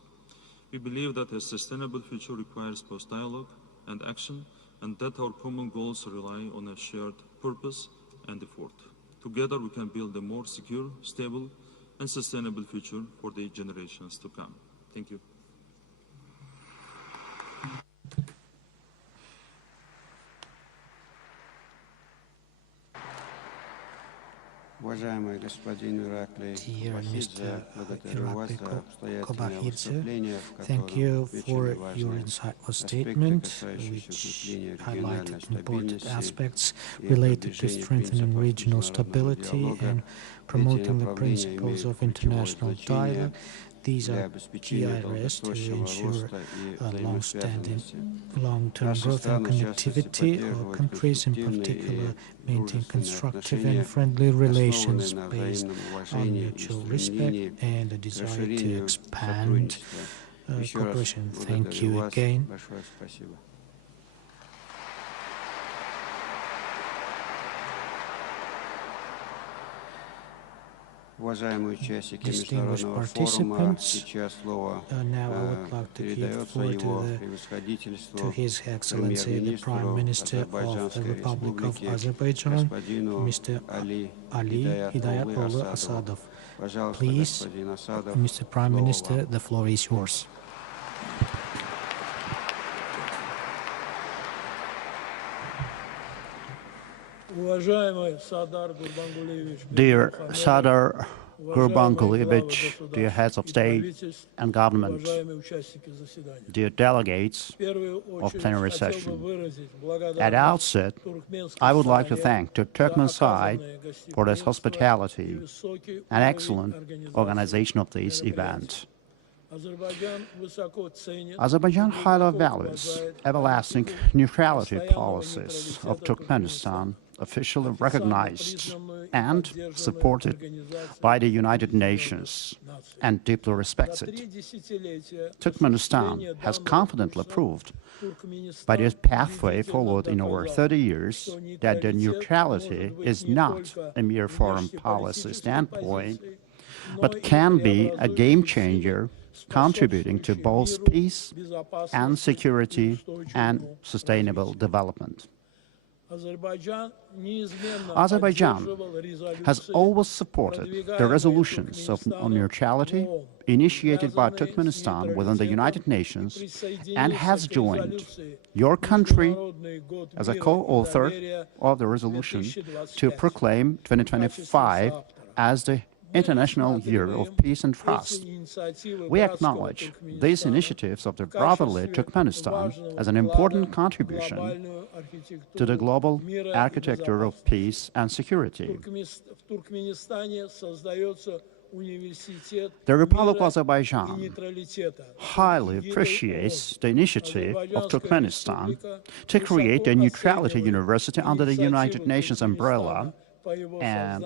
We believe that a sustainable future requires both dialogue and action, and that our common goals rely on a shared purpose and effort. Together we can build a more secure, stable, and sustainable future for the generations to come. Thank you. Dear Mr. Kobakhidze, thank you for your insightful statement, which highlighted important aspects related to strengthening regional stability and promoting the principles of international dialogue. These are key areas to ensure long-term growth and connectivity. Our countries, in particular, maintain constructive and friendly relations based on mutual respect and a desire to expand cooperation. Thank you again. Distinguished participants, now I would like to give the floor to His Excellency the Prime Minister of the Republic of Azerbaijan, Mr. Ali Hidayatollah Asadov. Please, Mr. Prime Minister, the floor is yours. Dear Sadar Gurbangulievich, dear heads of state and government, dear delegates of plenary session, at the outset, I would like to thank the Turkmen side for its hospitality and excellent organization of this event. Azerbaijan highly values everlasting neutrality policies of Turkmenistan, officially recognized and supported by the United Nations and deeply respected. Turkmenistan has confidently proved by this pathway forward in over 30 years that the neutrality is not a mere foreign policy standpoint, but can be a game changer contributing to both peace and security and sustainable development. Azerbaijan has always supported the resolutions on neutrality initiated by Turkmenistan within the United Nations and has joined your country as a co-author of the resolution to proclaim 2025 as the International Year of Peace and Trust. We acknowledge these initiatives of the brotherly Turkmenistan as an important contribution to the global architecture of peace and security. The Republic of Azerbaijan highly appreciates the initiative of Turkmenistan to create a neutrality university under the United Nations umbrella and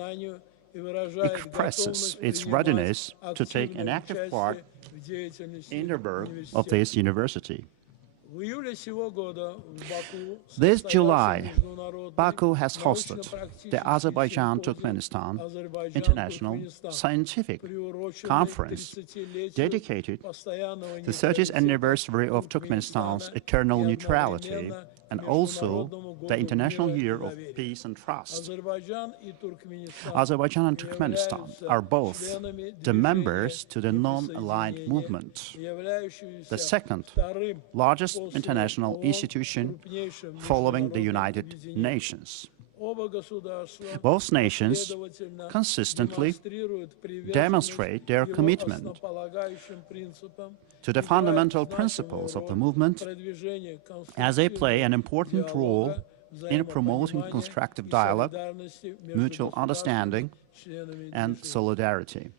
expresses its readiness to take an active part in the work of this university. This July, Baku has hosted the Azerbaijan-Turkmenistan International Scientific Conference dedicated to the 30th anniversary of Turkmenistan's eternal neutrality and also the International Year of Peace and Trust. Azerbaijan and Turkmenistan are both the members to the non-aligned movement, the second largest international institution following the United Nations. Both nations consistently demonstrate their commitment to the fundamental principles of the movement as they play an important role in promoting constructive dialogue, mutual understanding, and solidarity.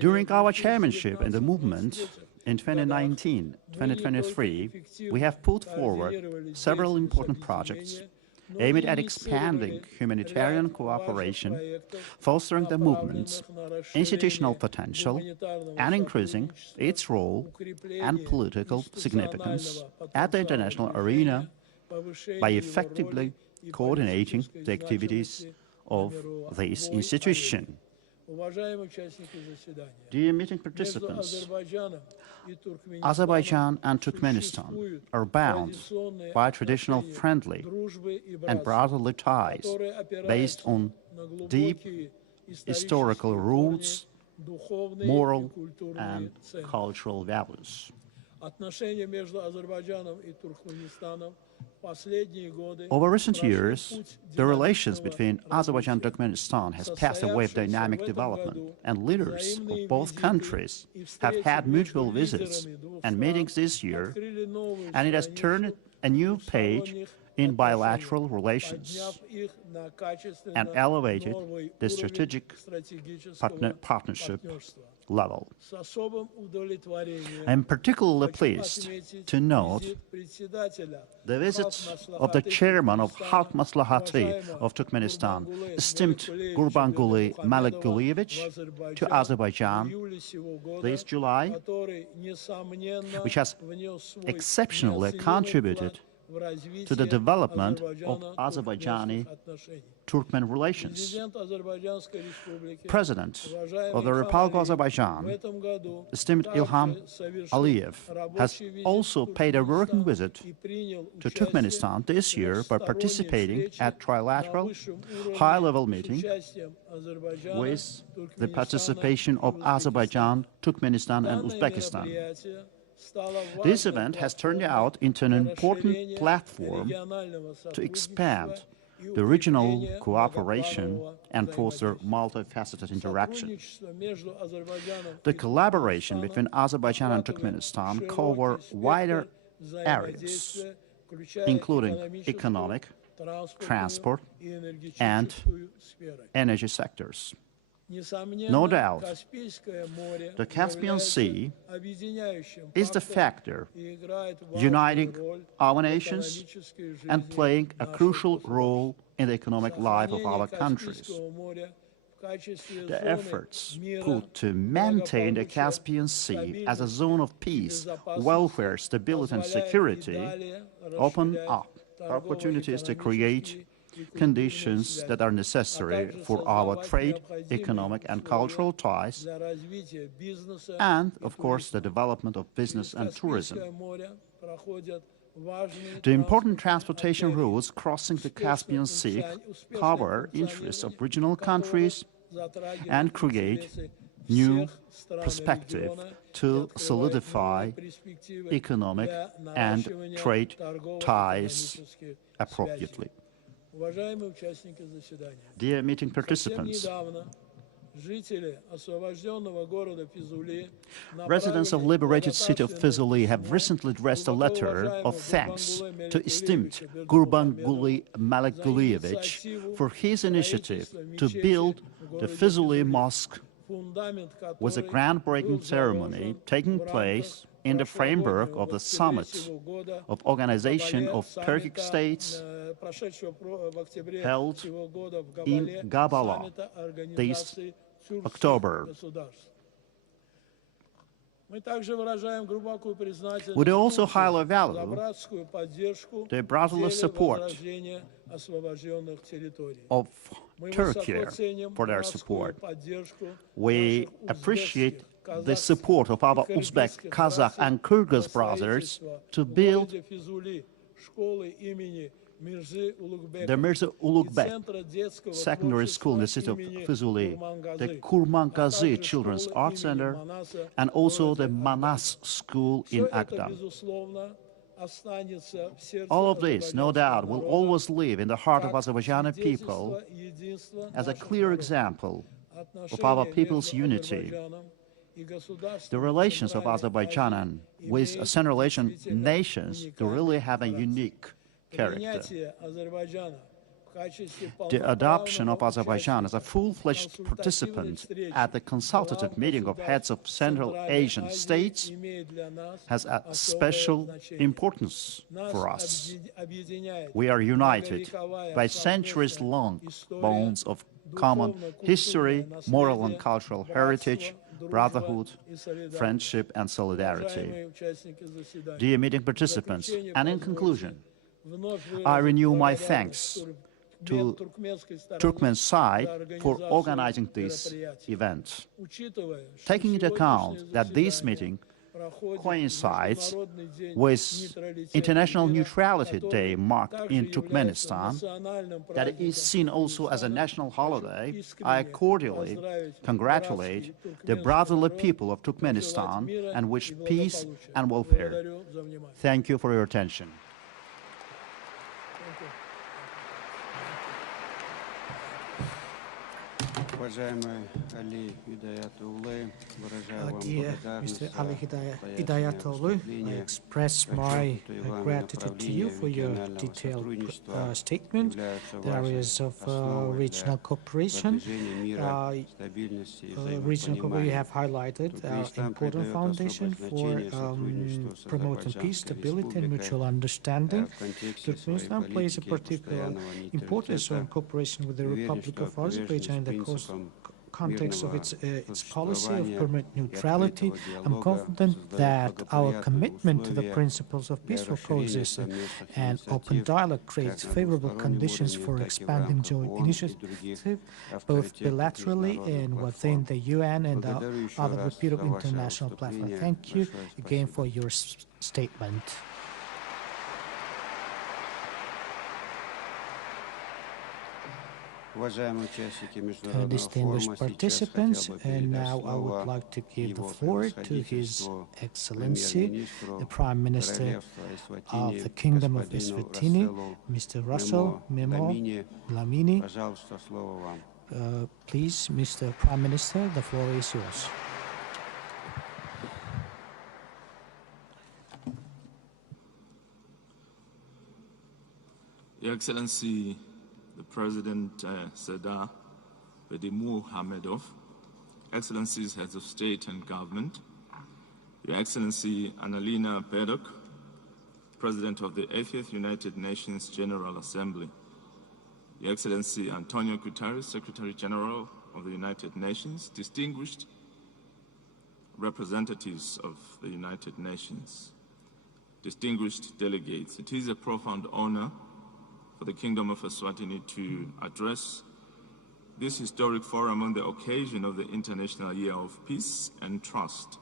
During our chairmanship in the movement in 2019-2023, we have put forward several important projects aimed at expanding humanitarian cooperation, fostering the movement's institutional potential, and increasing its role and political significance at the international arena by effectively coordinating the activities of this institution. Dear meeting participants, Azerbaijan and Turkmenistan are bound by traditional friendly and brotherly ties based on deep historical roots, moral and cultural values. Over recent years, the relations between Azerbaijan and Turkmenistan has passed a wave of dynamic development, and leaders of both countries have had mutual visits and meetings this year, and it has turned a new page in bilateral relations and elevated the strategic partnership level. I am particularly pleased to note the visit of the chairman of Halk Maslahati of Turkmenistan, esteemed Gurbanguly Malikuliyevich, to Azerbaijan this July, which has exceptionally contributed to the development of Azerbaijani-Turkmen relations. President of the Republic of Azerbaijan, esteemed Ilham Aliyev, has also paid a working visit to Turkmenistan this year by participating at trilateral high-level meeting with the participation of Azerbaijan, Turkmenistan and Uzbekistan. This event has turned out into an important platform to expand the regional cooperation and foster multifaceted interaction. The collaboration between Azerbaijan and Turkmenistan covers wider areas, including economic, transport, and energy sectors. No doubt, the Caspian Sea is the factor uniting our nations and playing a crucial role in the economic life of our countries. The efforts put to maintain the Caspian Sea as a zone of peace, welfare, stability and security open up opportunities to create conditions that are necessary for our trade, economic and cultural ties, and, of course, the development of business and tourism. The important transportation routes crossing the Caspian Sea cover interests of regional countries and create new perspective to solidify economic and trade ties appropriately. Dear meeting participants, residents of liberated city of Fizuli have recently addressed a letter of thanks to esteemed Gurbanguly Malikuliyevich for his initiative to build the Fizuli Mosque, with a groundbreaking ceremony taking place in the framework of the Summit of Organization of Turkic States held in Gabala this October. We also highly value the brotherly support of Turkey for their support. We appreciate the support of our Uzbek, Kazakh and Kyrgyz brothers to build the Mirza Ulugh-Bek Secondary School in the city of Fizuli, the Kurmangazi Children's Art Center, and also the Manas School in Agdam. All of this, no doubt, will always live in the heart of Azerbaijani people as a clear example of our people's unity. The relations of Azerbaijan with Central Asian nations do really have a unique character. The adoption of Azerbaijan as a full-fledged participant at the consultative meeting of heads of Central Asian states has a special importance for us. We are united by centuries-long bonds of common history, moral and cultural heritage, brotherhood, friendship, and solidarity. Dear meeting participants, and in conclusion, I renew my thanks to Turkmen side for organizing this event. Taking into account that this meeting coincides with International Neutrality Day marked in Turkmenistan, that is seen also as a national holiday, I cordially congratulate the brotherly people of Turkmenistan and wish peace and welfare. Thank you for your attention. Dear Mr. Ali Hidayatoglu, I express my gratitude to you for your detailed statement. The areas of regional cooperation. You have highlighted our important foundation for promoting peace, stability, and mutual understanding. Turkmenistan plays a particular importance in cooperation with the Republic of Azerbaijan in the context of its policy of permanent neutrality. I'm confident that our commitment to the principles of peaceful coexistence and open dialogue creates favorable conditions for expanding joint initiative, both bilaterally and within the UN and other reputable international platforms. Thank you again for your statement. Distinguished participants, and now I would like to give the floor to His Excellency, the Prime Minister of the Kingdom of Eswatini, Mr. Russell Memo Lamini. Please, Mr. Prime Minister, the floor is yours. Your Excellency, the President Serdar Berdimuhamedov, Excellencies, Heads of State and Government, Your Excellency Annalena Baerbock, President of the 80th United Nations General Assembly, Your Excellency Antonio Guterres, Secretary General of the United Nations, distinguished representatives of the United Nations, distinguished delegates, it is a profound honor for the Kingdom of Eswatini to address this historic forum on the occasion of the International Year of Peace and Trust,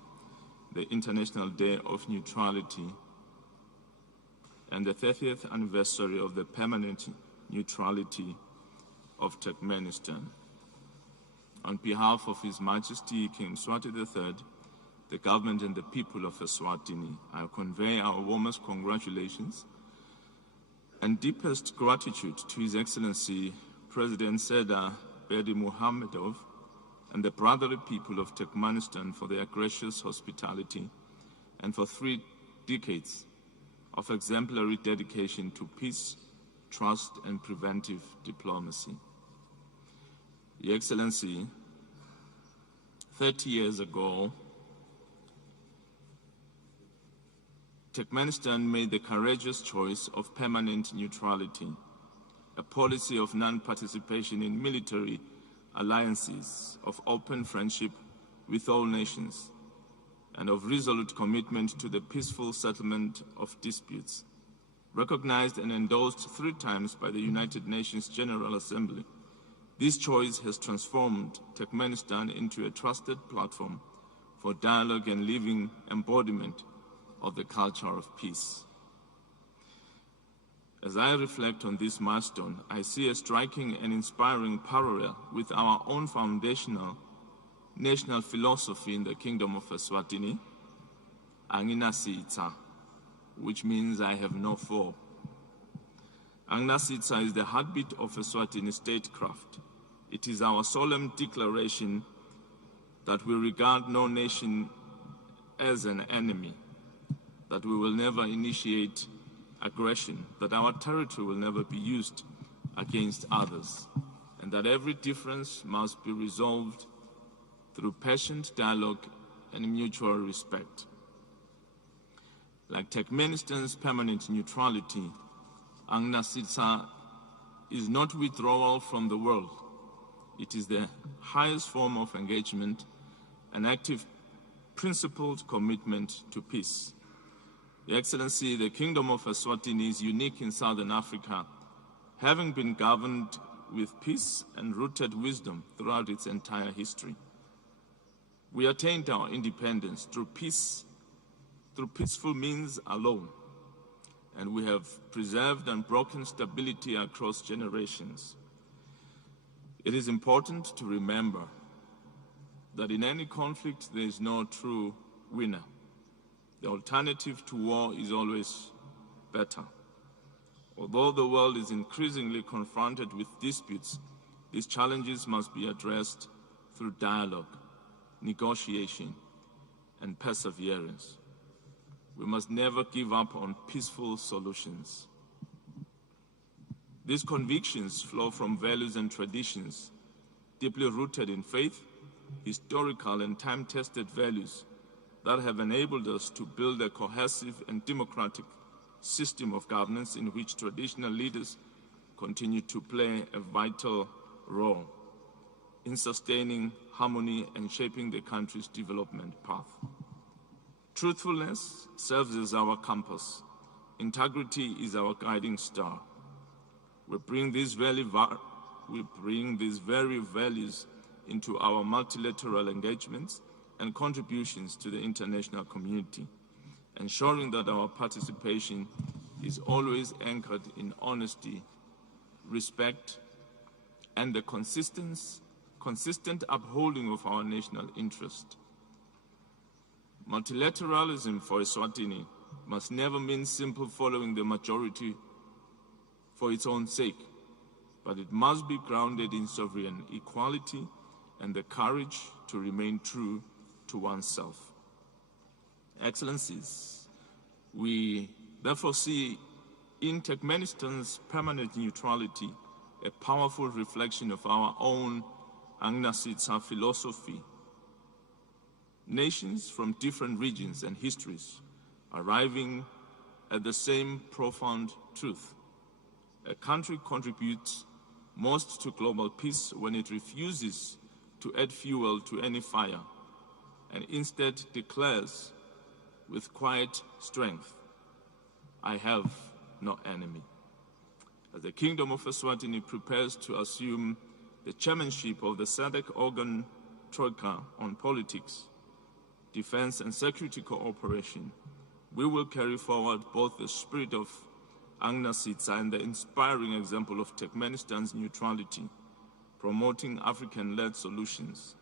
the International Day of Neutrality, and the 30th anniversary of the permanent neutrality of Turkmenistan. On behalf of His Majesty King Mswati III, the government and the people of Eswatini, I convey our warmest congratulations and deepest gratitude to His Excellency President Serdar Berdimuhamedov and the brotherly people of Turkmenistan for their gracious hospitality and for 3 decades of exemplary dedication to peace, trust, and preventive diplomacy. Your Excellency, 30 years ago, Turkmenistan made the courageous choice of permanent neutrality, a policy of non-participation in military alliances, of open friendship with all nations, and of resolute commitment to the peaceful settlement of disputes. Recognized and endorsed 3 times by the United Nations General Assembly, this choice has transformed Turkmenistan into a trusted platform for dialogue and living embodiment of the culture of peace. As I reflect on this milestone, I see a striking and inspiring parallel with our own foundational national philosophy in the Kingdom of Eswatini, Anginasitsa, which means I have no foe. Anginasitsa is the heartbeat of Eswatini statecraft. It is our solemn declaration that we regard no nation as an enemy, that we will never initiate aggression, that our territory will never be used against others, and that every difference must be resolved through patient dialogue and mutual respect. Like Turkmenistan's permanent neutrality, Angnasitsa is not withdrawal from the world. It is the highest form of engagement, an active, principled commitment to peace. Your Excellency, the Kingdom of Eswatini is unique in Southern Africa, having been governed with peace and rooted wisdom throughout its entire history. We attained our independence through peaceful means alone, and we have preserved unbroken stability across generations. It is important to remember that in any conflict there is no true winner. The alternative to war is always better. Although the world is increasingly confronted with disputes, these challenges must be addressed through dialogue, negotiation, and perseverance. We must never give up on peaceful solutions. These convictions flow from values and traditions deeply rooted in faith, historical and time-tested values that have enabled us to build a cohesive and democratic system of governance in which traditional leaders continue to play a vital role in sustaining harmony and shaping the country's development path. Truthfulness serves as our compass. Integrity is our guiding star. We bring these very values into our multilateral engagements and contributions to the international community, ensuring that our participation is always anchored in honesty, respect, and the consistent upholding of our national interest. Multilateralism for Eswatini must never mean simple following the majority for its own sake, but it must be grounded in sovereign equality and the courage to remain true to oneself. Excellencies, we therefore see in Turkmenistan's permanent neutrality a powerful reflection of our own Angnasitsa philosophy. Nations from different regions and histories arriving at the same profound truth. A country contributes most to global peace when it refuses to add fuel to any fire and instead declares with quiet strength, I have no enemy. As the Kingdom of Eswatini prepares to assume the chairmanship of the SADC organ Troika on politics, defense and security cooperation, we will carry forward both the spirit of Angnasitsa and the inspiring example of Turkmenistan's neutrality, promoting African-led solutions,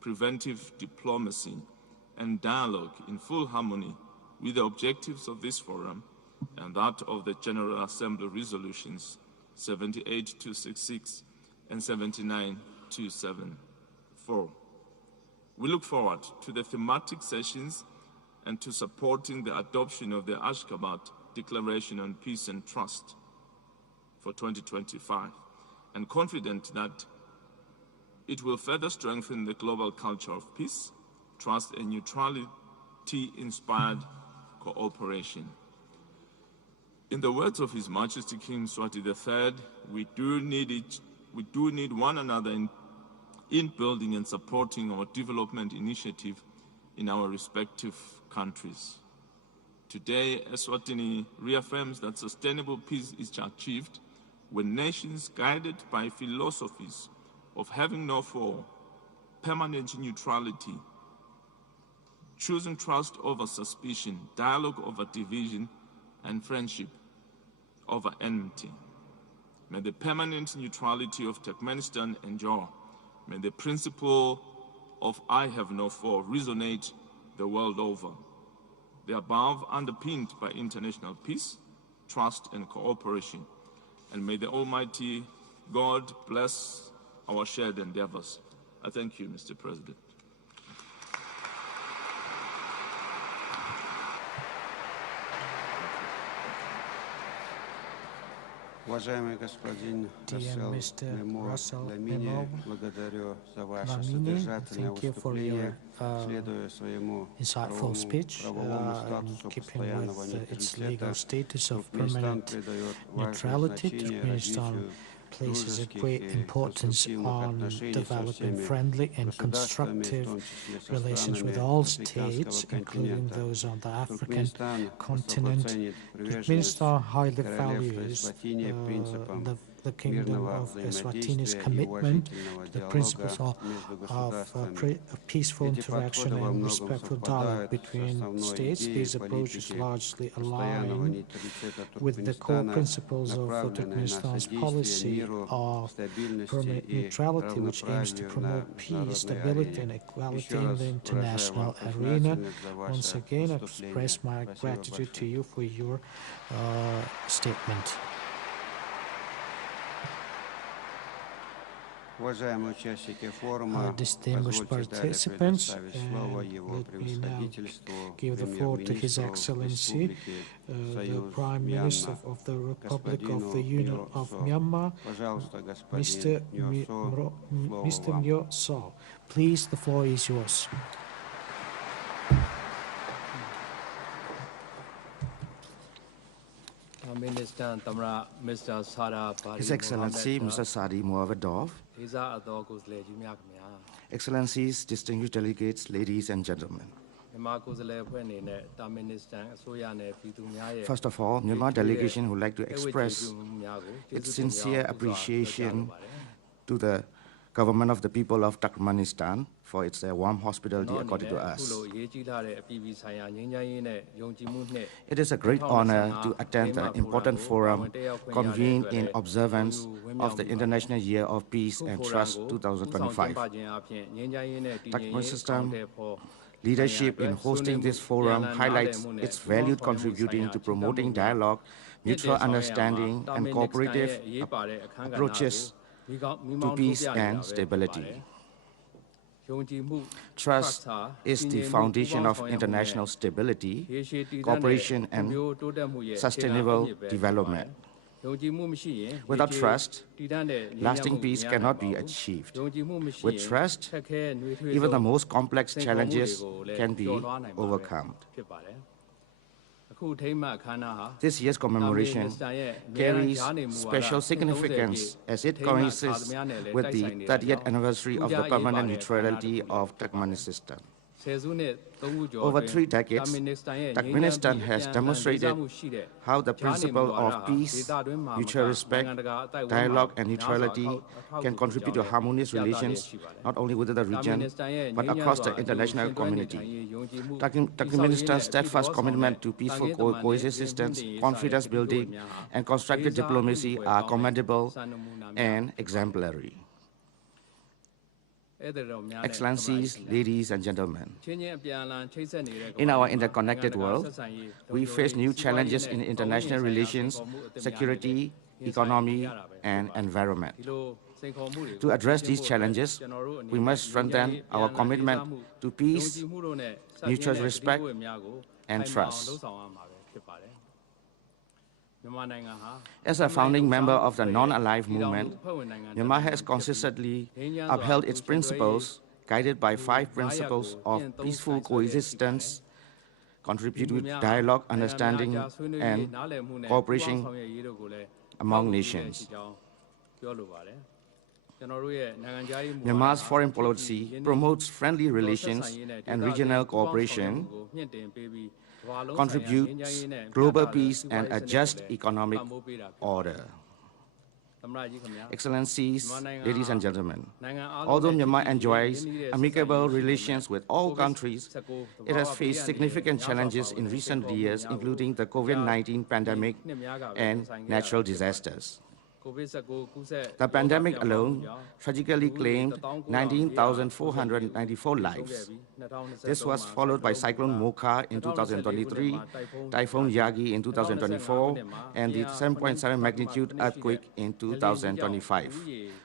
preventive diplomacy, and dialogue in full harmony with the objectives of this forum and that of the General Assembly resolutions 78266 and 79274. We look forward to the thematic sessions and to supporting the adoption of the Ashgabat Declaration on Peace and Trust for 2025, and confident that it will further strengthen the global culture of peace, trust, and neutrality-inspired cooperation. In the words of His Majesty King Mswati III, we do need one another in building and supporting our development initiative in our respective countries. Today, Eswatini reaffirms that sustainable peace is achieved when nations guided by philosophies of having no foe, permanent neutrality, choosing trust over suspicion, dialogue over division, and friendship over enmity. May the permanent neutrality of Turkmenistan endure. May the principle of I have no foe resonate the world over. The above underpinned by international peace, trust, and cooperation. And may the Almighty God bless our shared endeavors. I thank you, Mr. President. Dear Mr. Russell Memo Lamine, thank you for your insightful speech in keeping with its legal status of permanent neutrality. Turkmenistan places a great importance on developing friendly and constructive relations with all states, including those on the African continent. Turkmenistan highly values the Kingdom of Eswatini's commitment to the principles of peaceful interaction and respectful dialogue between states. These approaches largely align with the core principles of Turkmenistan's policy of permanent neutrality, which aims to promote peace, stability, and equality in the international arena. Once again, I express my gratitude to you for your statement. Distinguished participants, let me now give the floor to His Excellency, the Prime Minister of the Republic of the Union of Myanmar, Mr. Myo So. Please, the floor is yours. His Excellency Mr. Sadi Mohamedov, Excellencies, distinguished delegates, ladies and gentlemen. First of all, Myanmar delegation would like to express its sincere appreciation to the government of the people of Turkmenistan for its warm hospitality accorded to us. It is a great honor to attend the important forum convened in observance of the International Year of Peace and Trust 2025. Turkmenistan leadership in hosting this forum highlights its valued contributing to promoting dialogue, mutual understanding, and cooperative approaches to peace and stability. Trust is the foundation of international stability, cooperation, and sustainable development. Without trust, lasting peace cannot be achieved. With trust, even the most complex challenges can be overcome. This year's commemoration carries special significance as it coincides with the 30th anniversary of the permanent neutrality of Turkmenistan. Over 3 decades, Turkmenistan has demonstrated how the principle of peace, mutual respect, dialogue, and neutrality can contribute to harmonious relations not only within the region, but across the international community. Turkmenistan's steadfast commitment to peaceful coexistence, confidence building, and constructive diplomacy are commendable and exemplary. Excellencies, ladies and gentlemen, in our interconnected world, we face new challenges in international relations, security, economy, and environment. To address these challenges, we must strengthen our commitment to peace, mutual respect, and trust. As a founding member of the non-aligned movement, Myanmar has consistently upheld its principles, guided by 5 principles of peaceful coexistence, contribute to dialogue, understanding, and cooperation among nations. Myanmar's foreign policy promotes friendly relations and regional cooperation, contributes global peace and a just economic order. Excellencies, ladies and gentlemen, although Myanmar enjoys amicable relations with all countries, it has faced significant challenges in recent years, including the COVID-19 pandemic and natural disasters. The pandemic alone tragically claimed 19,494 lives. This was followed by Cyclone Mocha in 2023, Typhoon Yagi in 2024, and the 7.7 magnitude earthquake in 2025,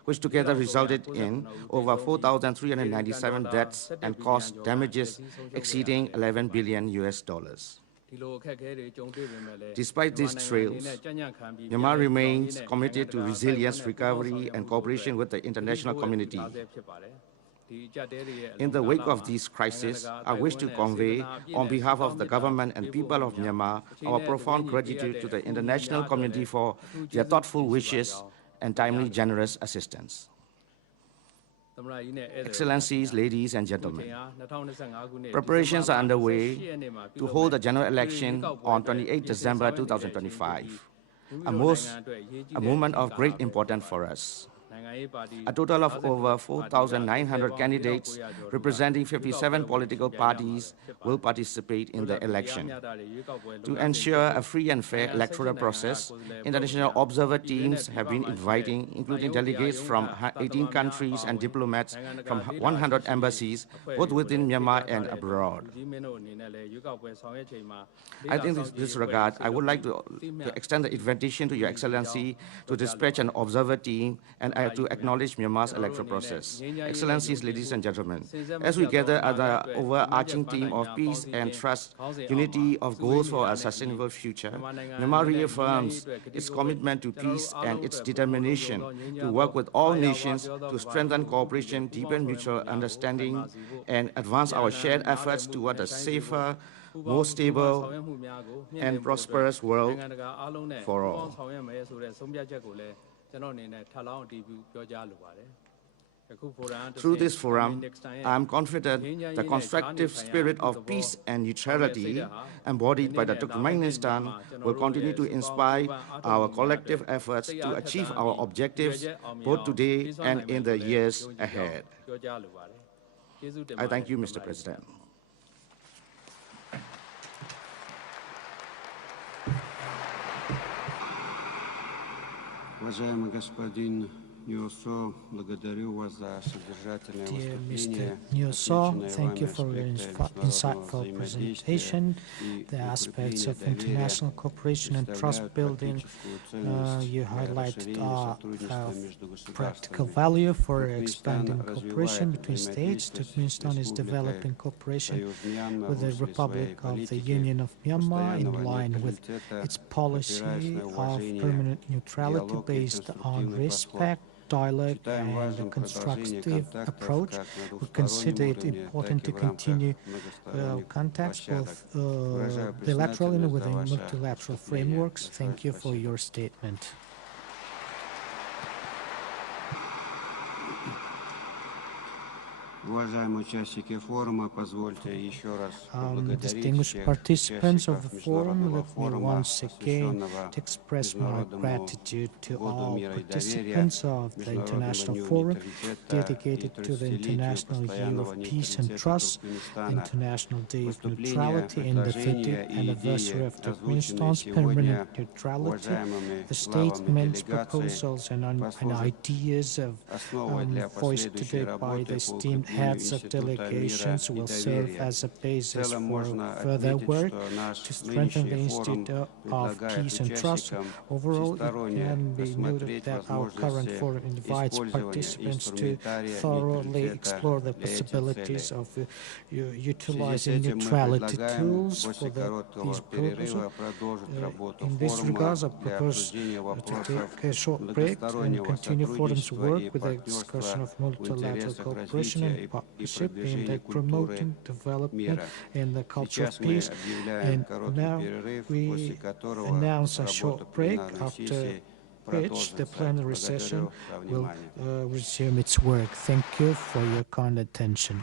which together resulted in over 4,397 deaths and caused damages exceeding $11 billion. Despite these trials, Myanmar remains committed to resilience, recovery, and cooperation with the international community. In the wake of these crises, I wish to convey, on behalf of the government and people of Myanmar, our profound gratitude to the international community for their thoughtful wishes and timely generous assistance. Excellencies, ladies and gentlemen, preparations are underway to hold a general election on 28 December 2025, a moment of great importance for us. A total of over 4,900 candidates representing 57 political parties will participate in the election. To ensure a free and fair electoral process, international observer teams have been inviting, including delegates from 18 countries and diplomats from 100 embassies, both within Myanmar and abroad. I think in this regard, I would like to extend the invitation to Your Excellency to dispatch an observer team and to acknowledge Myanmar's electoral process. Excellencies, ladies and gentlemen, as we gather as an overarching theme of peace and trust, unity of goals for a sustainable future, Myanmar reaffirms its commitment to peace and its determination to work with all nations to strengthen cooperation, deepen mutual understanding, and advance our shared efforts toward a safer, more stable, and prosperous world for all. Through this forum, I am confident the constructive spirit of peace and neutrality embodied by the Turkmenistan will continue to inspire our collective efforts to achieve our objectives both today and in the years ahead. I thank you, Mr. President. Уважаемый господин Ньюсо, благодарю вас за содержательное выступление. Dear Mr. Nyoso, thank you for your insightful presentation. The aspects of international cooperation and trust building you highlighted are of practical value for expanding cooperation between states. Turkmenistan is developing cooperation with the Republic of the Union of Myanmar in line with its policy of permanent neutrality based on respect, dialogue, and a constructive approach. We consider it important to continue contacts both bilateral and within multilateral frameworks. Thank you for your statement. Distinguished participants of the forum, let me once again express my gratitude to all participants of the International Forum dedicated to the International Year of Peace and Trust, International Day of Neutrality, and the 30th anniversary of Turkmenistan's permanent neutrality. The statements, proposals, and ideas voiced today by the esteemed heads of delegations will serve as a basis for further work to strengthen the Institute of Peace and Trust. Overall, it can be noted that our current forum invites participants to thoroughly explore the possibilities of utilizing neutrality tools for these purposes. In this regard, I propose to take a short break and continue forum's work with the discussion of multilateral cooperation and partnership aimed at promoting development and the culture of peace. And now we announce a short break, after which the plenary session will resume its work. Thank you for your kind attention.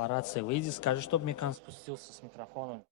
По рации выйди, скажи, чтобы мне спустился с микрофоном.